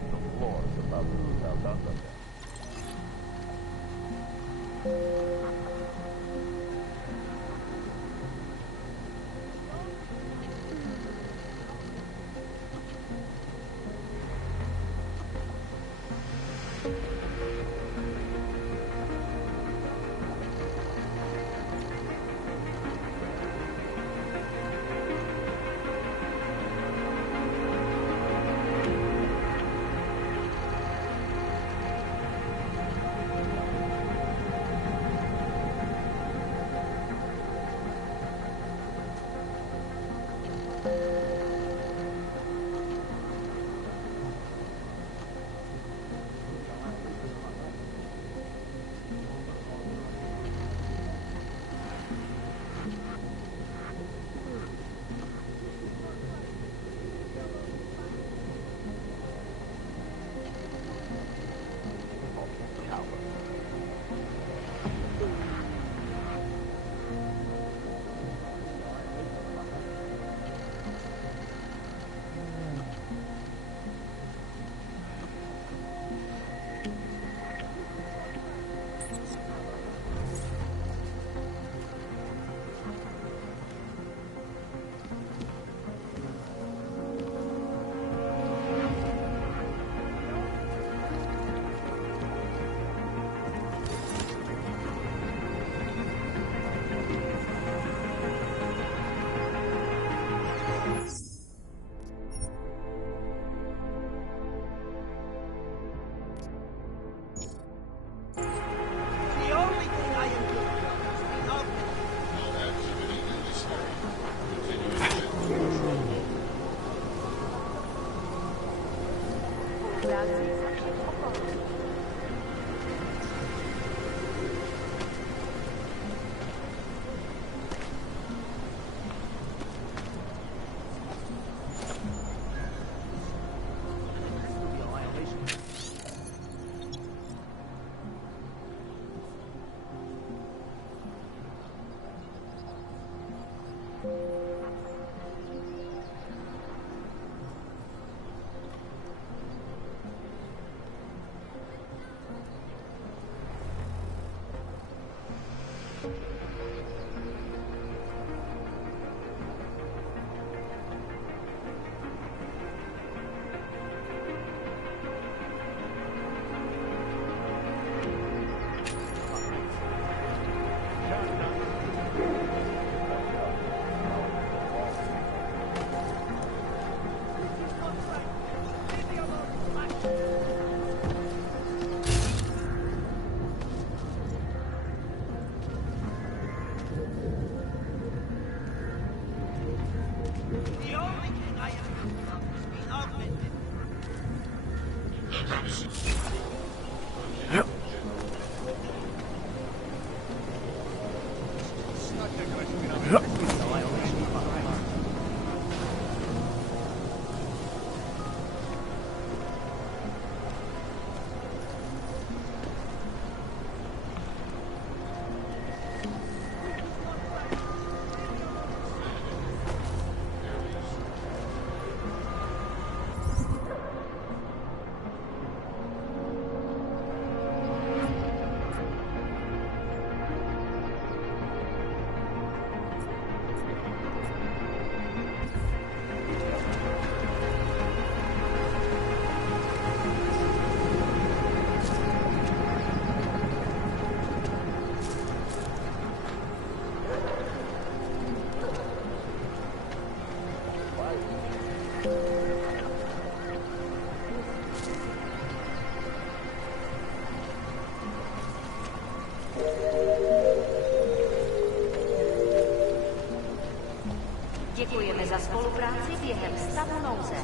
Děkujeme za spolupráci během stavu nouze.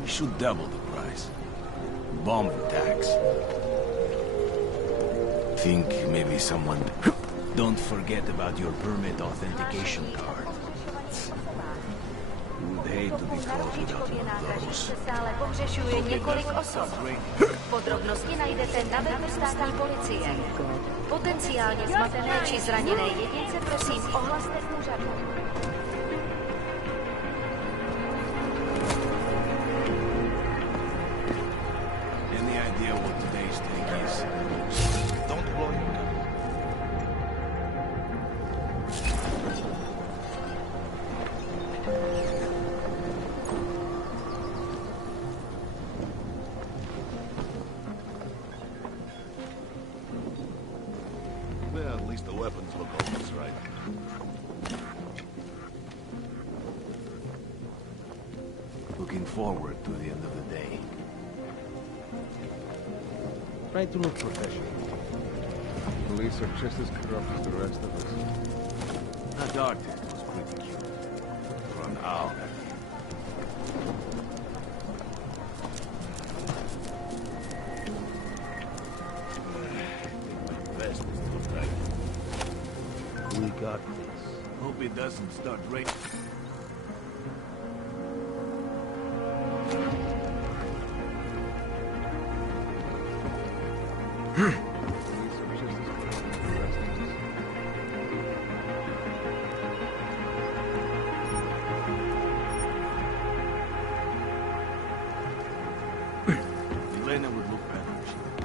We should double the price. Bomb attacks. Think maybe someone... Don't forget about your permit authentication card. Would útoku na roupičkově nádraží se stále pohřešuje několik osob. Podrobnosti najdete na webu státní policie. Potenciálně zmatené či zraněné jedince prosím ohlaste úřadu. Any idea what today's take is? Don't blow your cover. Well, at least the weapons look almost right. Looking forward to the end of the day. Try to look professional. Police are just as corrupt as the rest of us. That artist was pretty cute. Run out. My vest is too tight. We got this. Hope it doesn't start raining. Elena would look better if she did.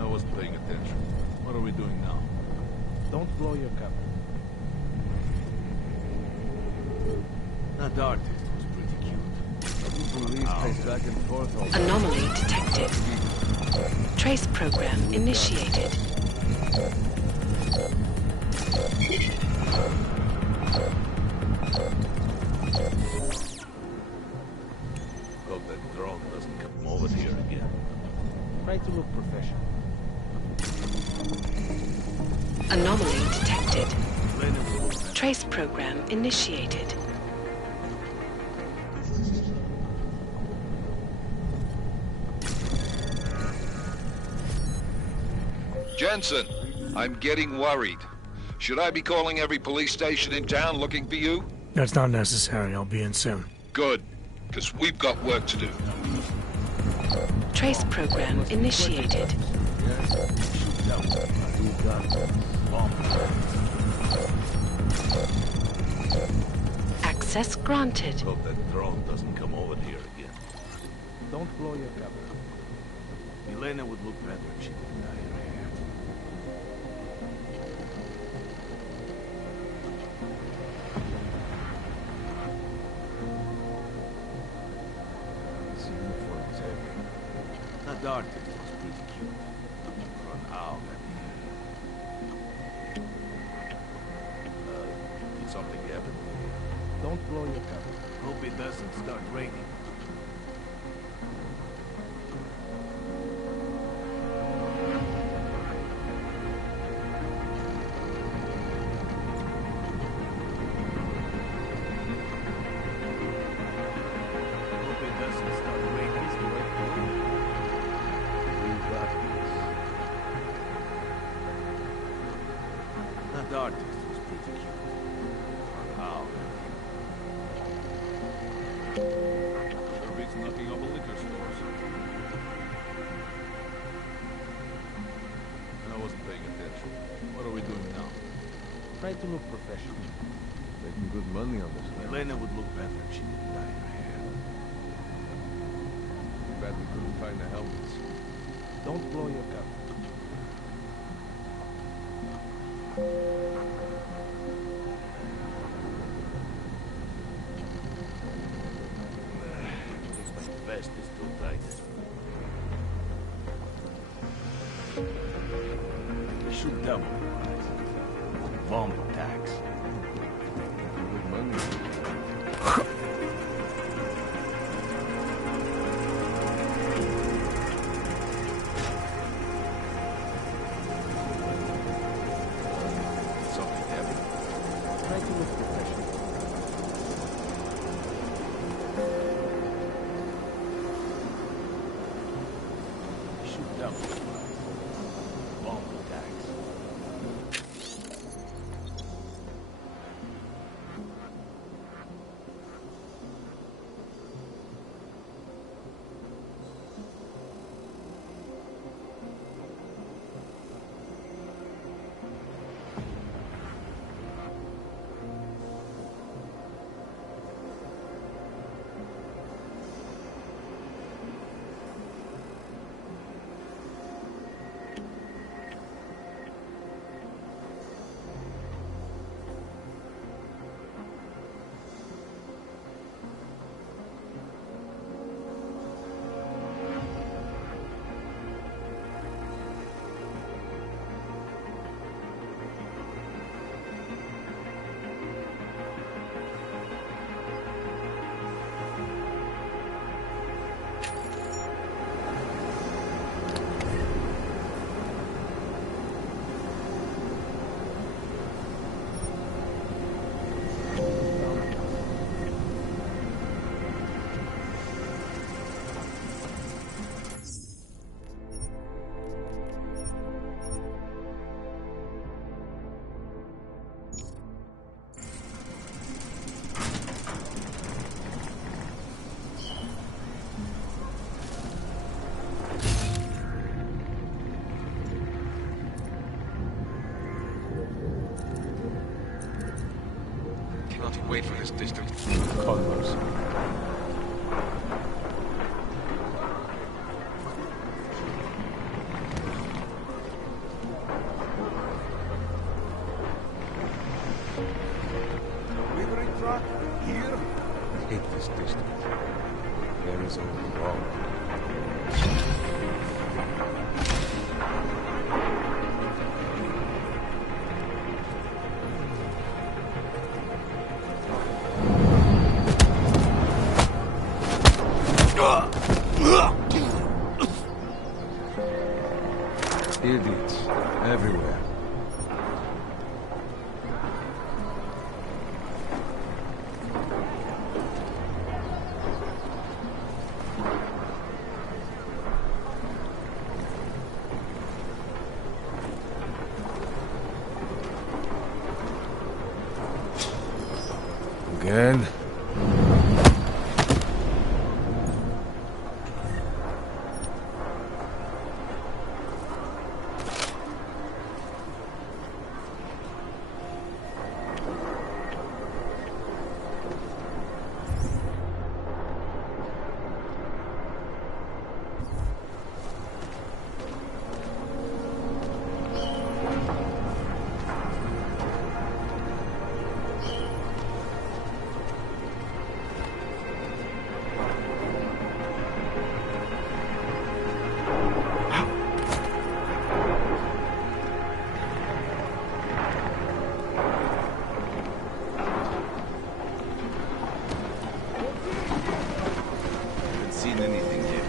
I wasn't paying attention. What are we doing now? Don't blow your cover. That artist was pretty cute. Police pace back and forth all day. Anomaly detected. Trace program initiated. Hope that drone doesn't come over here again. Try to look professional. Anomaly detected. Trace program initiated. Jensen, I'm getting worried. Should I be calling every police station in town looking for you? That's not necessary. I'll be in soon. Good, because we've got work to do. Trace program initiated. Access granted. Hope that drone doesn't come over here again. Don't blow your cover. Elena would look better if she didn't dye her hair. This uniform is heavy. That artist was pretty cute. Run out. Did something happen? Don't blow your cover. Hope it doesn't start raining. Hope it doesn't start raining. We got this. That artist was pretty cute. Run out. Everybody's knocking over liquor stores. I wasn't paying attention. What are we doing now? Try to look professional. Making good money on this. Elena would look better if she didn't dye her hair. Too bad we couldn't find the helmets. Don't blow your cover. My vest is too tight. They should double the price. Bomb attacks. Good money. Something happened. Try to look professional. They should double the price. Bomb Can't he wait for this distant Cosmos. Withering truck? Here? I hate this district. There is only wrong. Idiots everywhere. Again? Seen anything yet?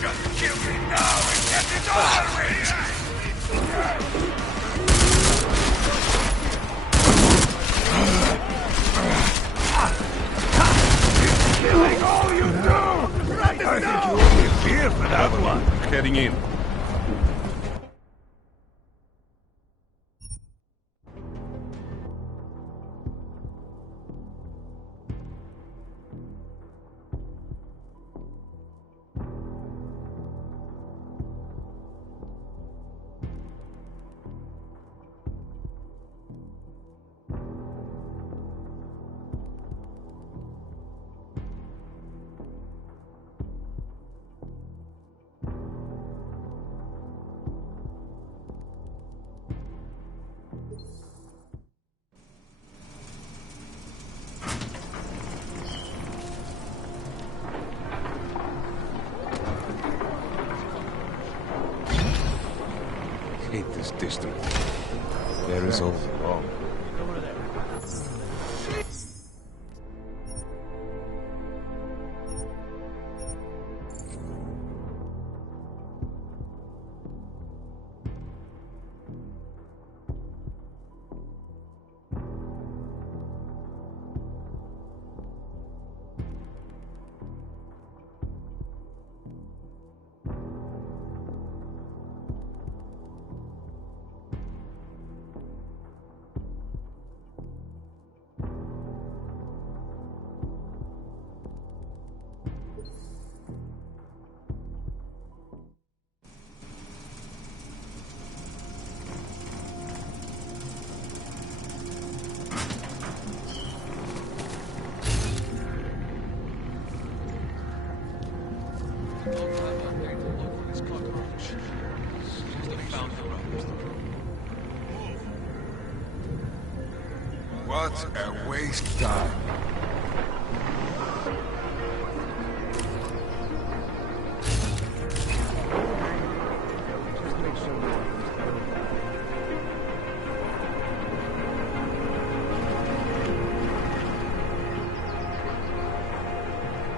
Just kill me! heading in. Hate this district. There is all wrong. What a waste of time.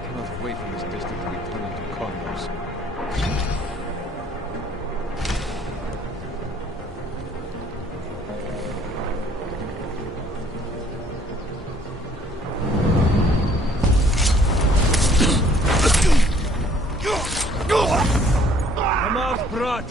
Cannot wait for this district to be turned into condos. Come out, brat!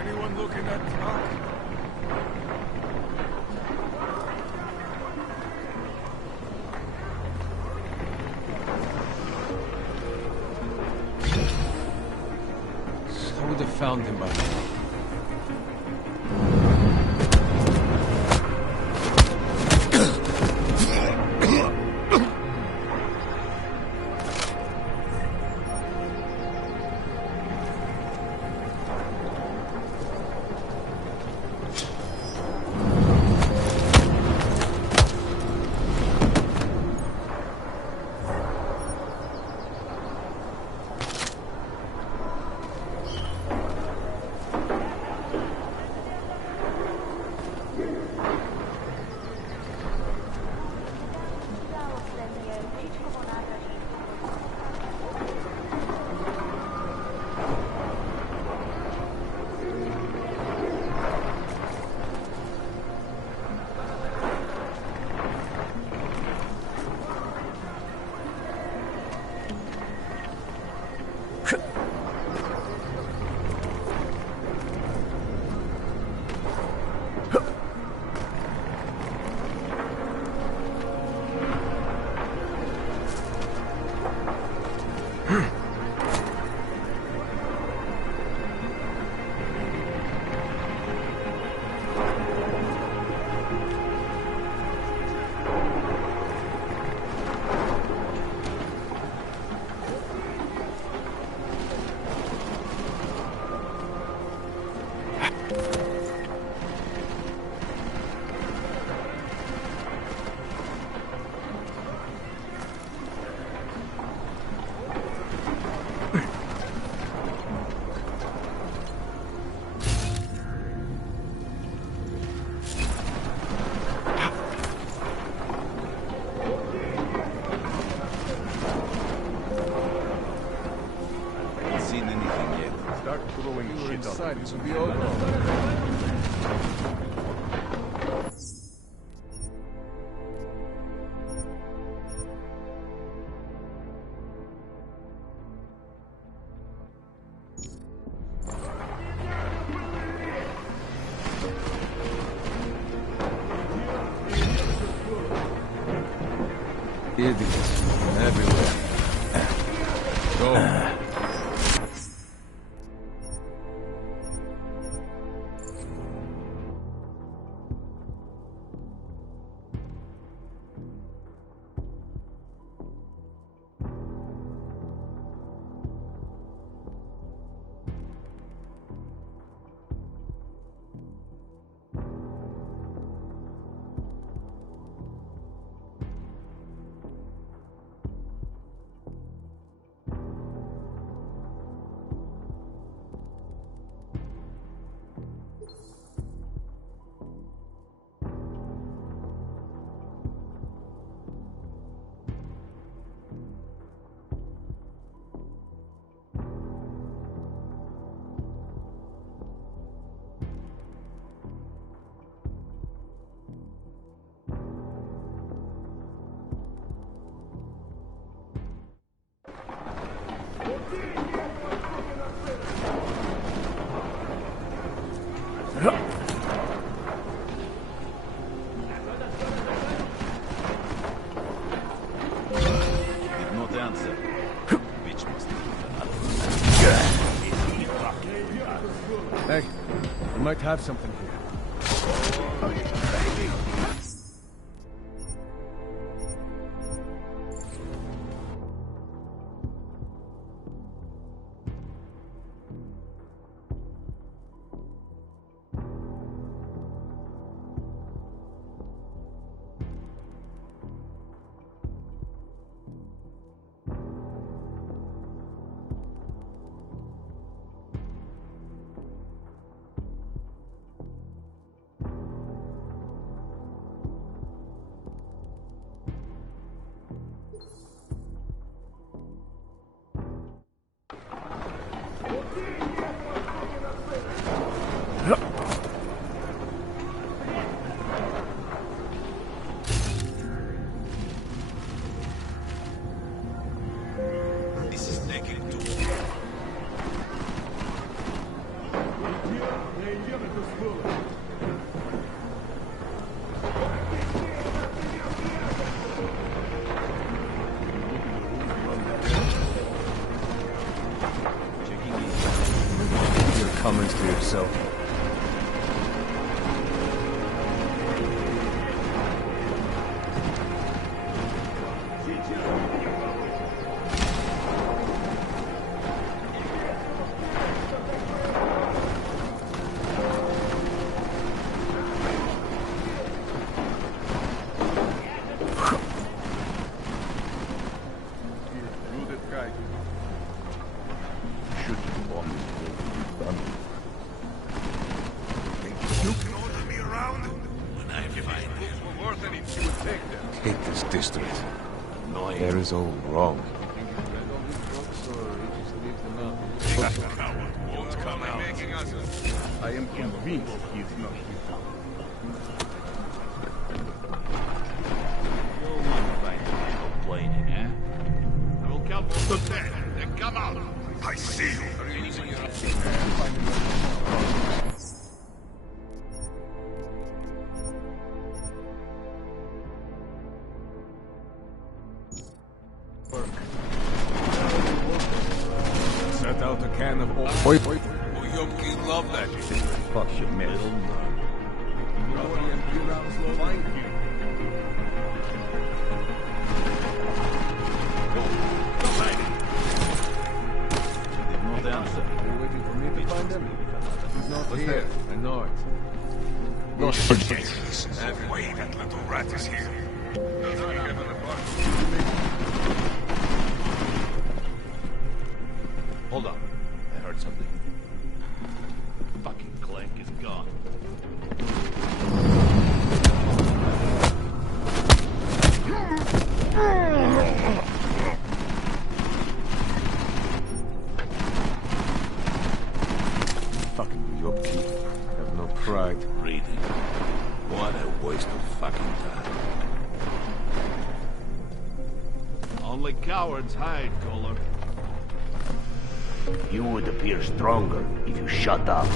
Anyone looking at truck? I would have found him by now. Start throwing shit inside, up. this would be over. Idiots everywhere. Go. Hey, we might have something here. Comments to yourself. Hate this district. There is all wrong. That coward won't come out. I am convinced he is not. You'll not find me complaining, eh? I will count to 10, then come out. I see you. Set out a can of oil. Yumki love that shit. Fuck shit, man. Thank you. No the answer. Are you waiting for me to find him? He's not What's here. there? I know it. No shit. That way, that little rat is here. Hold on. I heard something. Fucking Clank is gone. right. Reading. What a waste of fucking time. Only cowards hide, Kohler. You would appear stronger if you shut up.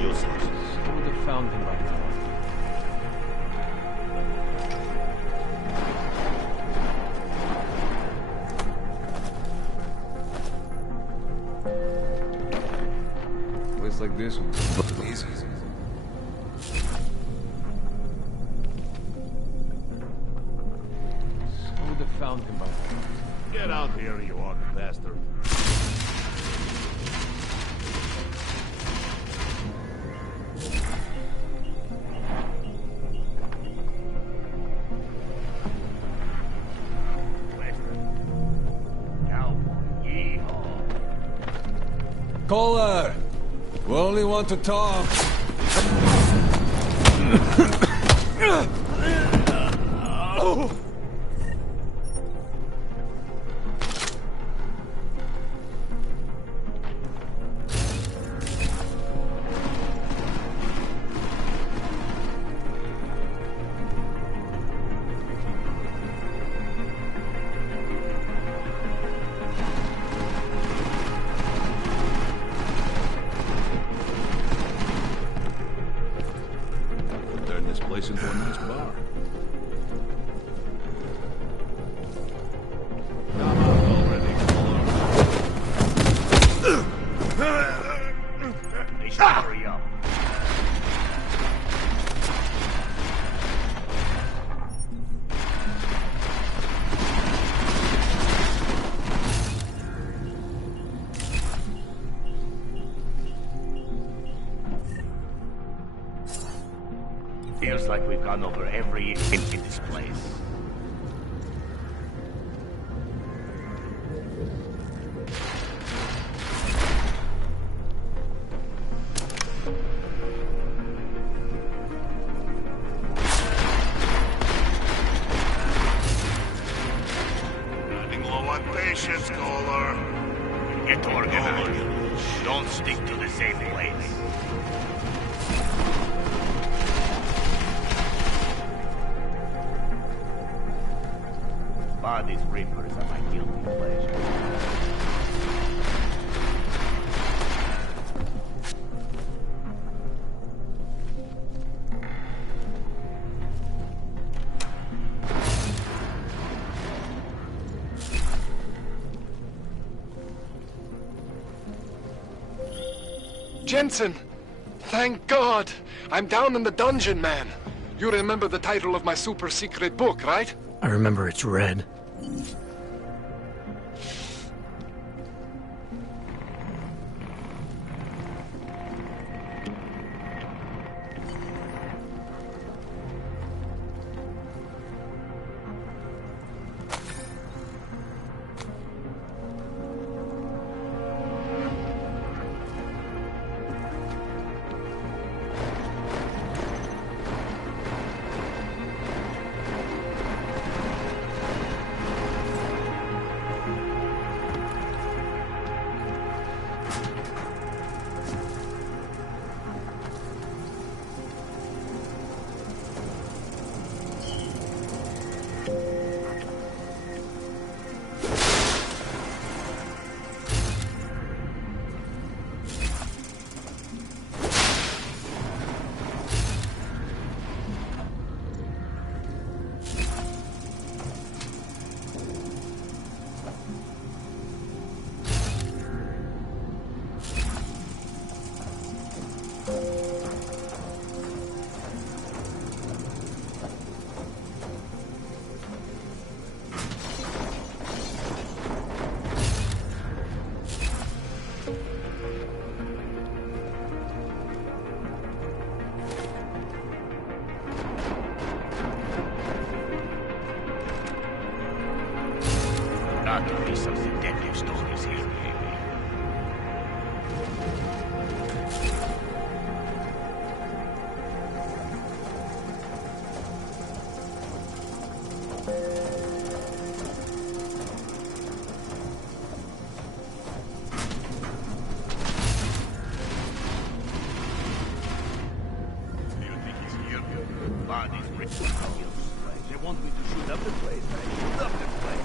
Useless. Who would have found him by now? Place like this one. Easy. Who would have found him by now? Get out here, you odd bastard. Kohler! We only want to talk. Turn this place into a nice bar. Come on already, They should hurry up. Feels like we've gone over every inch in this place. Running low on patience, Kohler. Get organized. Don't stick to the same place. Bodies reapers are my guilty pleasure. Jensen! Thank God! I'm down in the dungeon, man. You remember the title of my super secret book, right? I remember it's red. Got to be some detective stories here, maybe. bodies ridiculous. They want me to shoot up the place. I shoot up the place.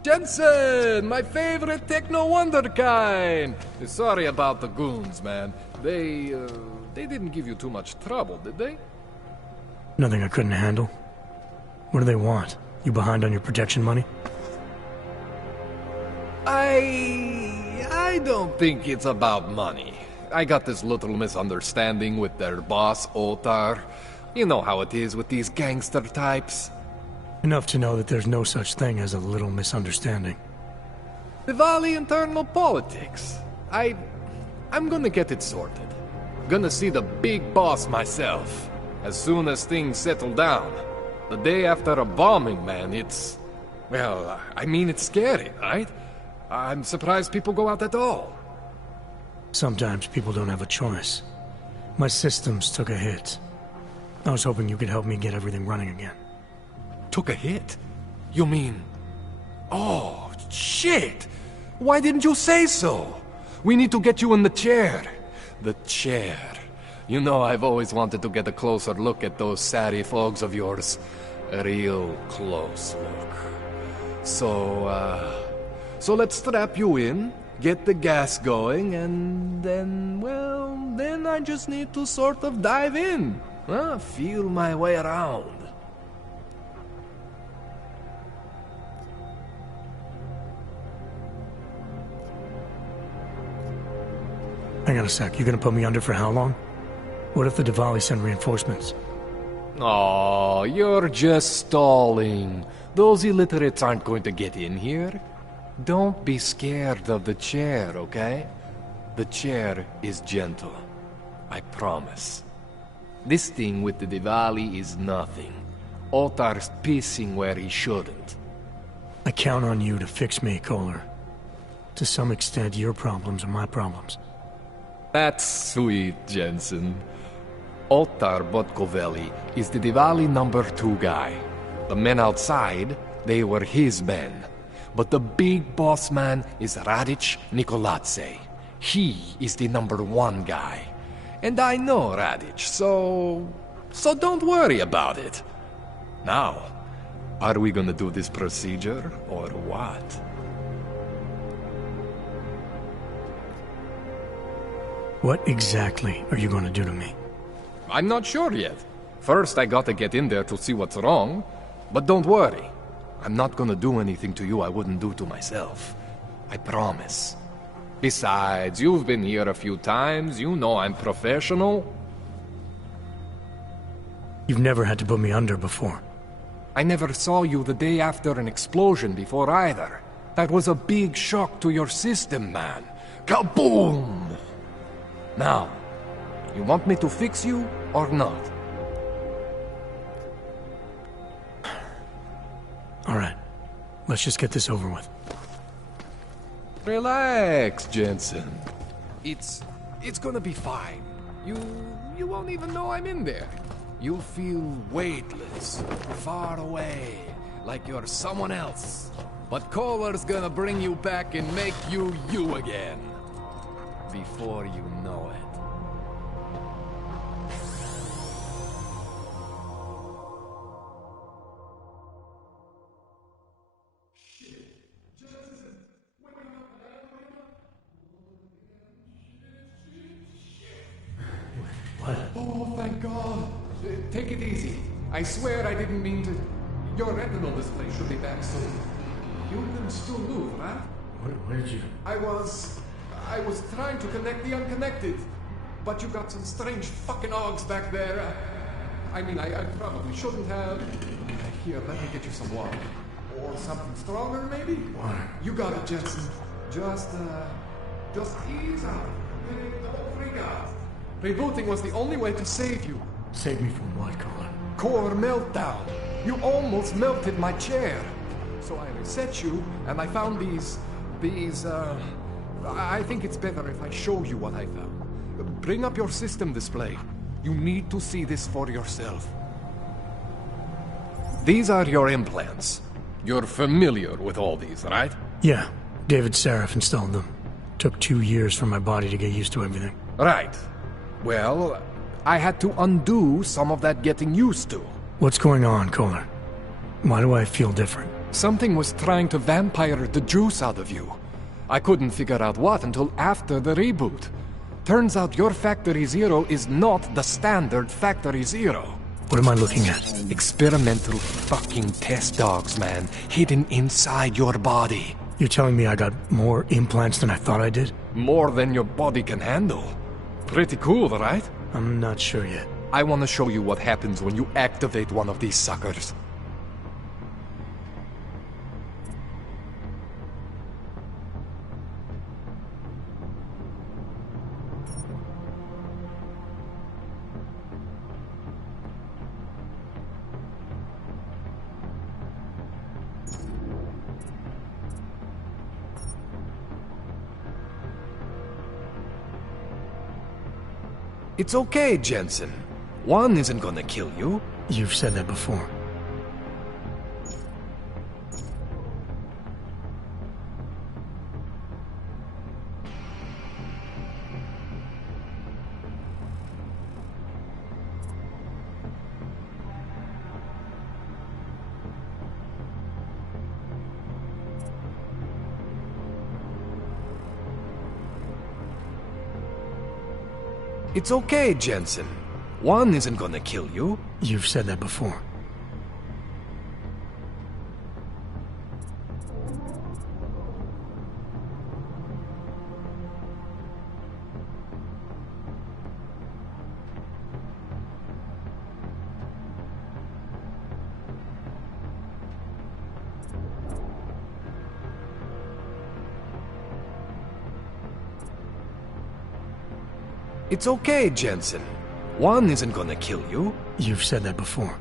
Jensen, my favorite techno wonderkind. Sorry about the goons, man. They didn't give you too much trouble, did they? Nothing I couldn't handle. What do they want? You behind on your protection money? I don't think it's about money. I got this little misunderstanding with their boss, Otar. You know how it is with these gangster types. Enough to know that there's no such thing as a little misunderstanding. Diwali internal politics. I'm gonna get it sorted. Gonna see the big boss myself. As soon as things settle down. The day after a bombing, man, it's... Well, I mean, it's scary, right? I'm surprised people go out at all. Sometimes people don't have a choice. My systems took a hit. I was hoping you could help me get everything running again. Took a hit? You mean... Oh, shit! Why didn't you say so? We need to get you in the chair. The chair. You know I've always wanted to get a closer look at those Sari folks of yours. A real close look. So let's strap you in, get the gas going, and then, well, then I just need to sort of dive in. Feel my way around. Hang on a sec, you gonna put me under for how long? What if the Diwali send reinforcements? Oh, you're just stalling. Those illiterates aren't going to get in here. Don't be scared of the chair, okay? The chair is gentle. I promise. This thing with the Diwali is nothing. Otar's pissing where he shouldn't. I count on you to fix me, Kohler. To some extent, your problems are my problems. That's sweet, Jensen. Otar Botkovelli is the Diwali #2 guy. The men outside, they were his men. But the big boss man is Radic Nikoladze. He is the #1 guy. And I know Radic, so don't worry about it. Now, are we gonna do this procedure, or what? What exactly are you gonna do to me? I'm not sure yet. First, I gotta get in there to see what's wrong. But don't worry. I'm not gonna do anything to you I wouldn't do to myself. I promise. Besides, you've been here a few times. You know I'm professional. You've never had to put me under before. I never saw you the day after an explosion before either. That was a big shock to your system, man. Kaboom! Now, you want me to fix you or not? All right. Let's just get this over with. Relax, Jensen. It's gonna be fine. You won't even know I'm in there. You'll feel weightless, far away, like you're someone else. But Kohler's gonna bring you back and make you you again. Before you know it. take it easy. I swear I didn't mean to... Your retinal display should be back soon. You can still move, right? Where did you... I was trying to connect the unconnected. But you got some strange fucking ogs back there. I mean, I probably shouldn't have. Here, let me get you some water. Or something stronger, maybe? Water. You got it, Jensen. Just ease out. Don't freak out. Rebooting was the only way to save you. Save me from what, Kohler? Core meltdown. You almost melted my chair. So I reset you, and I found these... I think it's better if I show you what I found. Bring up your system display. You need to see this for yourself. These are your implants. You're familiar with all these, right? Yeah. David Sarif installed them. Took 2 years for my body to get used to everything. Right. Well, I had to undo some of that getting used to. What's going on, Kohler? Why do I feel different? Something was trying to vampire the juice out of you. I couldn't figure out what until after the reboot. Turns out your Factory Zero is not the standard Factory Zero. What am I looking at? Experimental fucking test dogs, man. Hidden inside your body. You're telling me I got more implants than I thought I did? More than your body can handle. Pretty cool, right? I'm not sure yet. I want to show you what happens when you activate one of these suckers. It's okay, Jensen. One isn't gonna kill you. You've said that before. It's okay, Jensen. One isn't gonna kill you. You've said that before. It's okay, Jensen. One isn't gonna kill you. You've said that before.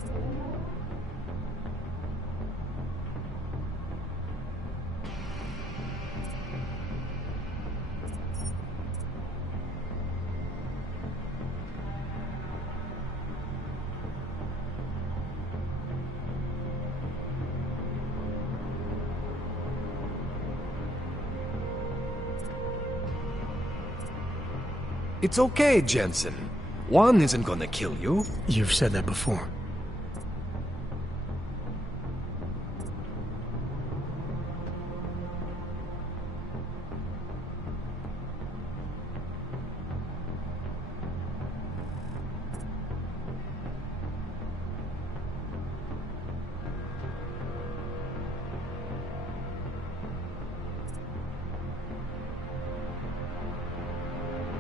It's okay, Jensen. One isn't gonna kill you. You've said that before.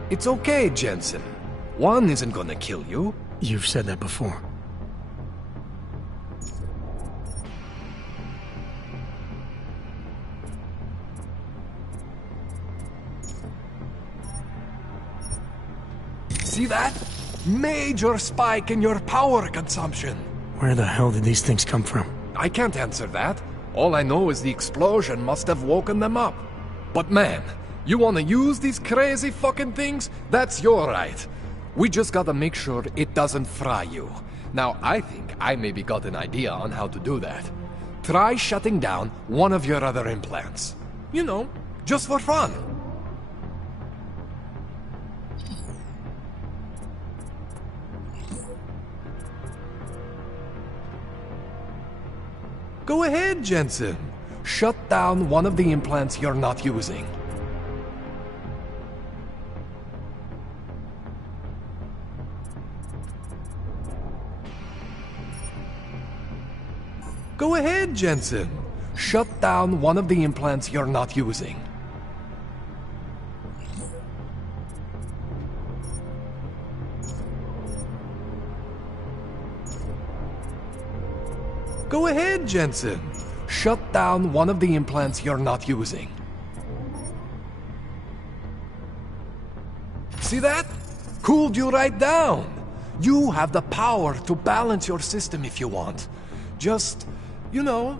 It's okay, Jensen. One isn't gonna kill you. You've said that before. See that? Major spike in your power consumption. Where the hell did these things come from? I can't answer that. All I know is the explosion must have woken them up. But man, you wanna use these crazy fucking things? That's your right. We just gotta make sure it doesn't fry you. Now, I think I maybe got an idea on how to do that. Try shutting down one of your other implants. You know, just for fun. Go ahead, Jensen. Shut down one of the implants you're not using. Go ahead, Jensen. Shut down one of the implants you're not using. Go ahead, Jensen. Shut down one of the implants you're not using. See that? Cooled you right down. You have the power to balance your system if you want. Just, you know,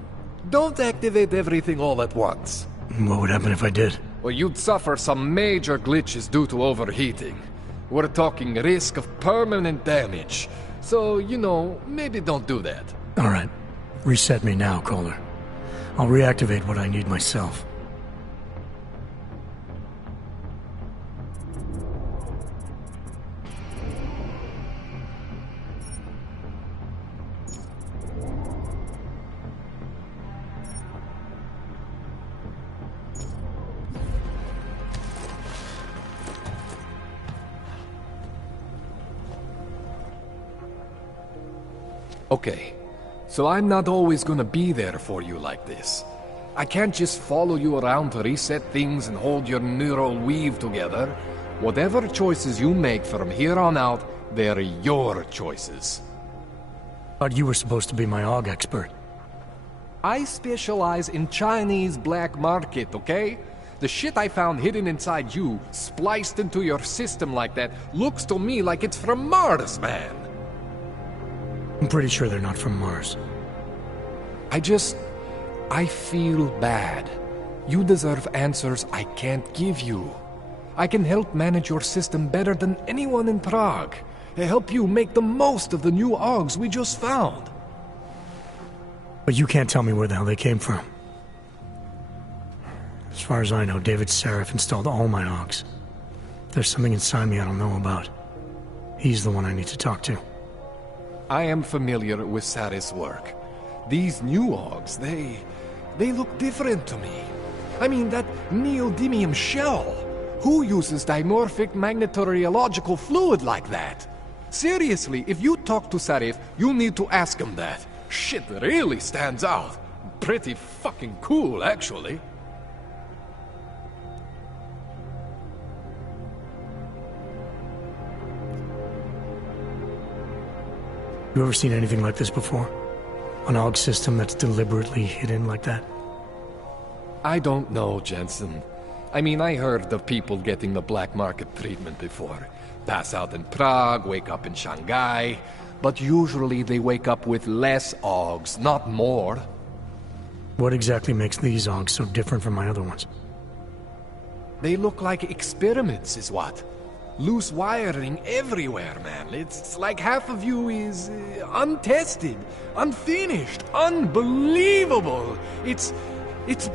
don't activate everything all at once. What would happen if I did? Well, you'd suffer some major glitches due to overheating. We're talking risk of permanent damage. So, you know, maybe don't do that. All right. Reset me now, Kohler. I'll reactivate what I need myself. Okay, so I'm not always gonna be there for you like this. I can't just follow you around to reset things and hold your neural weave together. Whatever choices you make from here on out, they're your choices. Thought you were supposed to be my AUG expert. I specialize in Chinese black market, okay? The shit I found hidden inside you, spliced into your system like that, looks to me like it's from Mars, man. I'm pretty sure they're not from Mars. I feel bad. You deserve answers I can't give you. I can help manage your system better than anyone in Prague. Help you make the most of the new AUGs we just found. But you can't tell me where the hell they came from. As far as I know, David Sarif installed all my AUGs. There's something inside me I don't know about. He's the one I need to talk to. I am familiar with Sarif's work. These new AUGs, they look different to me. I mean, that neodymium shell. Who uses dimorphic magnetorheological fluid like that? Seriously, if you talk to Sarif, you need to ask him that. Shit really stands out. Pretty fucking cool, actually. You ever seen anything like this before? An AUG system that's deliberately hidden like that? I don't know, Jensen. I mean, I heard of people getting the black market treatment before. Pass out in Prague, wake up in Shanghai. But usually they wake up with less AUGs, not more. What exactly makes these AUGs so different from my other ones? They look like experiments, is what. Loose wiring everywhere, man. It's like half of you is untested, unfinished, unbelievable. It's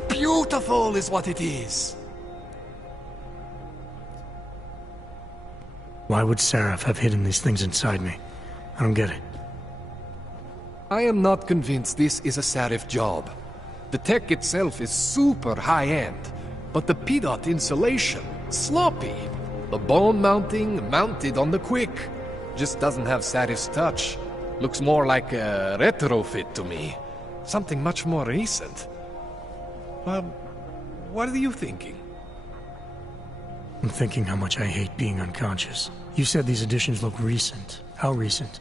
beautiful is what it is. Why would Sarif have hidden these things inside me? I don't get it. I am not convinced this is a Sarif job. The tech itself is super high-end, but the PDOT insulation, sloppy. The bone mounting, mounted on the quick. Just doesn't have Sarif's touch. Looks more like a retrofit to me. Something much more recent. Well, what are you thinking? I'm thinking how much I hate being unconscious. You said these additions look recent. How recent?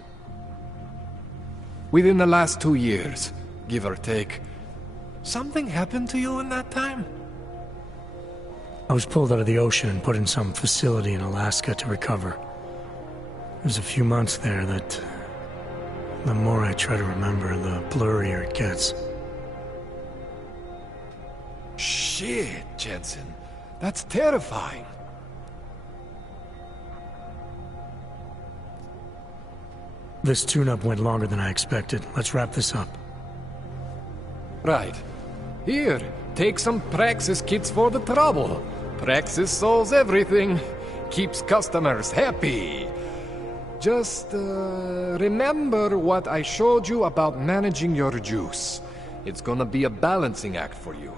Within the last 2 years, give or take. Something happened to you in that time? I was pulled out of the ocean and put in some facility in Alaska to recover. There's a few months there that... the more I try to remember, the blurrier it gets. Shit, Jensen. That's terrifying. This tune-up went longer than I expected. Let's wrap this up. Right. Here, take some Praxis kits for the trouble. Praxis solves everything. Keeps customers happy. Just, remember what I showed you about managing your juice. It's gonna be a balancing act for you.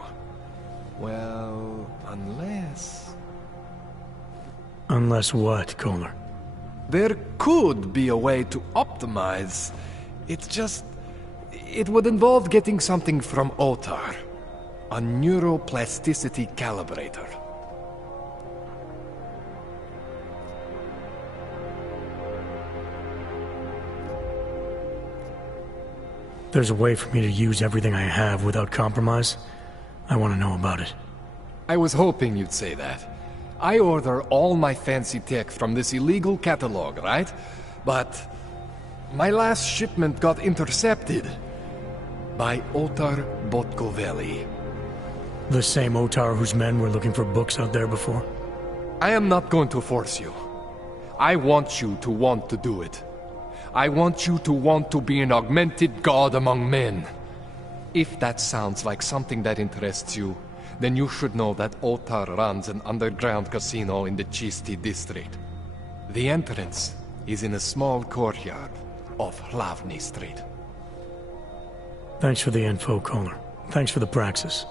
Well, unless... Unless what, Kohler? There could be a way to optimize. It's just... It would involve getting something from Otar. A neuroplasticity calibrator. There's a way for me to use everything I have without compromise. I want to know about it. I was hoping you'd say that. I order all my fancy tech from this illegal catalog, right? But my last shipment got intercepted by Otar Botkoveli. The same Otar whose men were looking for books out there before? I am not going to force you. I want you to want to do it. I want you to want to be an augmented god among men. If that sounds like something that interests you, then you should know that Otar runs an underground casino in the Chisti district. The entrance is in a small courtyard off Hlavny Street. Thanks for the info, Kohler. Thanks for the praxis.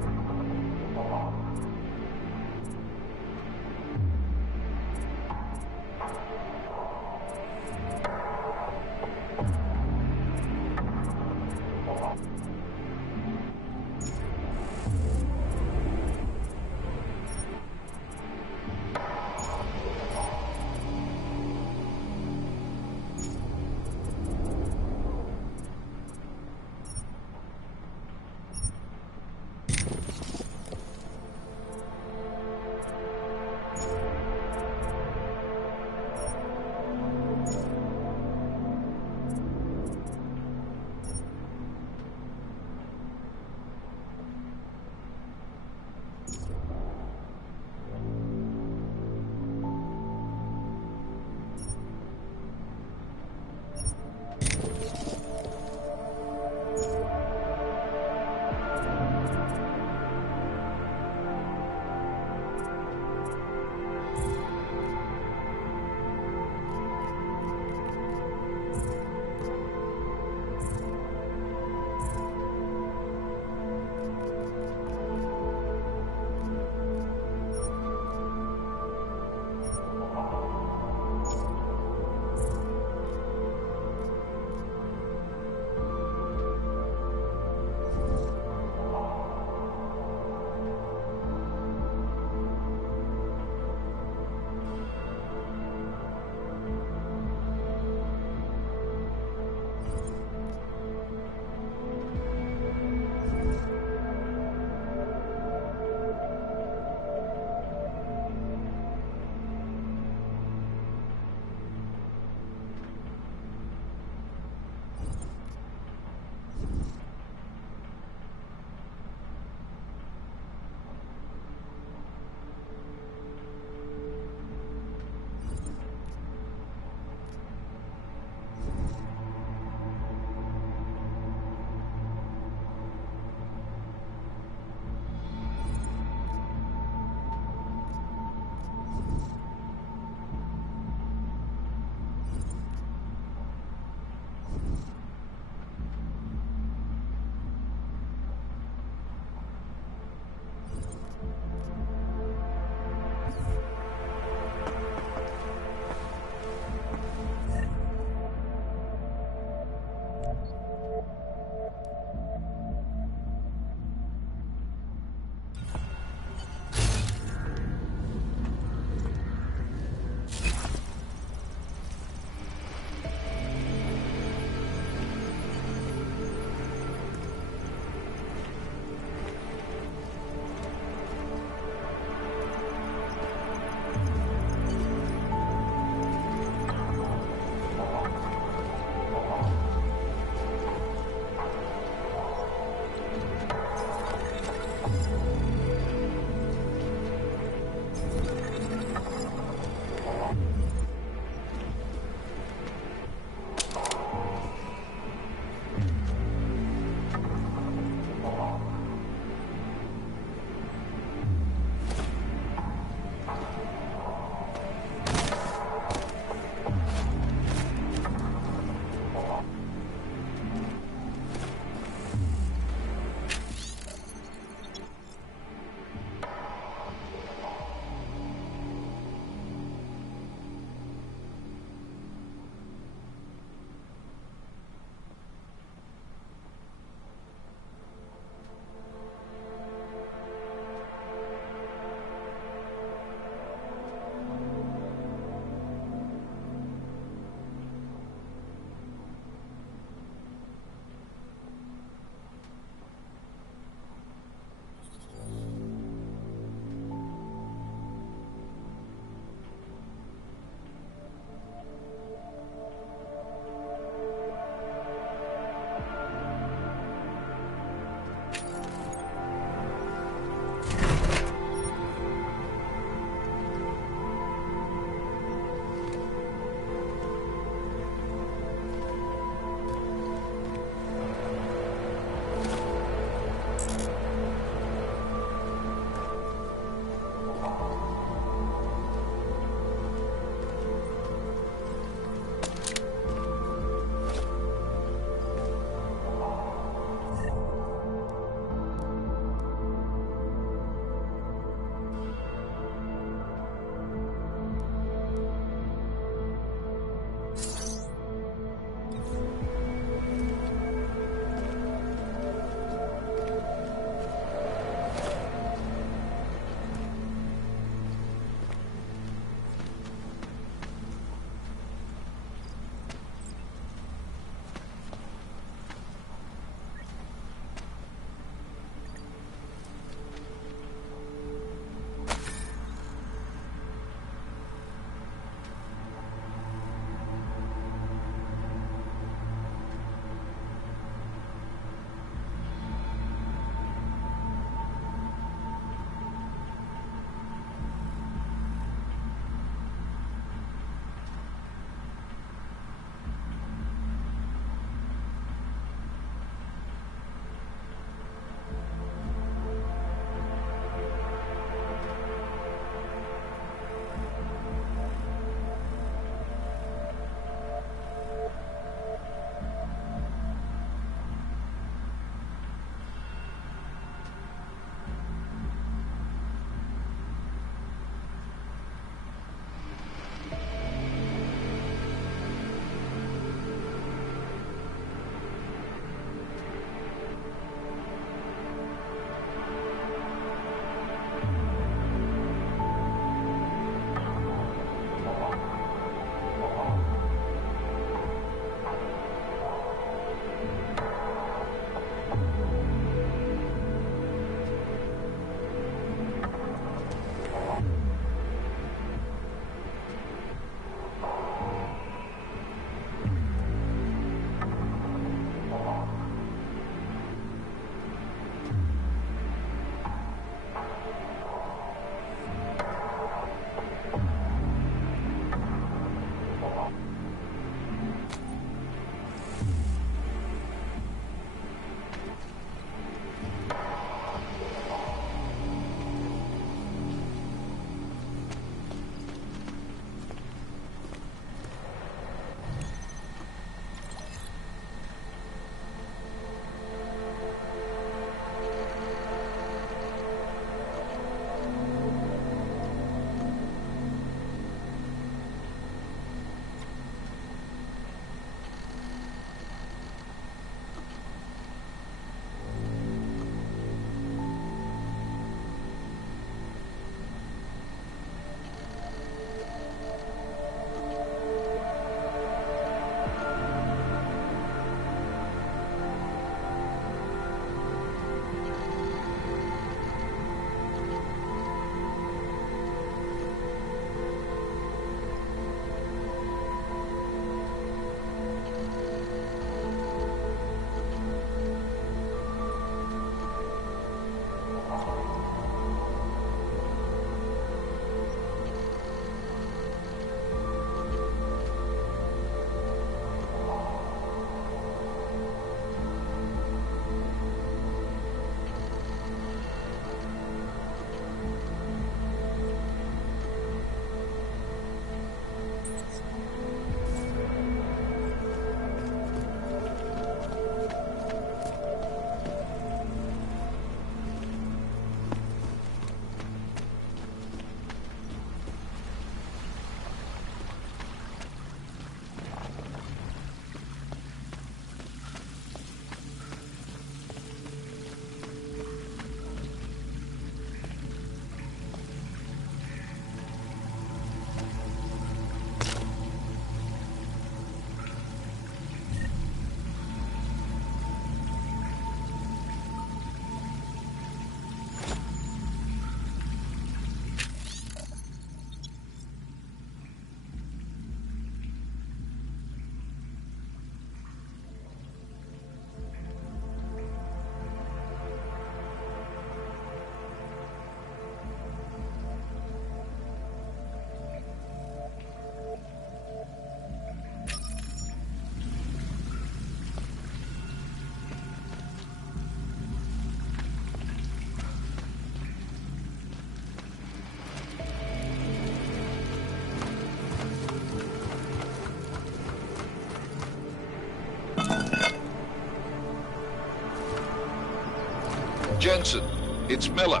Jensen, it's Miller.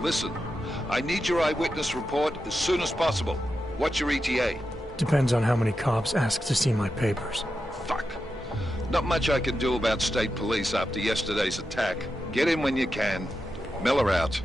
Listen, I need your eyewitness report as soon as possible. What's your ETA? Depends on how many cops ask to see my papers. Fuck. Not much I can do about state police after yesterday's attack. Get in when you can. Miller out.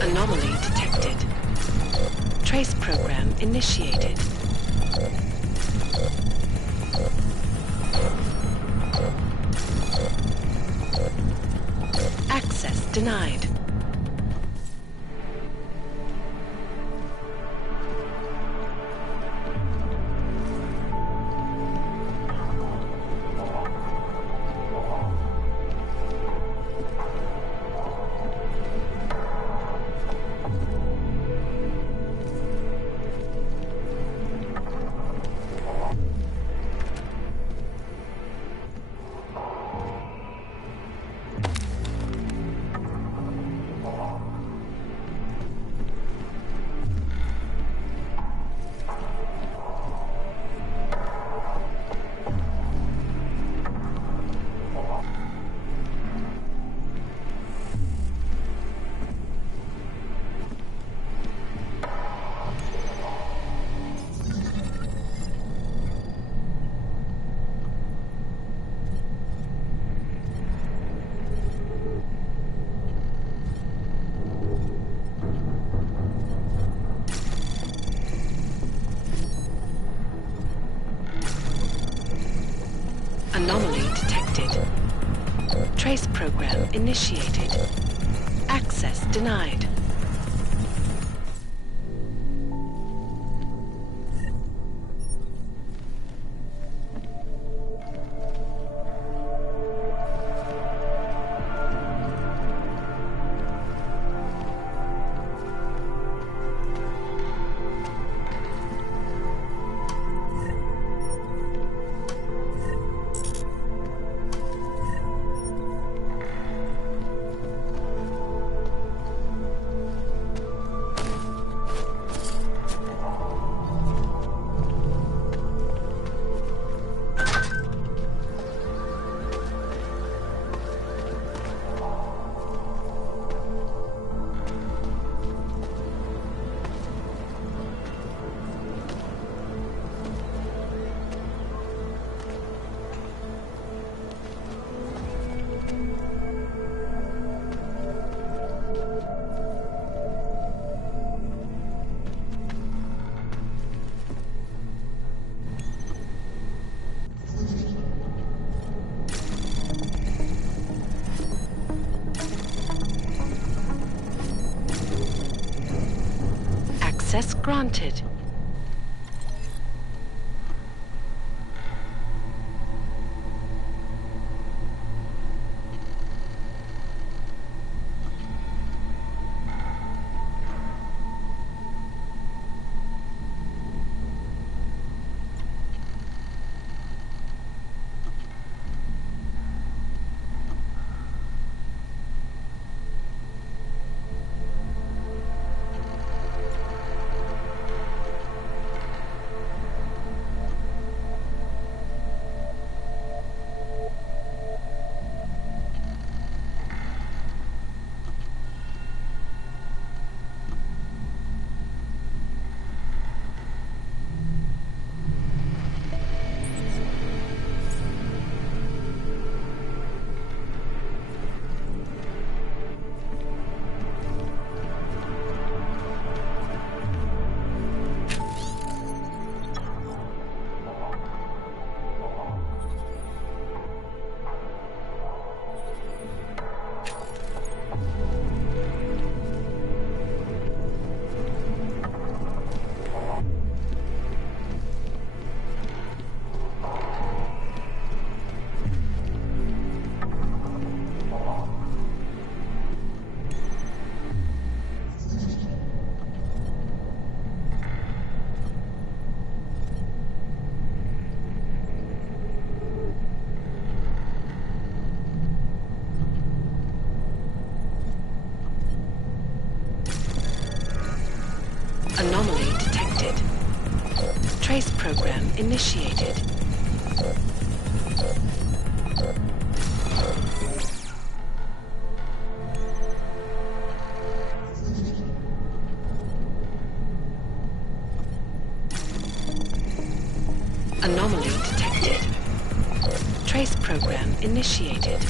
Anomaly detected. Trace program initiated. Access denied. Anomaly detected. Trace program initiated. Access denied. Access granted. Anomaly detected. Trace program initiated. Anomaly detected. Trace program initiated.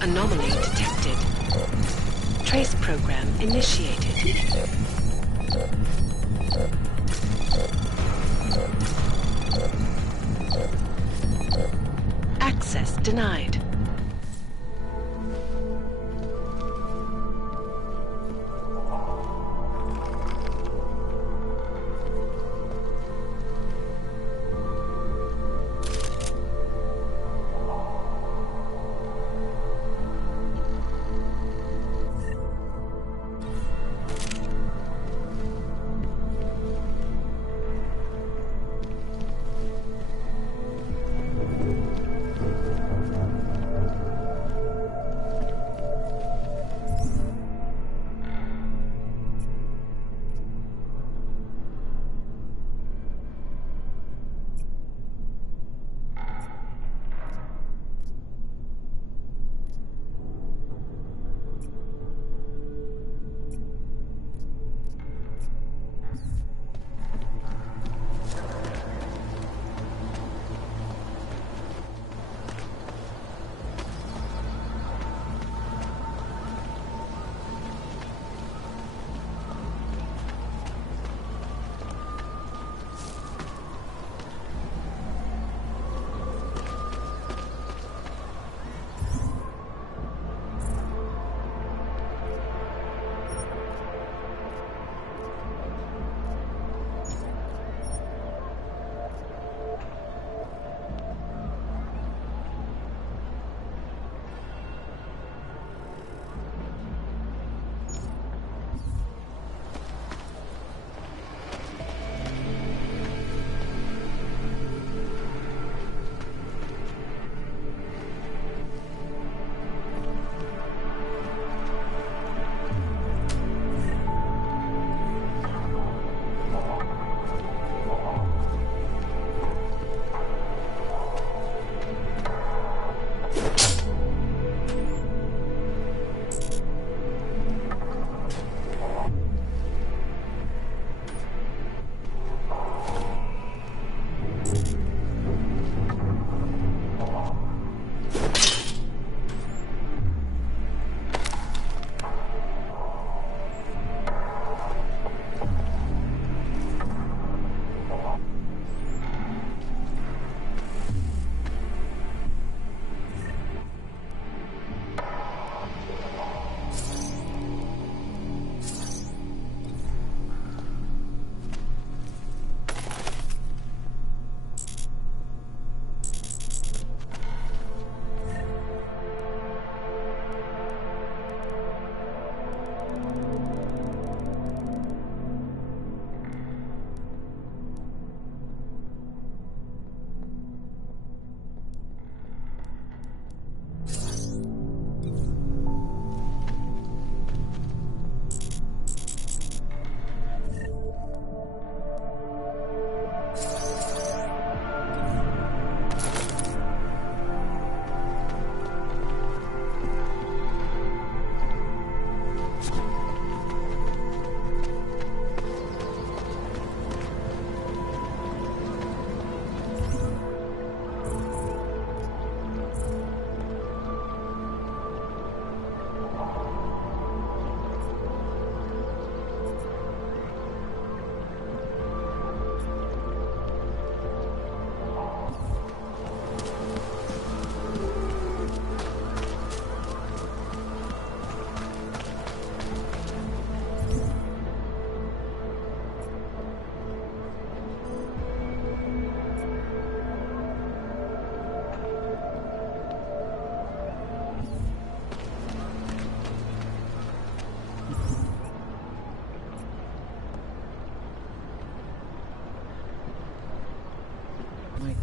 Anomaly detected. Trace program initiated. Access denied.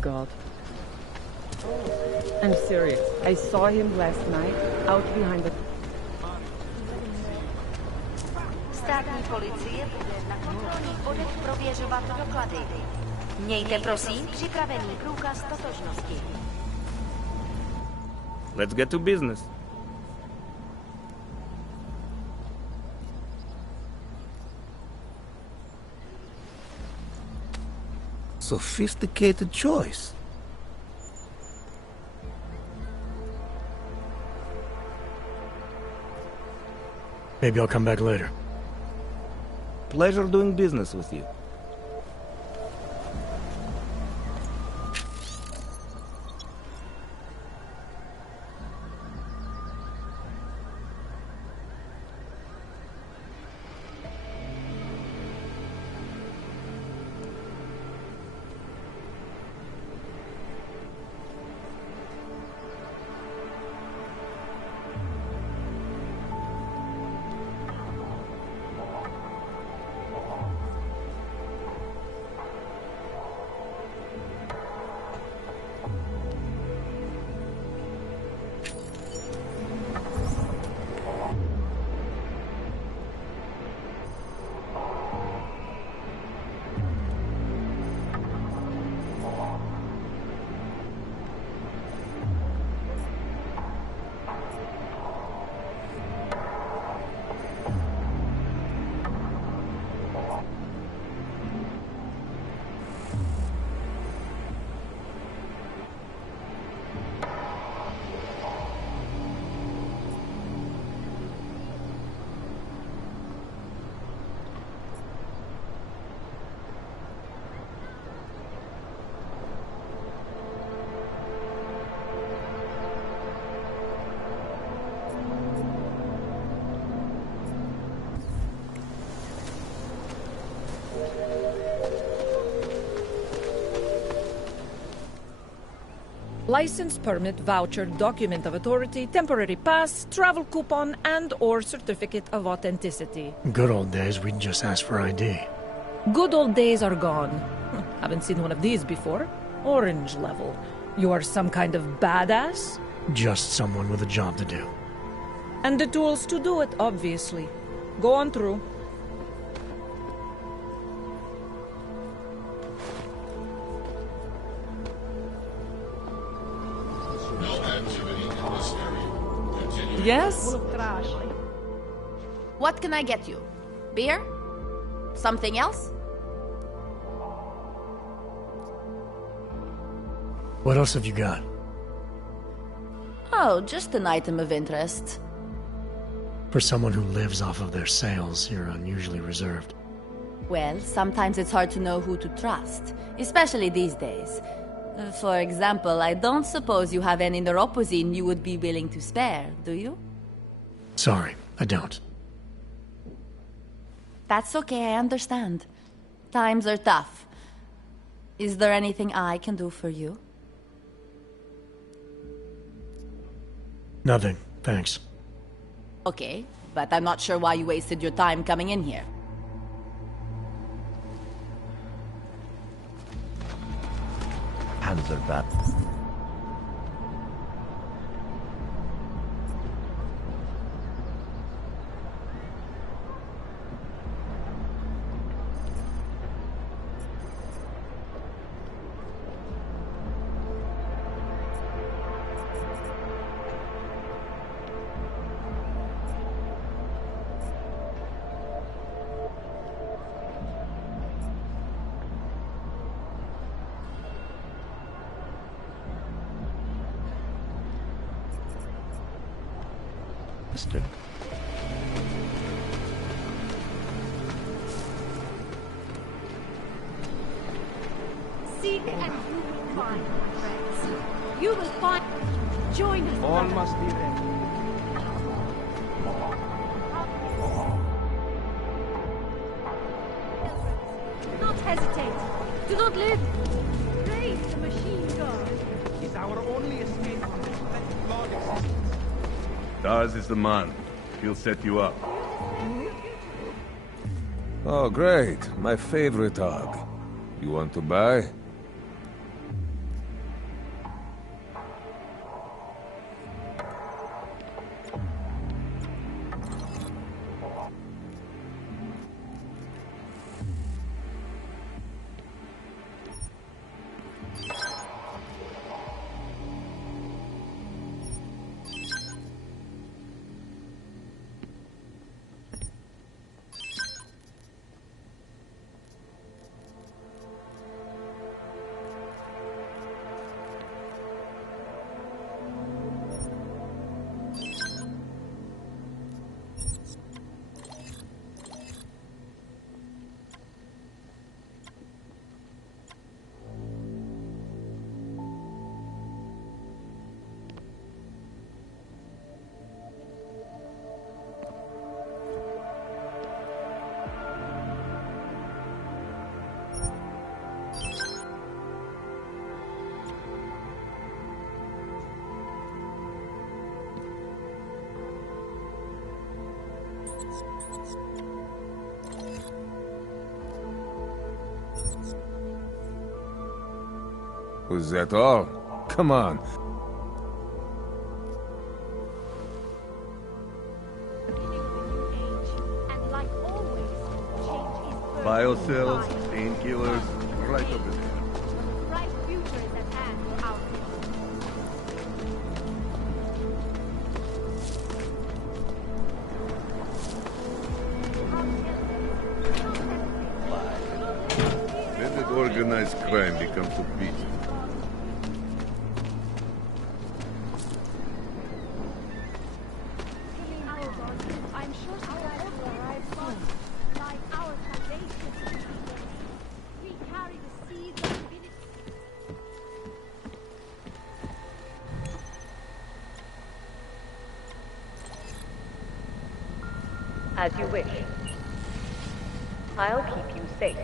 God. I'm serious. I saw him last night, out behind the... Státní policie bude na kontrolních bodech prověřovat doklady. Mějte prosím připravený průkaz totožnosti. Let's get to business. Sophisticated choice. Maybe I'll come back later. Pleasure doing business with you. License, permit, voucher, document of authority, temporary pass, travel coupon, and/or certificate of authenticity. Good old days, we'd just ask for ID. Good old days are gone. Haven't seen one of these before. Orange level. You are some kind of badass? Just someone with a job to do. And the tools to do it, obviously. Go on through. Yes? What can I get you? Beer? Something else? What else have you got? Oh, just an item of interest. For someone who lives off of their sales, you're unusually reserved. Well, sometimes it's hard to know who to trust, especially these days. For example, I don't suppose you have any neuropozyne you would be willing to spare, do you? Sorry, I don't. That's okay, I understand. Times are tough. Is there anything I can do for you? Nothing, thanks. Okay, but I'm not sure why you wasted your time coming in here. Hands are bad. Mister. Seek and you will find, my friends. You will find. Join us. All must be ready. Do not hesitate. Do not live. Raise the machine gun. It's our only escape from this wretched log existence. Daz is the man. He'll set you up. Oh, great. My favorite hog. You want to buy? Was that all? Come on. And like always, change is Biocells, painkillers, right over there. bright future is at hand for our When did organized crime become so busy? I'm sure supplies will arrive soon. Like our salvation. We carry the seeds of divinity. As you wish. I'll keep you safe.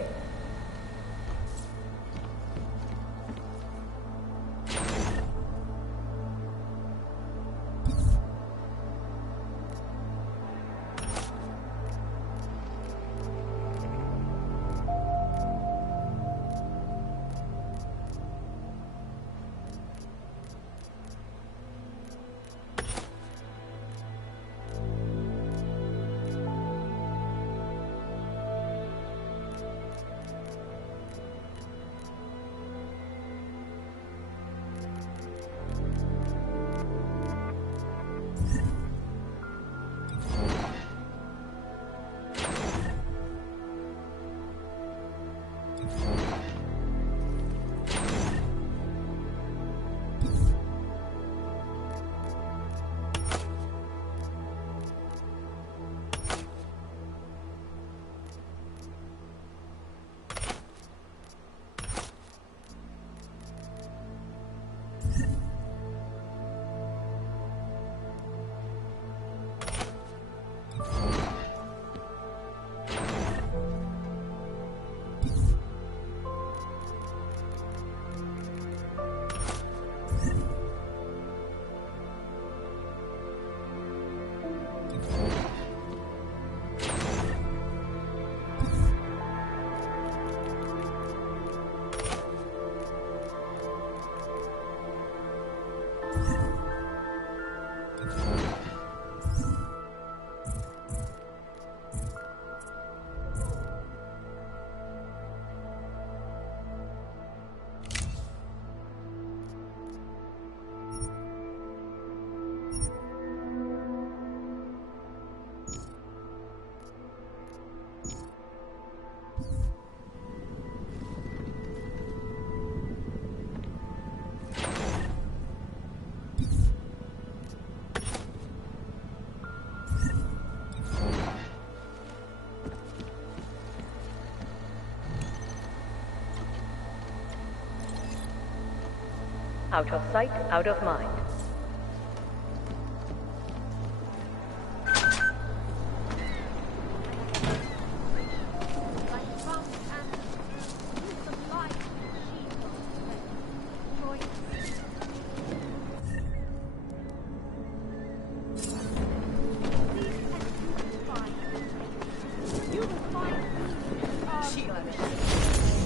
Out of sight, out of mind.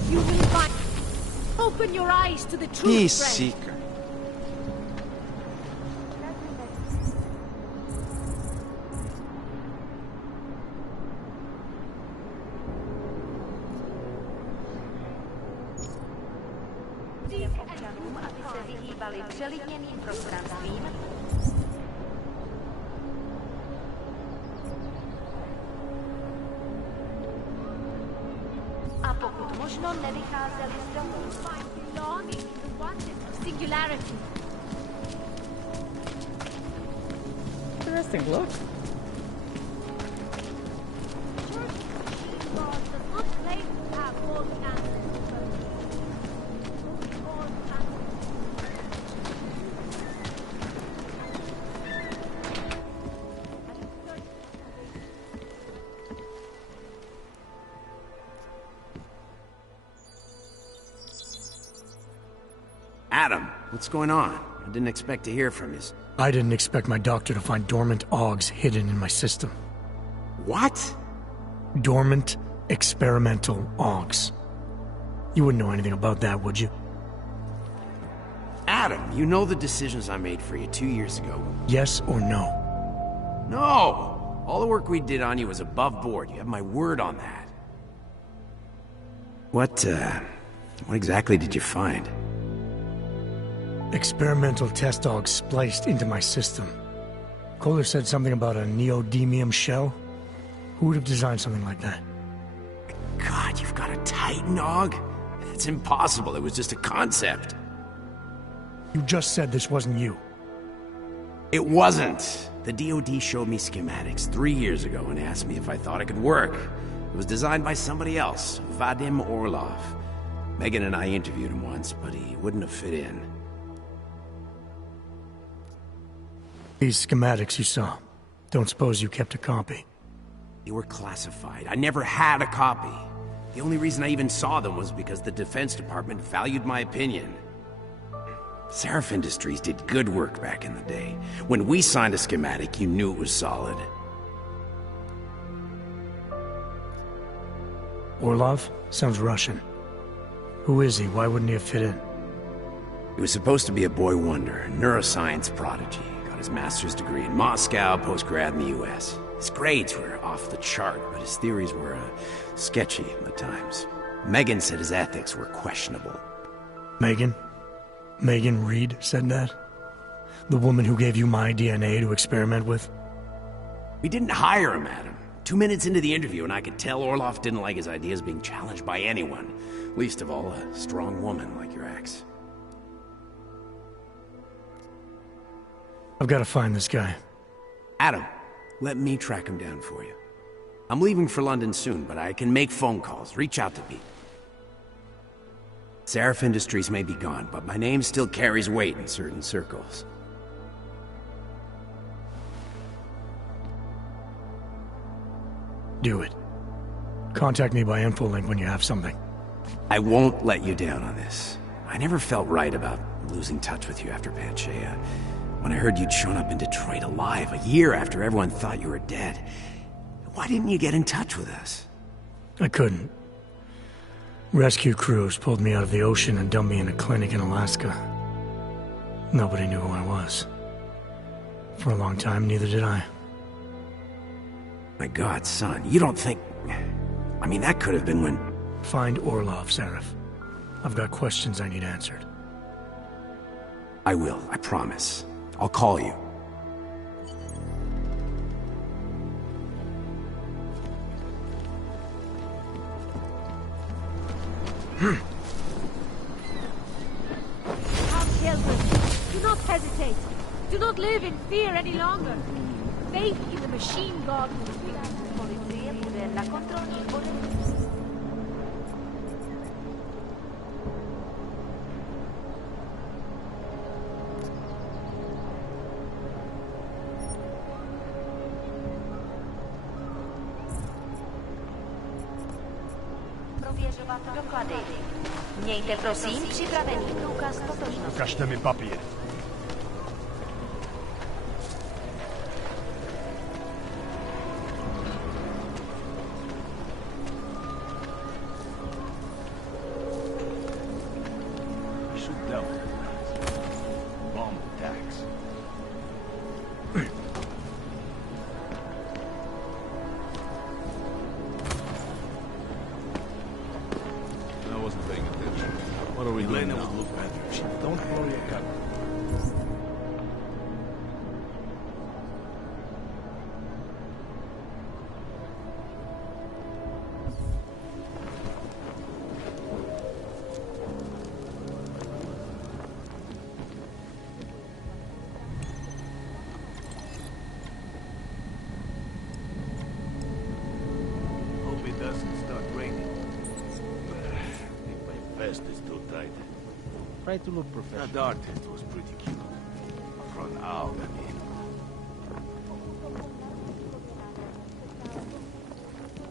You will find. Open your eyes to the truth, Peace friend. seeker. Občanům, aby se vyhýbali přelidněným prostranstvím, a pokud možno nevycházeli z domu. Belonging in the oneness of singularity. Interesting look. God does not claim to have all the answers, but all answers. Adam, what's going on? I didn't expect to hear from you. I didn't expect my doctor to find dormant augs hidden in my system. What? Dormant experimental AUGs. You wouldn't know anything about that, would you? Adam, you know the decisions I made for you 2 years ago. Yes or no? No! All the work we did on you was above board. You have my word on that. What exactly did you find? Experimental test AUGs spliced into my system. Kohler said something about a neodymium shell. Who would have designed something like that? God, you've got a Titan AUG? It's impossible. It was just a concept. You just said this wasn't you. It wasn't. The DoD showed me schematics 3 years ago and asked me if I thought it could work. It was designed by somebody else, Vadim Orlov. Megan and I interviewed him once, but he wouldn't have fit in. These schematics you saw, don't suppose you kept a copy? They were classified. I never had a copy. The only reason I even saw them was because the Defense Department valued my opinion. Seraph Industries did good work back in the day. When we signed a schematic, you knew it was solid. Orlov? Sounds Russian. Who is he? Why wouldn't he have fit in? He was supposed to be a boy wonder, a neuroscience prodigy. Got his master's degree in Moscow, post-grad in the US. His grades were off the chart, but his theories were sketchy at times. Megan said his ethics were questionable. Megan? Megan Reed said that? The woman who gave you my DNA to experiment with? We didn't hire him, Adam. 2 minutes into the interview, and I could tell Orlov didn't like his ideas being challenged by anyone. Least of all, a strong woman like your ex. I've got to find this guy. Adam, let me track him down for you. I'm leaving for London soon, but I can make phone calls, reach out to people. Seraph Industries may be gone, but my name still carries weight in certain circles. Do it. Contact me by infolink when you have something. I won't let you down on this. I never felt right about losing touch with you after Panchea. When I heard you'd shown up in Detroit alive, a year after everyone thought you were dead. Why didn't you get in touch with us? I couldn't. Rescue crews pulled me out of the ocean and dumped me in a clinic in Alaska. Nobody knew who I was. For a long time, neither did I. My God, son, you don't think... I mean, that could have been when... Find Orlov, Seraph. I've got questions I need answered. I will, I promise. I'll call you. Come, children. Do not hesitate. Do not live in fear any longer. Faith in the machine god will be Poliție bude la controlul poliției. Prověřovat doklady. Mějte prosím připravený průkaz totožnosti. Ukažte mi papír. Try to look professional. That artist was pretty cute. For an owl, I mean.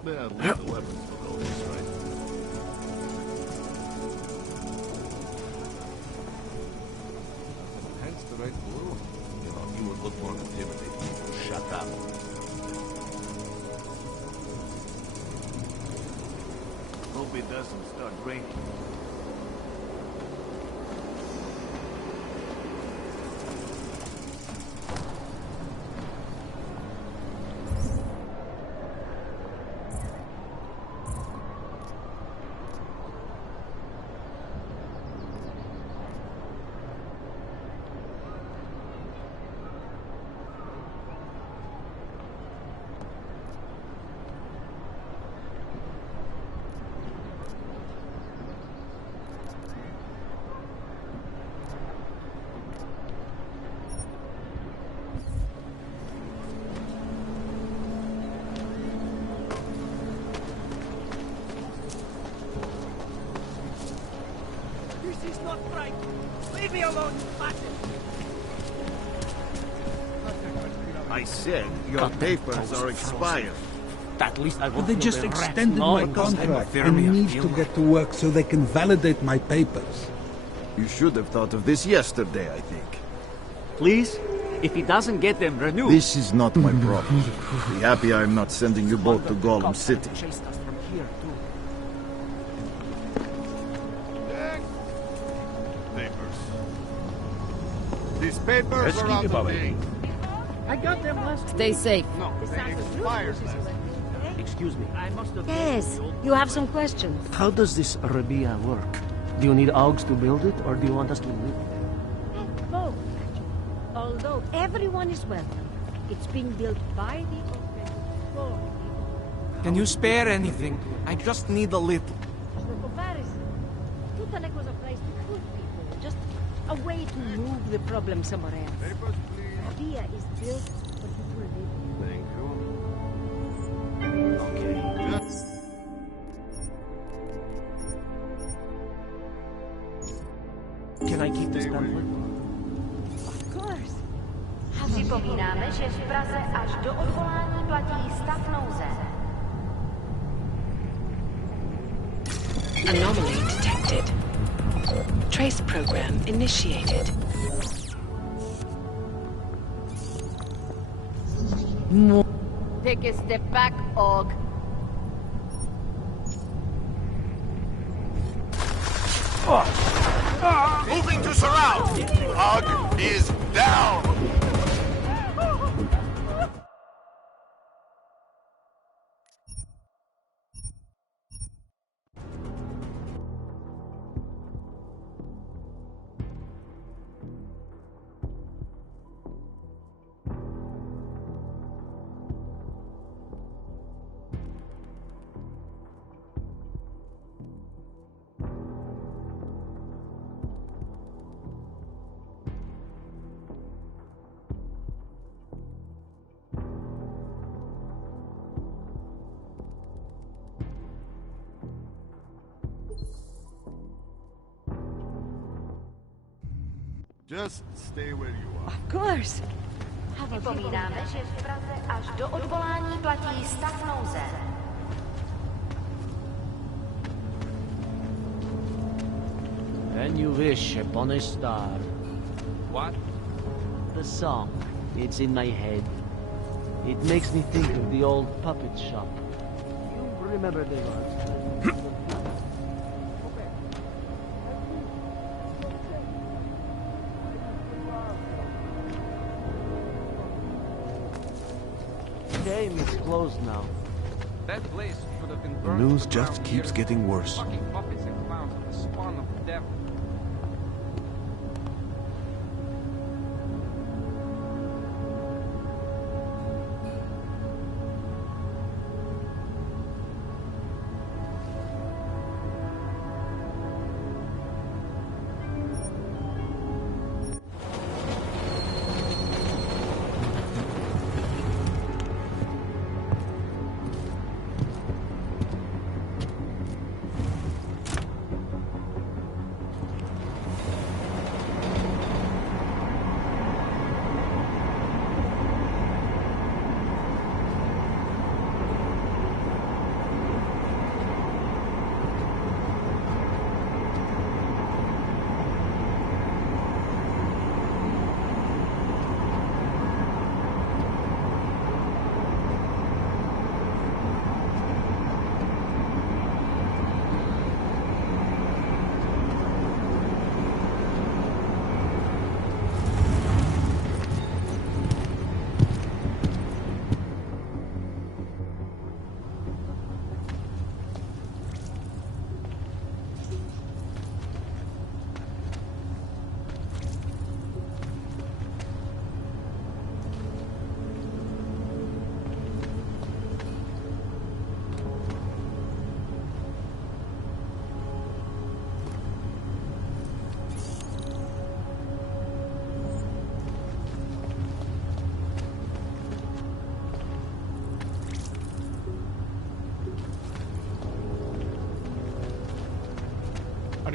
Well, leave the weapons for those, right? Hence the right blue. You know, you would look more intimidating. Shut up. Hope it doesn't start raining. This is not right. Leave me alone, you bastard. I said your papers are expired. At least I But won't they feel just the rat extended my gnawing. contract. I need to get to work so they can validate my papers. You should have thought of this yesterday, I think. Please? If he doesn't get them renewed... This is not my problem. Be happy I'm not sending you both to Golem City. Chased us from here, too. Papers. These papers are out of date. I got them last Stay safe. No, they expired last week. Excuse me. I must have... Yes, you have some questions. How does this Rabia work? Do you need Augs to build it, or do you want us to live there? Both, actually. Although everyone is welcome, it's being built by the augmented for the Can you spare anything? I just need a little. For comparison, Tutalek was a place to put people, just a way to move the problem somewhere else. Papers, please. Rabia is built for people living. Thank you. Okay. Can I keep this pamphlet? Of course. Připomínáme, že v Praze až do odvolání platí stav nouze. Anomaly detected. Trace program initiated. Take a step back, Og. Moving to surround. Og is down. Just stay where you are. Of course. Připomínáme, že v Praze až do odvolání platí stav nouze. When you wish upon a star. What? The song. It's in my head. It makes me think of the old puppet shop. You remember the words? Game is closed now. That place should have been The burned. news to the ground just keeps years getting ago. worse. Fucking puppets and clowns are the spawn of the devil.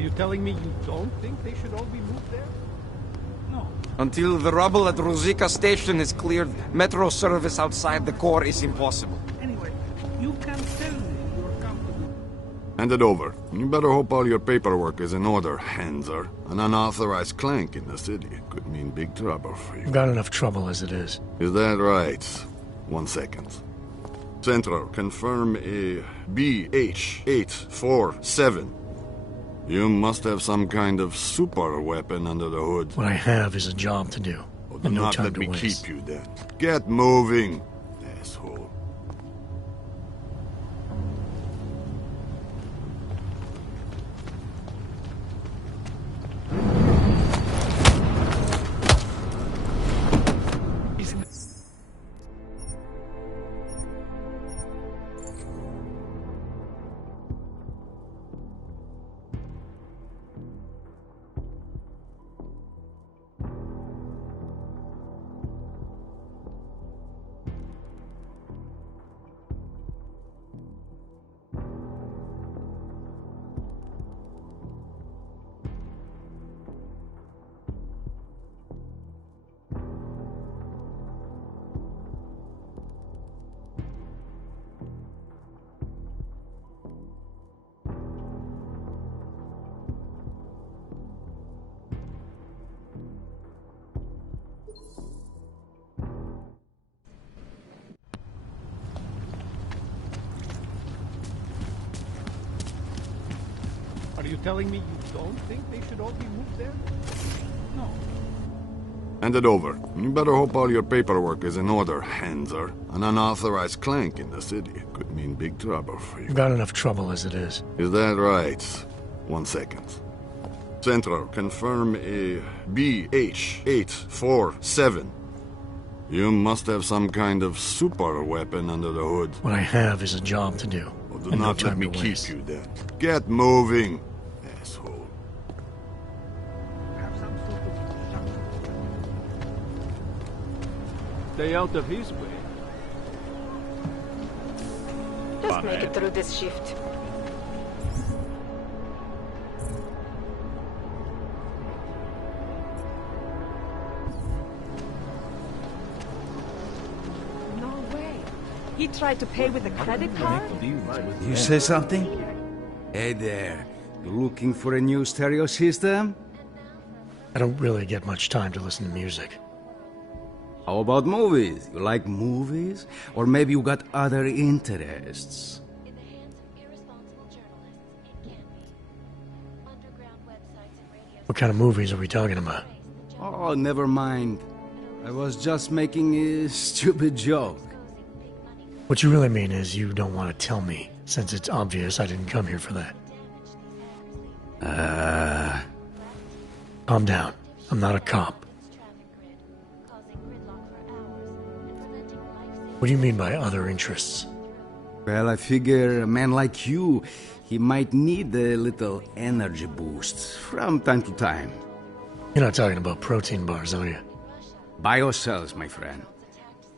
you telling me you don't think they should all be moved there? No. Until the rubble at Ruzicka Station is cleared, metro service outside the core is impossible. Anyway, you can tell me you're comfortable. Hand it over. You better hope all your paperwork is in order, Hanser. An unauthorized clank in the city could mean big trouble for you. You've got enough trouble as it is. Is that right? 1 second. Central, confirm a BH-847. You must have some kind of super weapon under the hood. What I have is a job to do, Oh, do and no not time let to me waste. keep you then. Get moving, asshole. Are you telling me you don't think they should all be moved there? No. Hand it over. You better hope all your paperwork is in order, Hanser. An unauthorized clank in the city could mean big trouble for you. You've got enough trouble as it is. Is that right? 1 second. Central, confirm a BH-847. You must have some kind of super weapon under the hood. What I have is a job to do, Oh, do and no not let time me to keep waste. you then. Get moving, asshole. Stay out of his way. Just make it through this shift. No way. He tried to pay with a credit card? You say something? Hey there. You looking for a new stereo system? I don't really get much time to listen to music. How about movies? You like movies? Or maybe you got other interests? What kind of movies are we talking about? Oh, never mind. I was just making a stupid joke. What you really mean is you don't want to tell me, since it's obvious I didn't come here for that. Calm down. I'm not a cop. What do you mean by other interests? Well, I figure a man like you, he might need a little energy boost from time to time. You're not talking about protein bars, are you? Biocells, my friend.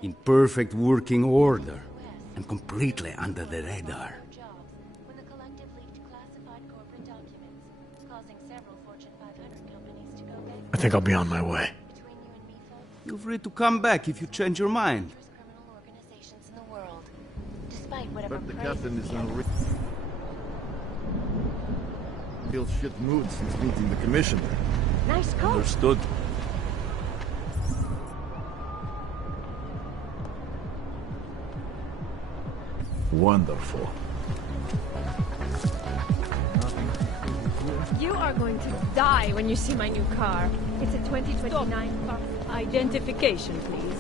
In perfect working order. And completely under the radar. I think I'll be on my way. Feel free to come back if you change your mind. But the captain is in real shit mood since meeting the commissioner. Nice coat. Understood. Wonderful. You are going to die when you see my new car. It's a 2029 car. Identification, please.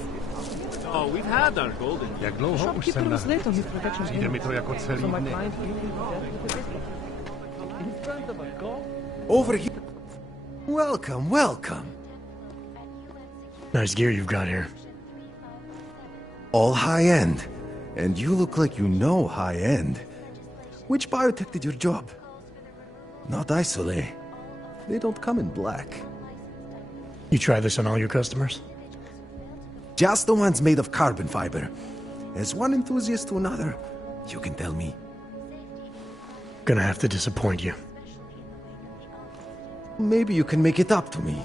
Oh, we've had our golden. Jak dlouho už jsem na... Přijde mi to jako celý dny. Over here. Welcome, welcome. Nice gear you've got here. All high-end. And you look like you know high-end. Which biotech did your job? Not Isolate. They don't come in black. You try this on all your customers? Just the ones made of carbon fiber. As one enthusiast to another, you can tell me. Gonna have to disappoint you. Maybe you can make it up to me.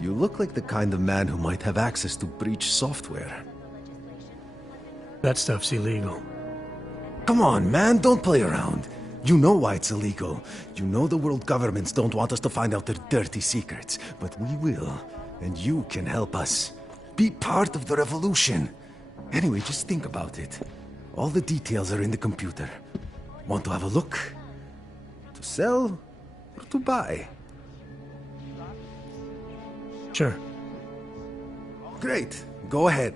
You look like the kind of man who might have access to breach software. That stuff's illegal. Come on, man, don't play around. You know why it's illegal. You know the world governments don't want us to find out their dirty secrets. But we will, and you can help us. Be part of the revolution. Anyway, just think about it. All the details are in the computer. Want to have a look? To sell or to buy? Sure. Great. Go ahead.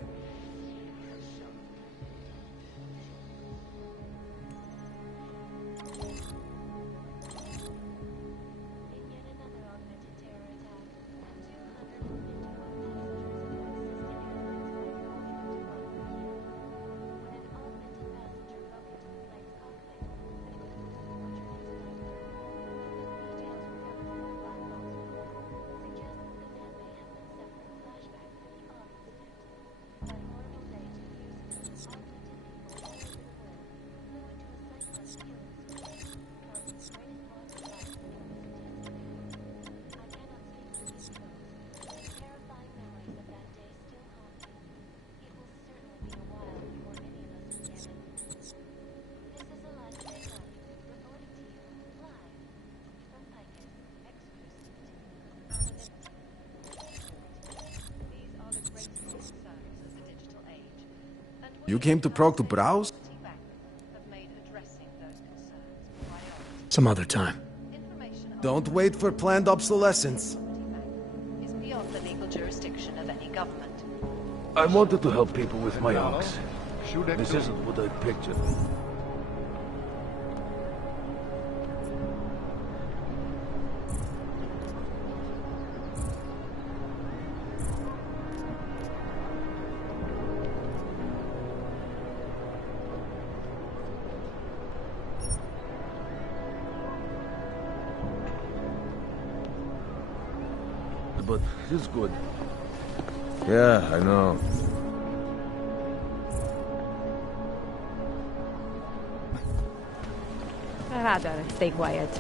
You came to Prague to browse? Some other time. Don't wait for planned obsolescence. Is beyond the legal jurisdiction of any government. I wanted to help people with my ox. This isn't what I pictured. But it's good. Yeah, I know. I'd rather stay quiet.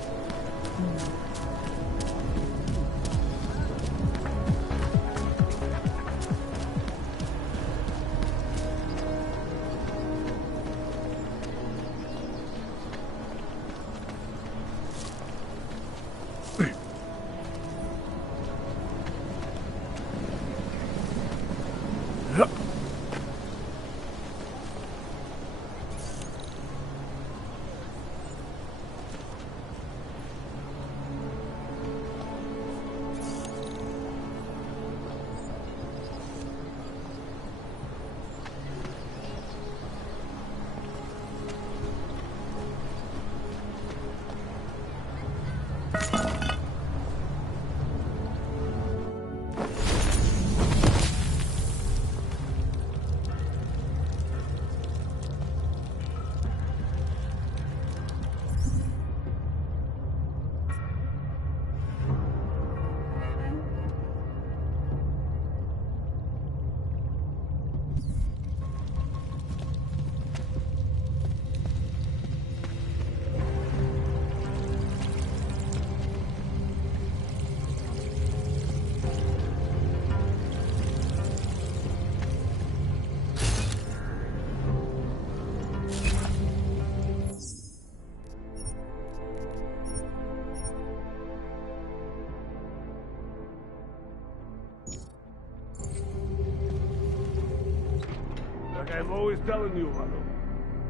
Like I'm always telling you, Mano,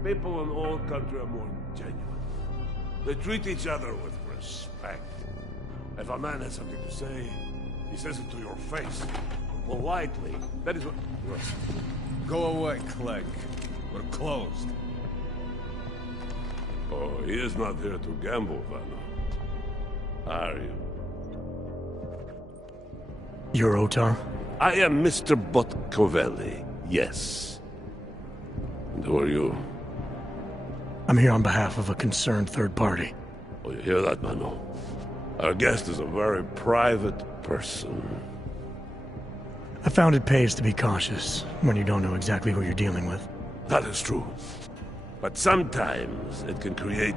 people in all country are more genuine. They treat each other with respect. If a man has something to say, he says it to your face. Politely. That is what... Listen. Go away, Clegg. We're closed. Oh, he is not here to gamble, Vanna. Are you? You're Otar? I am Mr. Botkovelli, yes. And who are you? I'm here on behalf of a concerned third party. Oh, you hear that, Mano? Our guest is a very private person. I found it pays to be cautious when you don't know exactly who you're dealing with. That is true. But sometimes it can create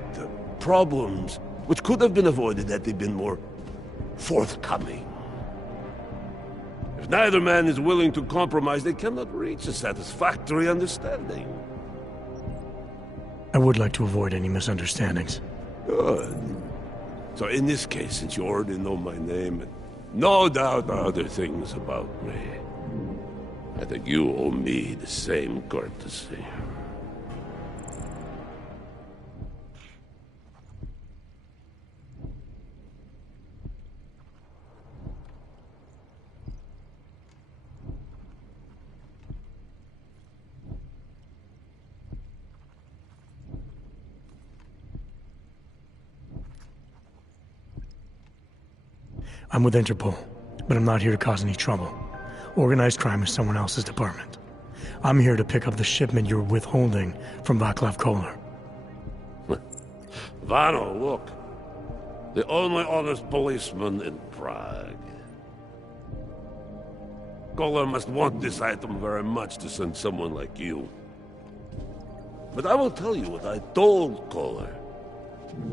problems which could have been avoided had they been more forthcoming. If neither man is willing to compromise, they cannot reach a satisfactory understanding. I would like to avoid any misunderstandings. Good. So in this case, since you already know my name, and no doubt other things about me, I think you owe me the same courtesy. I'm with Interpol, but I'm not here to cause any trouble. Organized crime is someone else's department. I'm here to pick up the shipment you're withholding from Václav Koller. Vano, look. The only honest policeman in Prague. Koller must want this item very much to send someone like you. But I will tell you what I told Koller.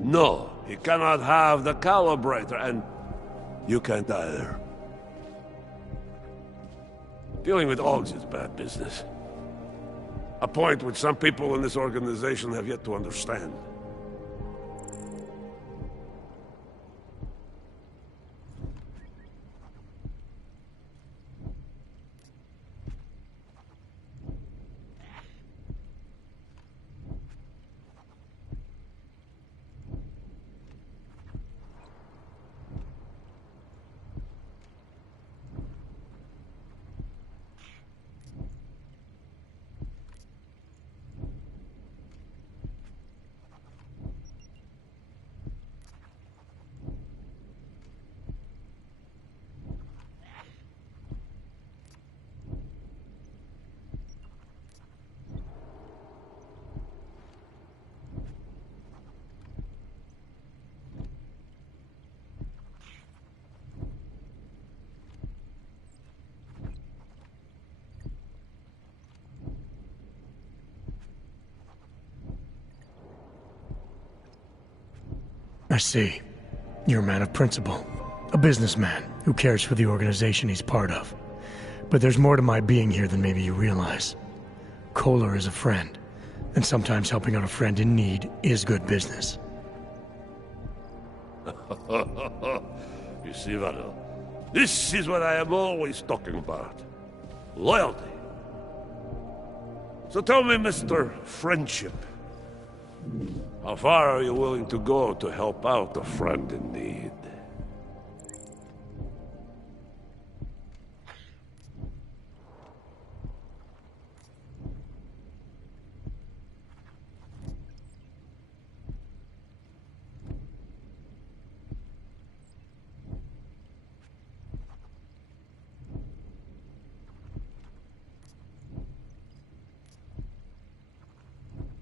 No, he cannot have the calibrator, and you can't either. Dealing with Augs is bad business. A point which some people in this organization have yet to understand. I see. You're a man of principle. A businessman who cares for the organization he's part of. But there's more to my being here than maybe you realize. Koller is a friend, and sometimes helping out a friend in need is good business. You see, Vano, this is what I am always talking about. Loyalty. So tell me, Mr. Friendship, how far are you willing to go to help out a friend in need?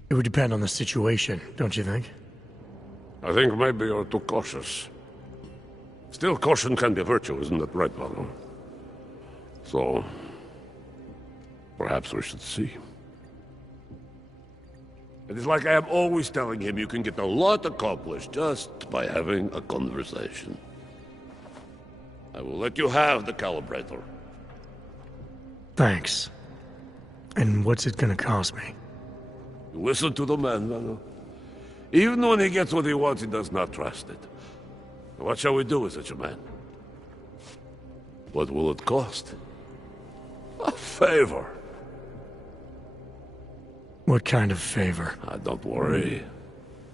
It would depend on the situation, don't you think? I think maybe you're too cautious. Still, caution can be a virtue, isn't that right, Vano? So, perhaps we should see. It is like I am always telling him, you can get a lot accomplished just by having a conversation. I will let you have the calibrator. Thanks. And what's it gonna cost me? Listen to the man, Vano. Even when he gets what he wants, he does not trust it. What shall we do with such a man? What will it cost? A favor. What kind of favor? Don't worry.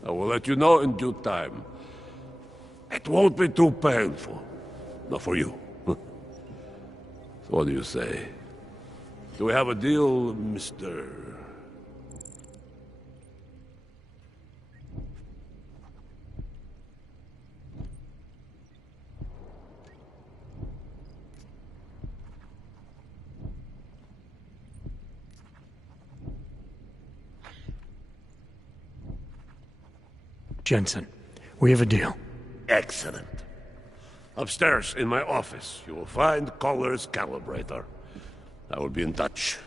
I will let you know in due time. It won't be too painful. Not for you. So what do you say? Do we have a deal, Mr. Jensen, we have a deal. Excellent. Upstairs, in my office, you will find Koller's calibrator. I will be in touch.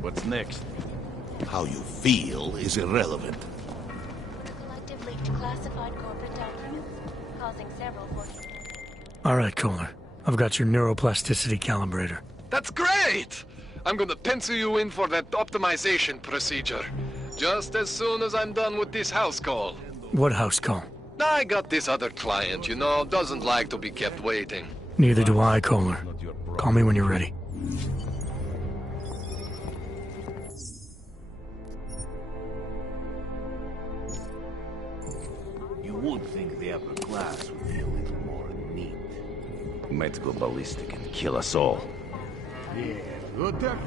What's next? How you feel is irrelevant. Collective leaked classified corporate documents, causing several All right, Kohler. I've got your neuroplasticity calibrator. That's great! I'm gonna pencil you in for that optimization procedure. Just as soon as I'm done with this house call. What house call? I got this other client, you know, doesn't like to be kept waiting. Neither do I, Kohler. Call me when you're ready. You would think the upper class would be a little more neat. Might go ballistic and kill us all. Yeah, good talk.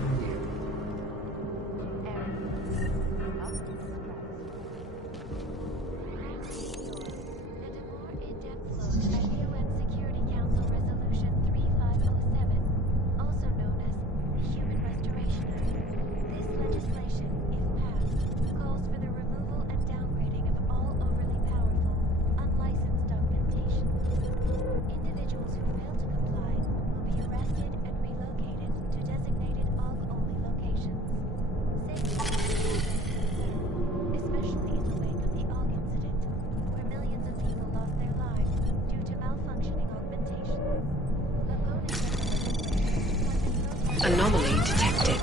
Anomaly detected.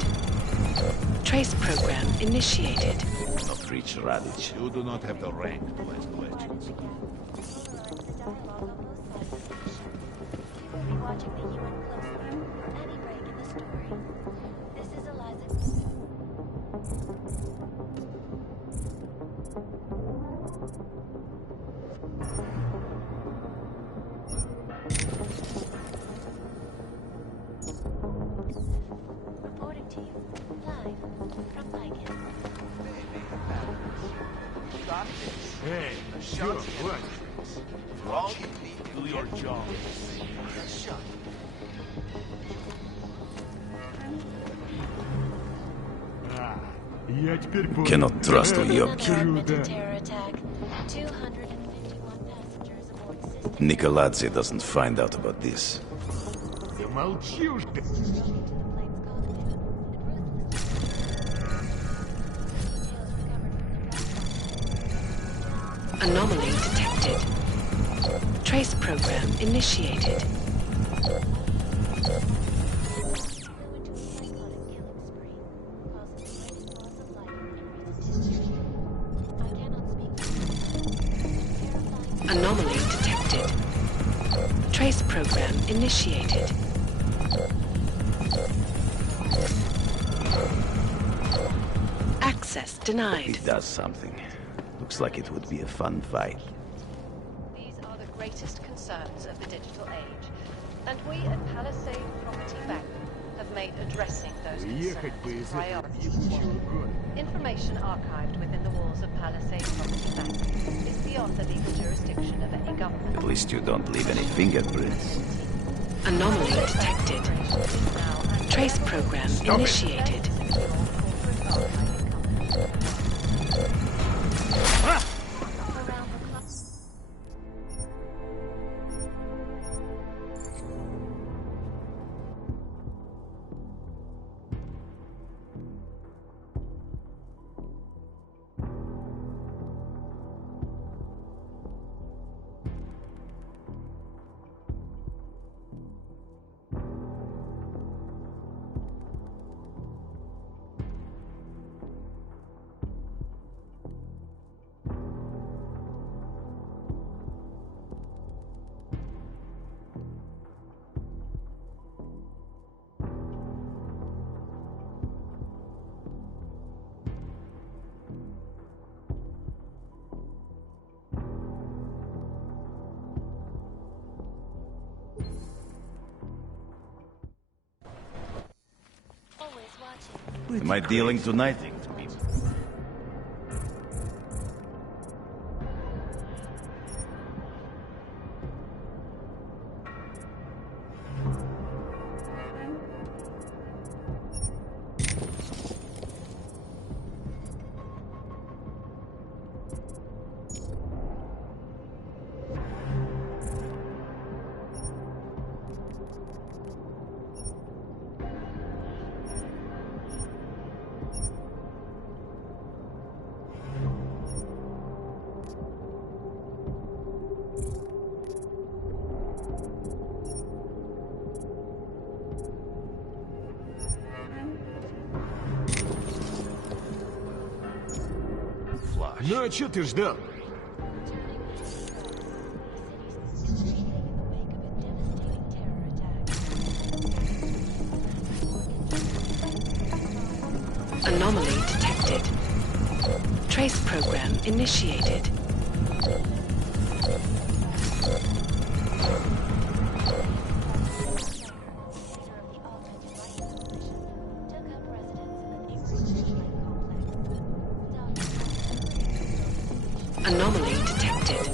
Trace program initiated. Not reach Radic. You do not have the rank to ask questions. watching the UN closely for any break in the story. This is Eliza. Reporting to you, live from Lycan. Got this. Hey, sure, what? Wrong? Do your job. Shut. Cannot trust Uyobki. Nikoladze doesn't find out about this. Anomaly detected. Trace program initiated. Anomaly detected. Trace program initiated. Access denied. He does something. Looks like it would be a fun fight. These are the greatest concerns of the digital age, and we at Palisade Property Bank have made addressing those concerns a priority. Information archived within the walls of Palisade Property Bank is beyond the legal jurisdiction of any government. At least you don't leave any fingerprints. Anomaly detected. Trace program initiated. Am I dealing tonight? Ну а чё ты ждал? Anomaly detected. Trace program initiated. Anomaly detected.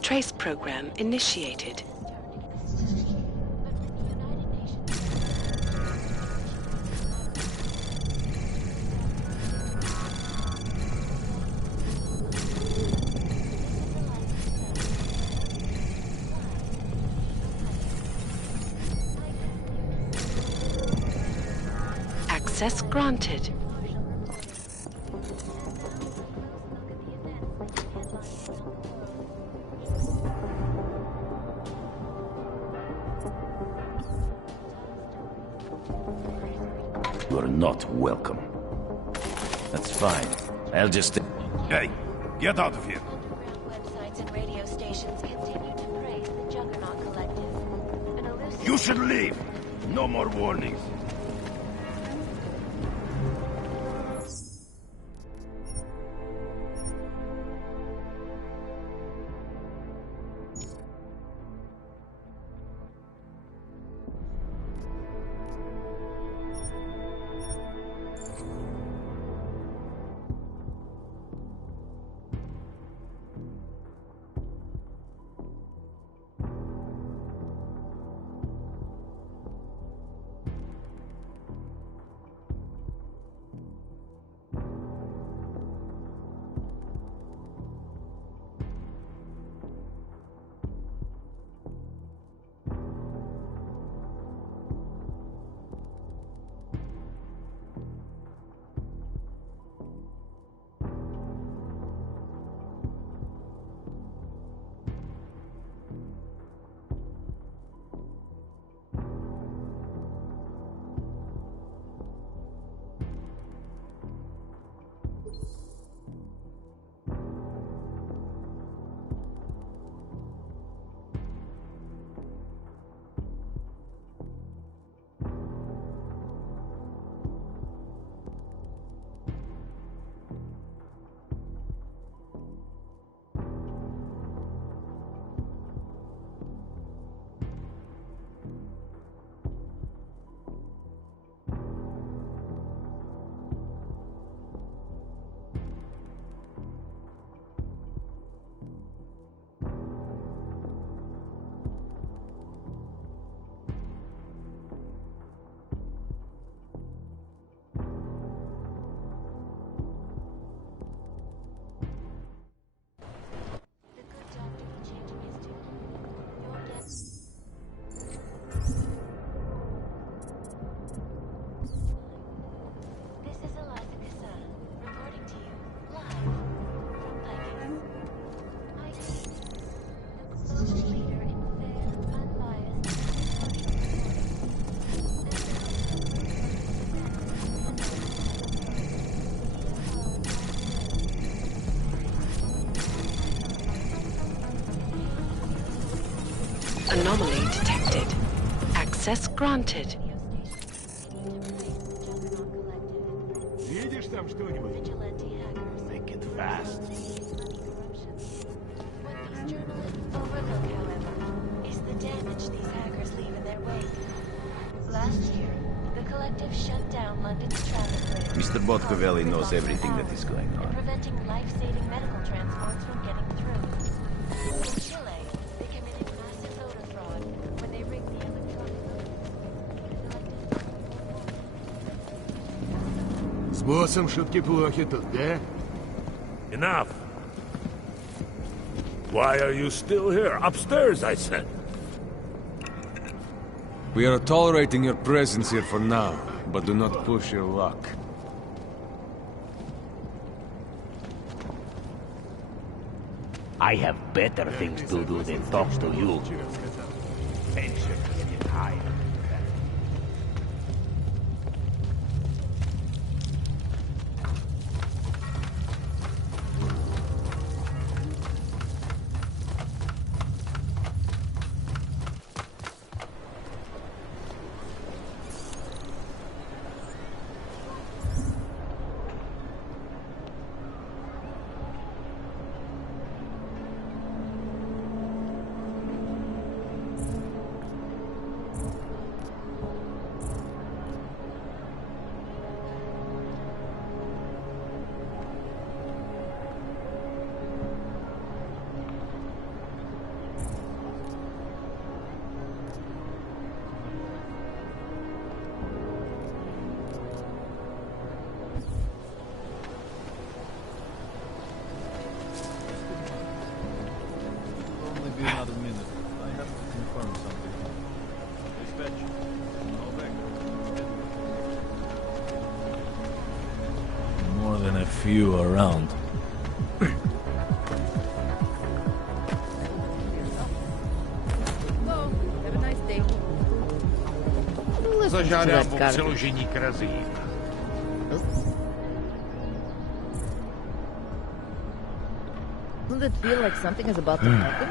Trace program initiated. Access granted. You're not welcome. That's fine. I'll just... Hey, get out of here. Websites and radio stations continue to praise the Juggernaut Collective. An elusive... You should leave. No more warnings. Anomaly detected. Access granted. Видишь там что-нибудь? Make it fast. Overlook, however, is the damage these hackers leave in their wake. Last year, the Collective shut down London's traffic grid. Mr. Botkovelli knows everything that is going on. Preventing life-saving medical transports from getting through. In Chile, they committed massive voter fraud when they rigged the electronic voting. С боссом шутки плохи тут, да? Enough. Why are you still here? Upstairs, I said. We are tolerating your presence here for now, but do not push your luck. I have better things to do than talk to you. Tension is getting high. be another minute. I have to confirm something. Dispatch. Novak. More than a few around. Have a nice day. Listen to that garbage. Doesn't it feel like something is about to happen?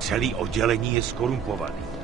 Celý oddělení je skorumpovaný.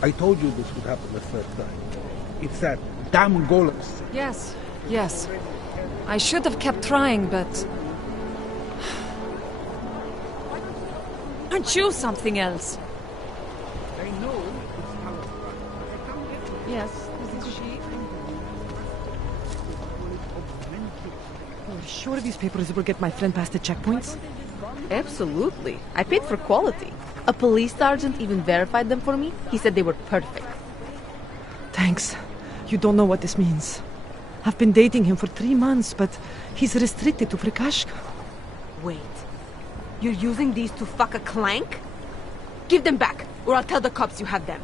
I told you this would happen the third time. It's that damn golems. Yes, yes. I should have kept trying, but... Aren't you something else? They know it's Palestine. Yes, this is she. Are you sure these papers will get my friend past the checkpoints? Absolutely. I paid for quality. A police sergeant even verified them for me. He said they were perfect. Thanks. You don't know what this means. I've been dating him for 3 months, but he's restricted to Prikashka. Wait. You're using these to fuck a clank? Give them back, or I'll tell the cops you have them.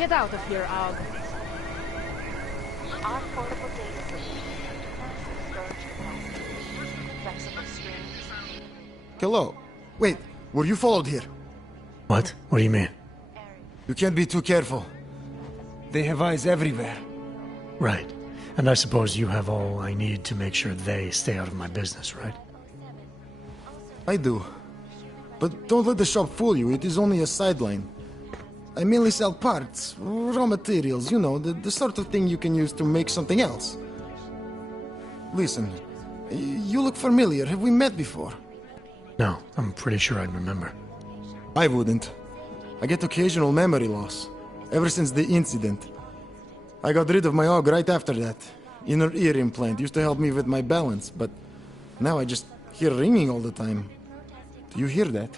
Get out of here, Og. Our portable data solution. Storage capacity. Flexible streams. Hello. Wait, were you followed here? What? What do you mean? You can't be too careful. They have eyes everywhere. Right. And I suppose you have all I need to make sure they stay out of my business, right? I do. But don't let the shop fool you, it is only a sideline. I mainly sell parts, raw materials, you know, the sort of thing you can use to make something else. Listen, you look familiar. Have we met before? No, I'm pretty sure I'd remember. I wouldn't. I get occasional memory loss, ever since the incident. I got rid of my AUG right after that. Inner ear implant used to help me with my balance, but now I just hear ringing all the time. Do you hear that?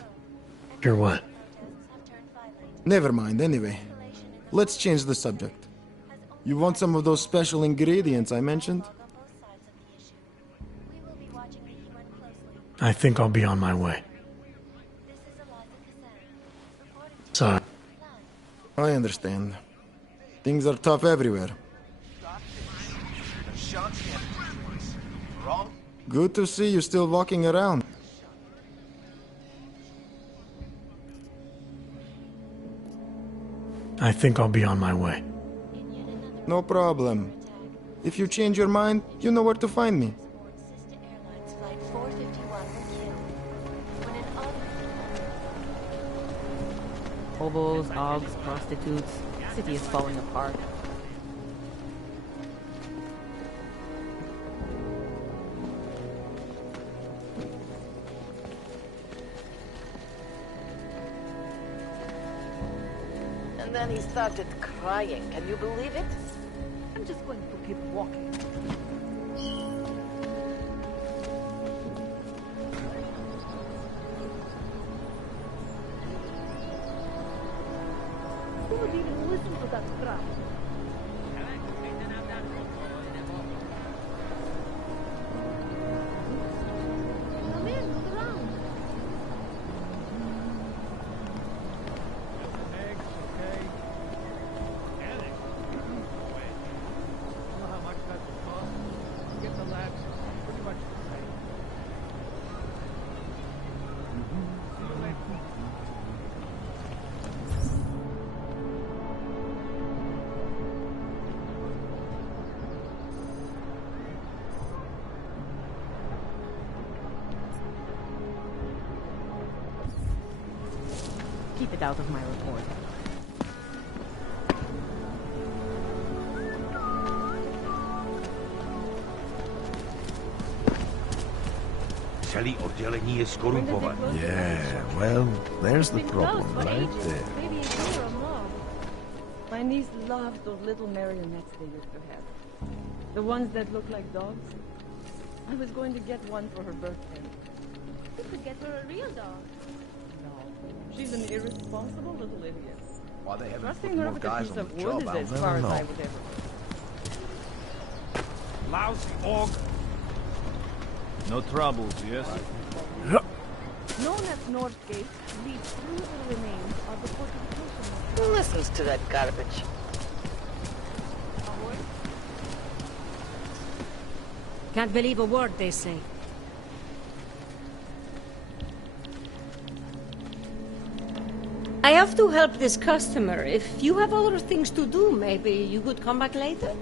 Hear what? Never mind, anyway. Let's change the subject. You want some of those special ingredients I mentioned? I think I'll be on my way. Sorry. I understand. Things are tough everywhere. Good to see you still walking around. I think I'll be on my way. No problem. If you change your mind, you know where to find me. Hobos, Augs, prostitutes. City is falling apart. And then he started crying. Can you believe it? I'm just going to keep walking. Who would even listen to that cry? Come in, look around. Keep it out of my report. Celý oddělení je skorumpované. Yeah, well, there's the problem right there. Maybe you're a mob. My niece loved those little marionettes they used to have. The ones that look like dogs. I was going to get one for her birthday. You could get her a real dog. No, she's an irresponsible little idiot. Why they haven't Trusting put her more with a guys piece on of the wood job, is I'll as far never as I know. would ever go. Lousy AUG. No troubles, yes? Known as North Gate, leads through the remains of the fortification. Who listens to that garbage? Can't believe a word they say. I have to help this customer. If you have other things to do, maybe you could come back later?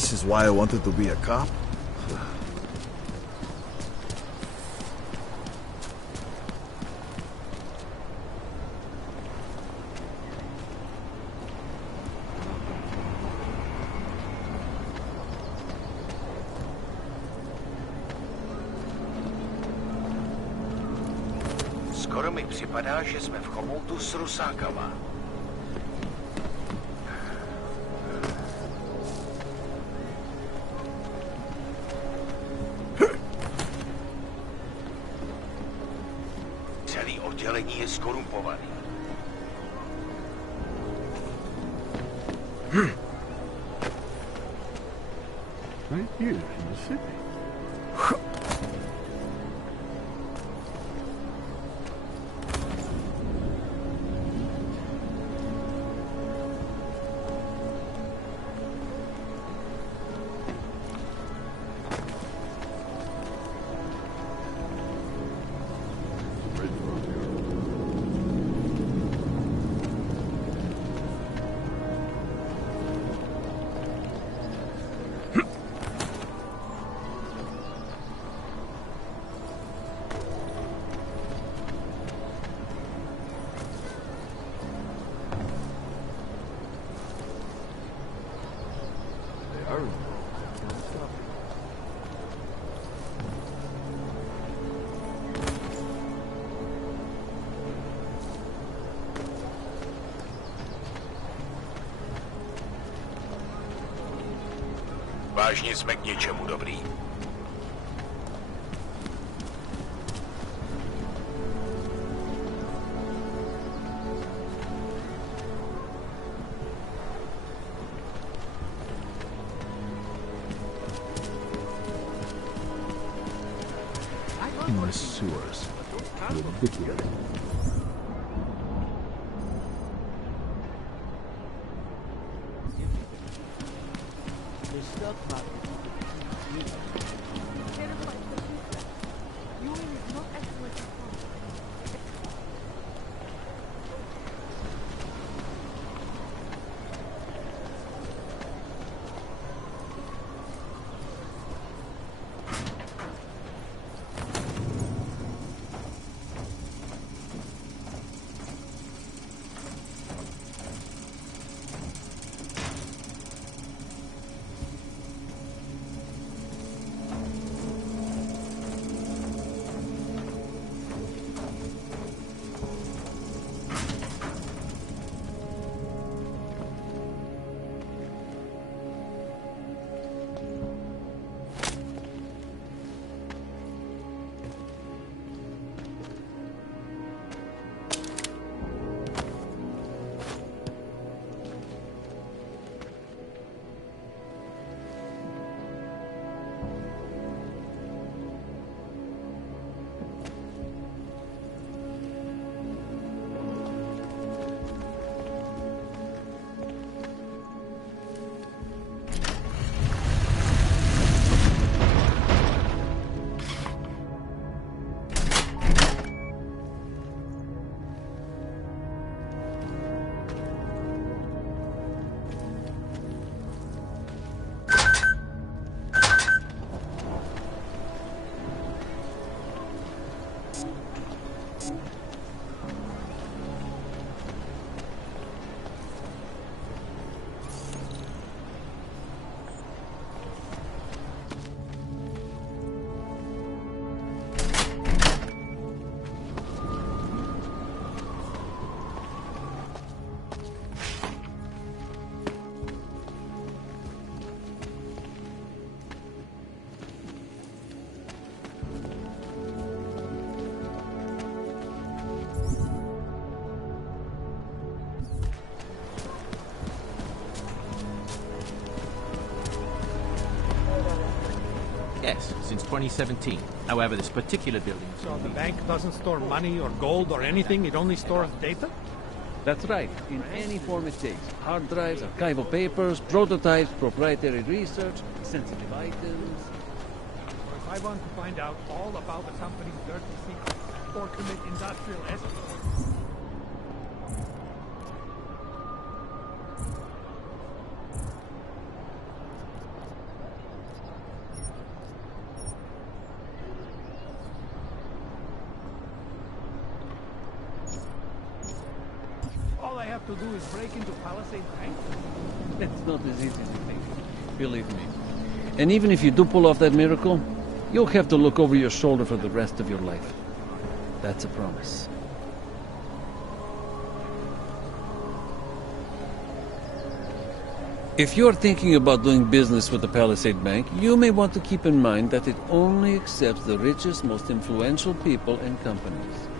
This is why I wanted to be a cop? Skoro mi připadá, že jsme v chomoutu s Rusákama. Celý oddělení je skorumpovaný. Right here in the city. Vážně jsme k něčemu dobrý. In the sewers. Ridiculous. Yes, since 2017. However, this particular building... So the bank doesn't store money or gold or anything, it only stores data? That's right, in any form it takes. Hard drives, archival papers, prototypes, proprietary research, sensitive items. If I want to find out all about the company's dirty secrets or commit industrial espionage... to do is break into Palisade Bank? It's not as easy as you think. Believe me. And even if you do pull off that miracle, you'll have to look over your shoulder for the rest of your life. That's a promise. If you're thinking about doing business with the Palisade Bank, you may want to keep in mind that it only accepts the richest, most influential people and companies.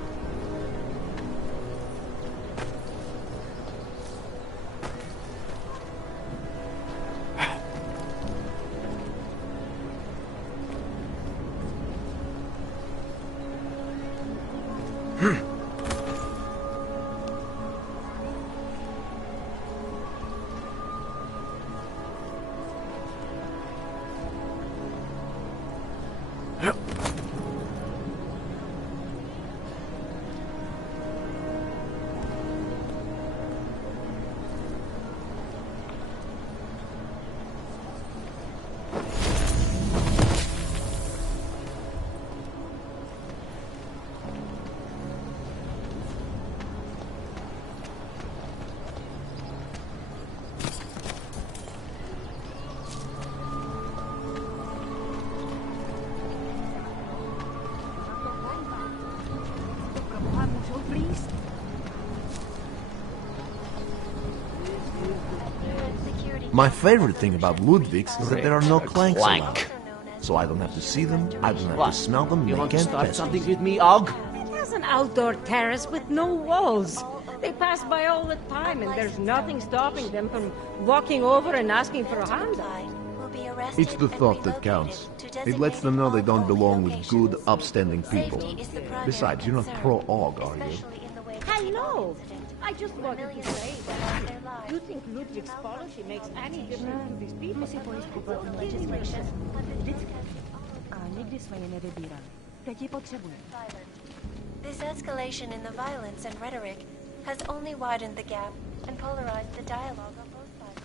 My favorite thing about Ludwig's is that there are no clanks allowed. So I don't have to see them, I don't have to smell them, You they want to can't start pest something me. with me, Og? It has an outdoor terrace with no walls. They pass by all the time, and there's nothing stopping them from walking over and asking for a hand. It's the thought that counts. It lets them know they don't belong with good, upstanding people. Besides, you're not pro-Og, are you? Hello! I just wanted to say that you think Ludwig's policy makes any difference to these people? This escalation in the violence and rhetoric has only widened the gap and polarized the dialogue on both sides.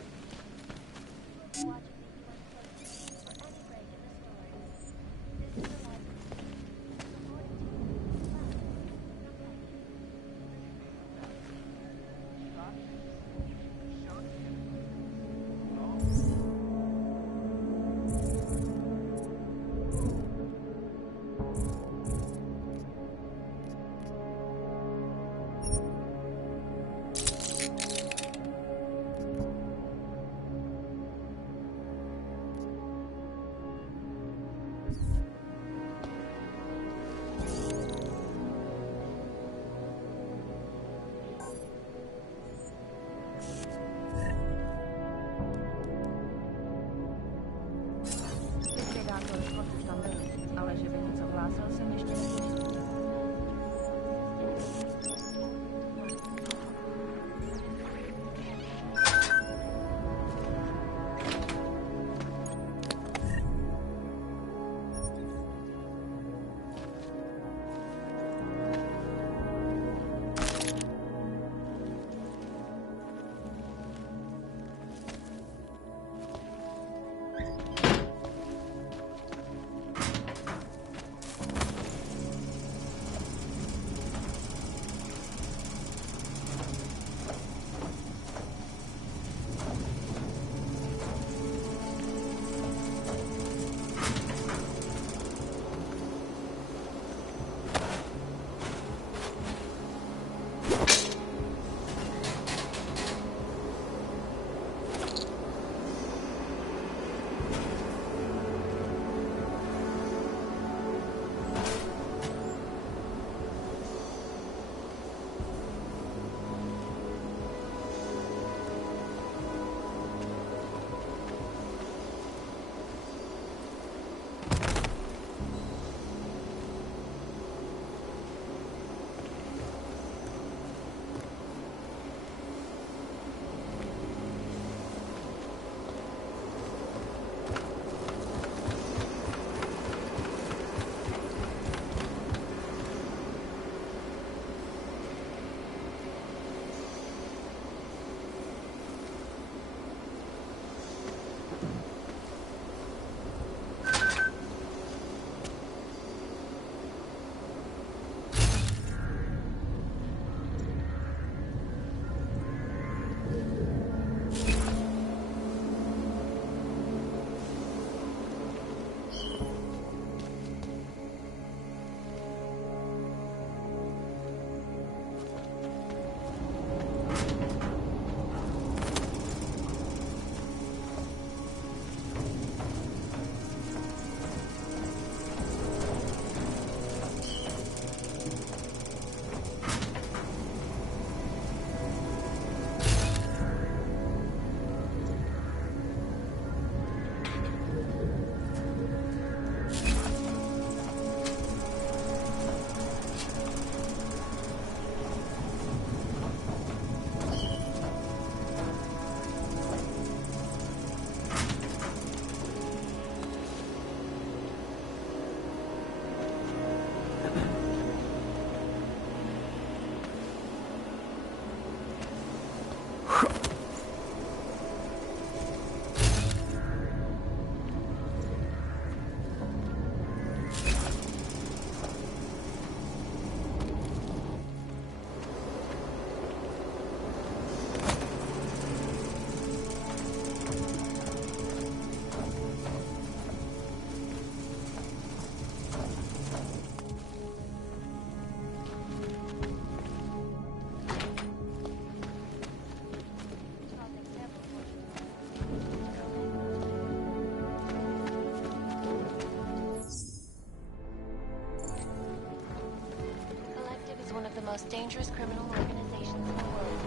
most dangerous criminal organizations in the world.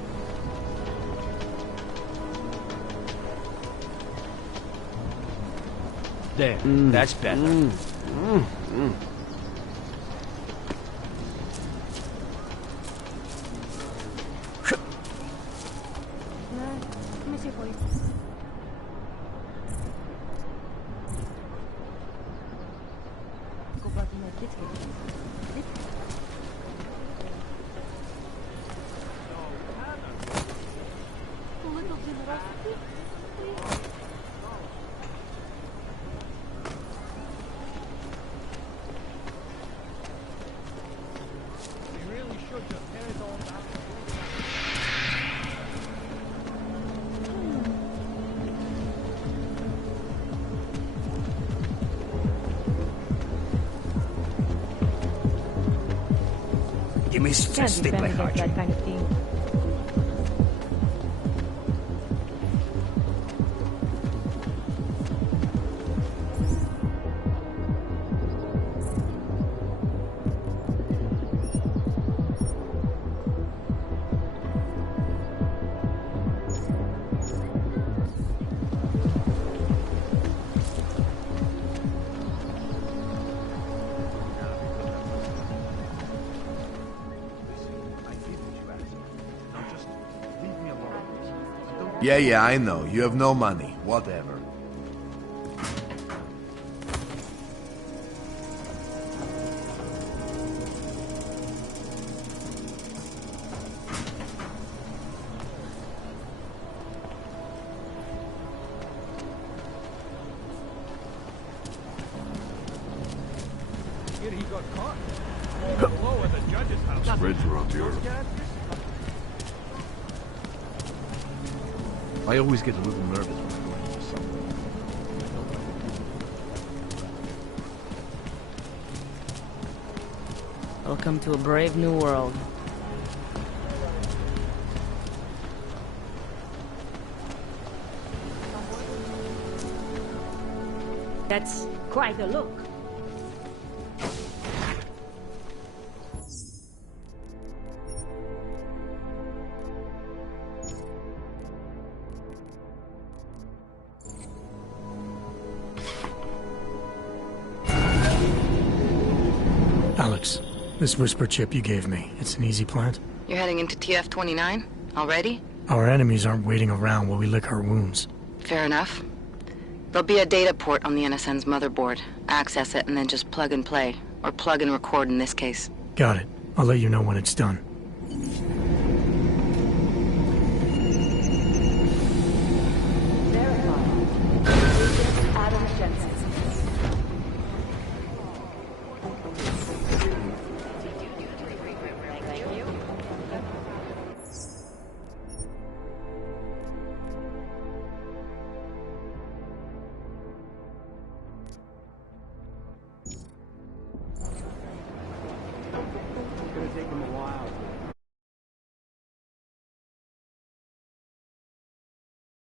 There, that's better. Let me see for you. Go back to my kids. A little generosity, please. We really should just tear it all down. Give me Can't stick defend my against heart. that kind of thing. Yeah, I know. You have no money. Whatever. Here he got caught. Below at the judge's house. Spread throughout Europe. I always get a little nervous when I go into something. Welcome to a brave new world. That's quite a look. Alex, this whisper chip you gave me, it's an easy plant? You're heading into TF-29? Already? Our enemies aren't waiting around while we lick our wounds. Fair enough. There'll be a data port on the NSN's motherboard. Access it and then just plug and play. Or plug and record in this case. Got it. I'll let you know when it's done.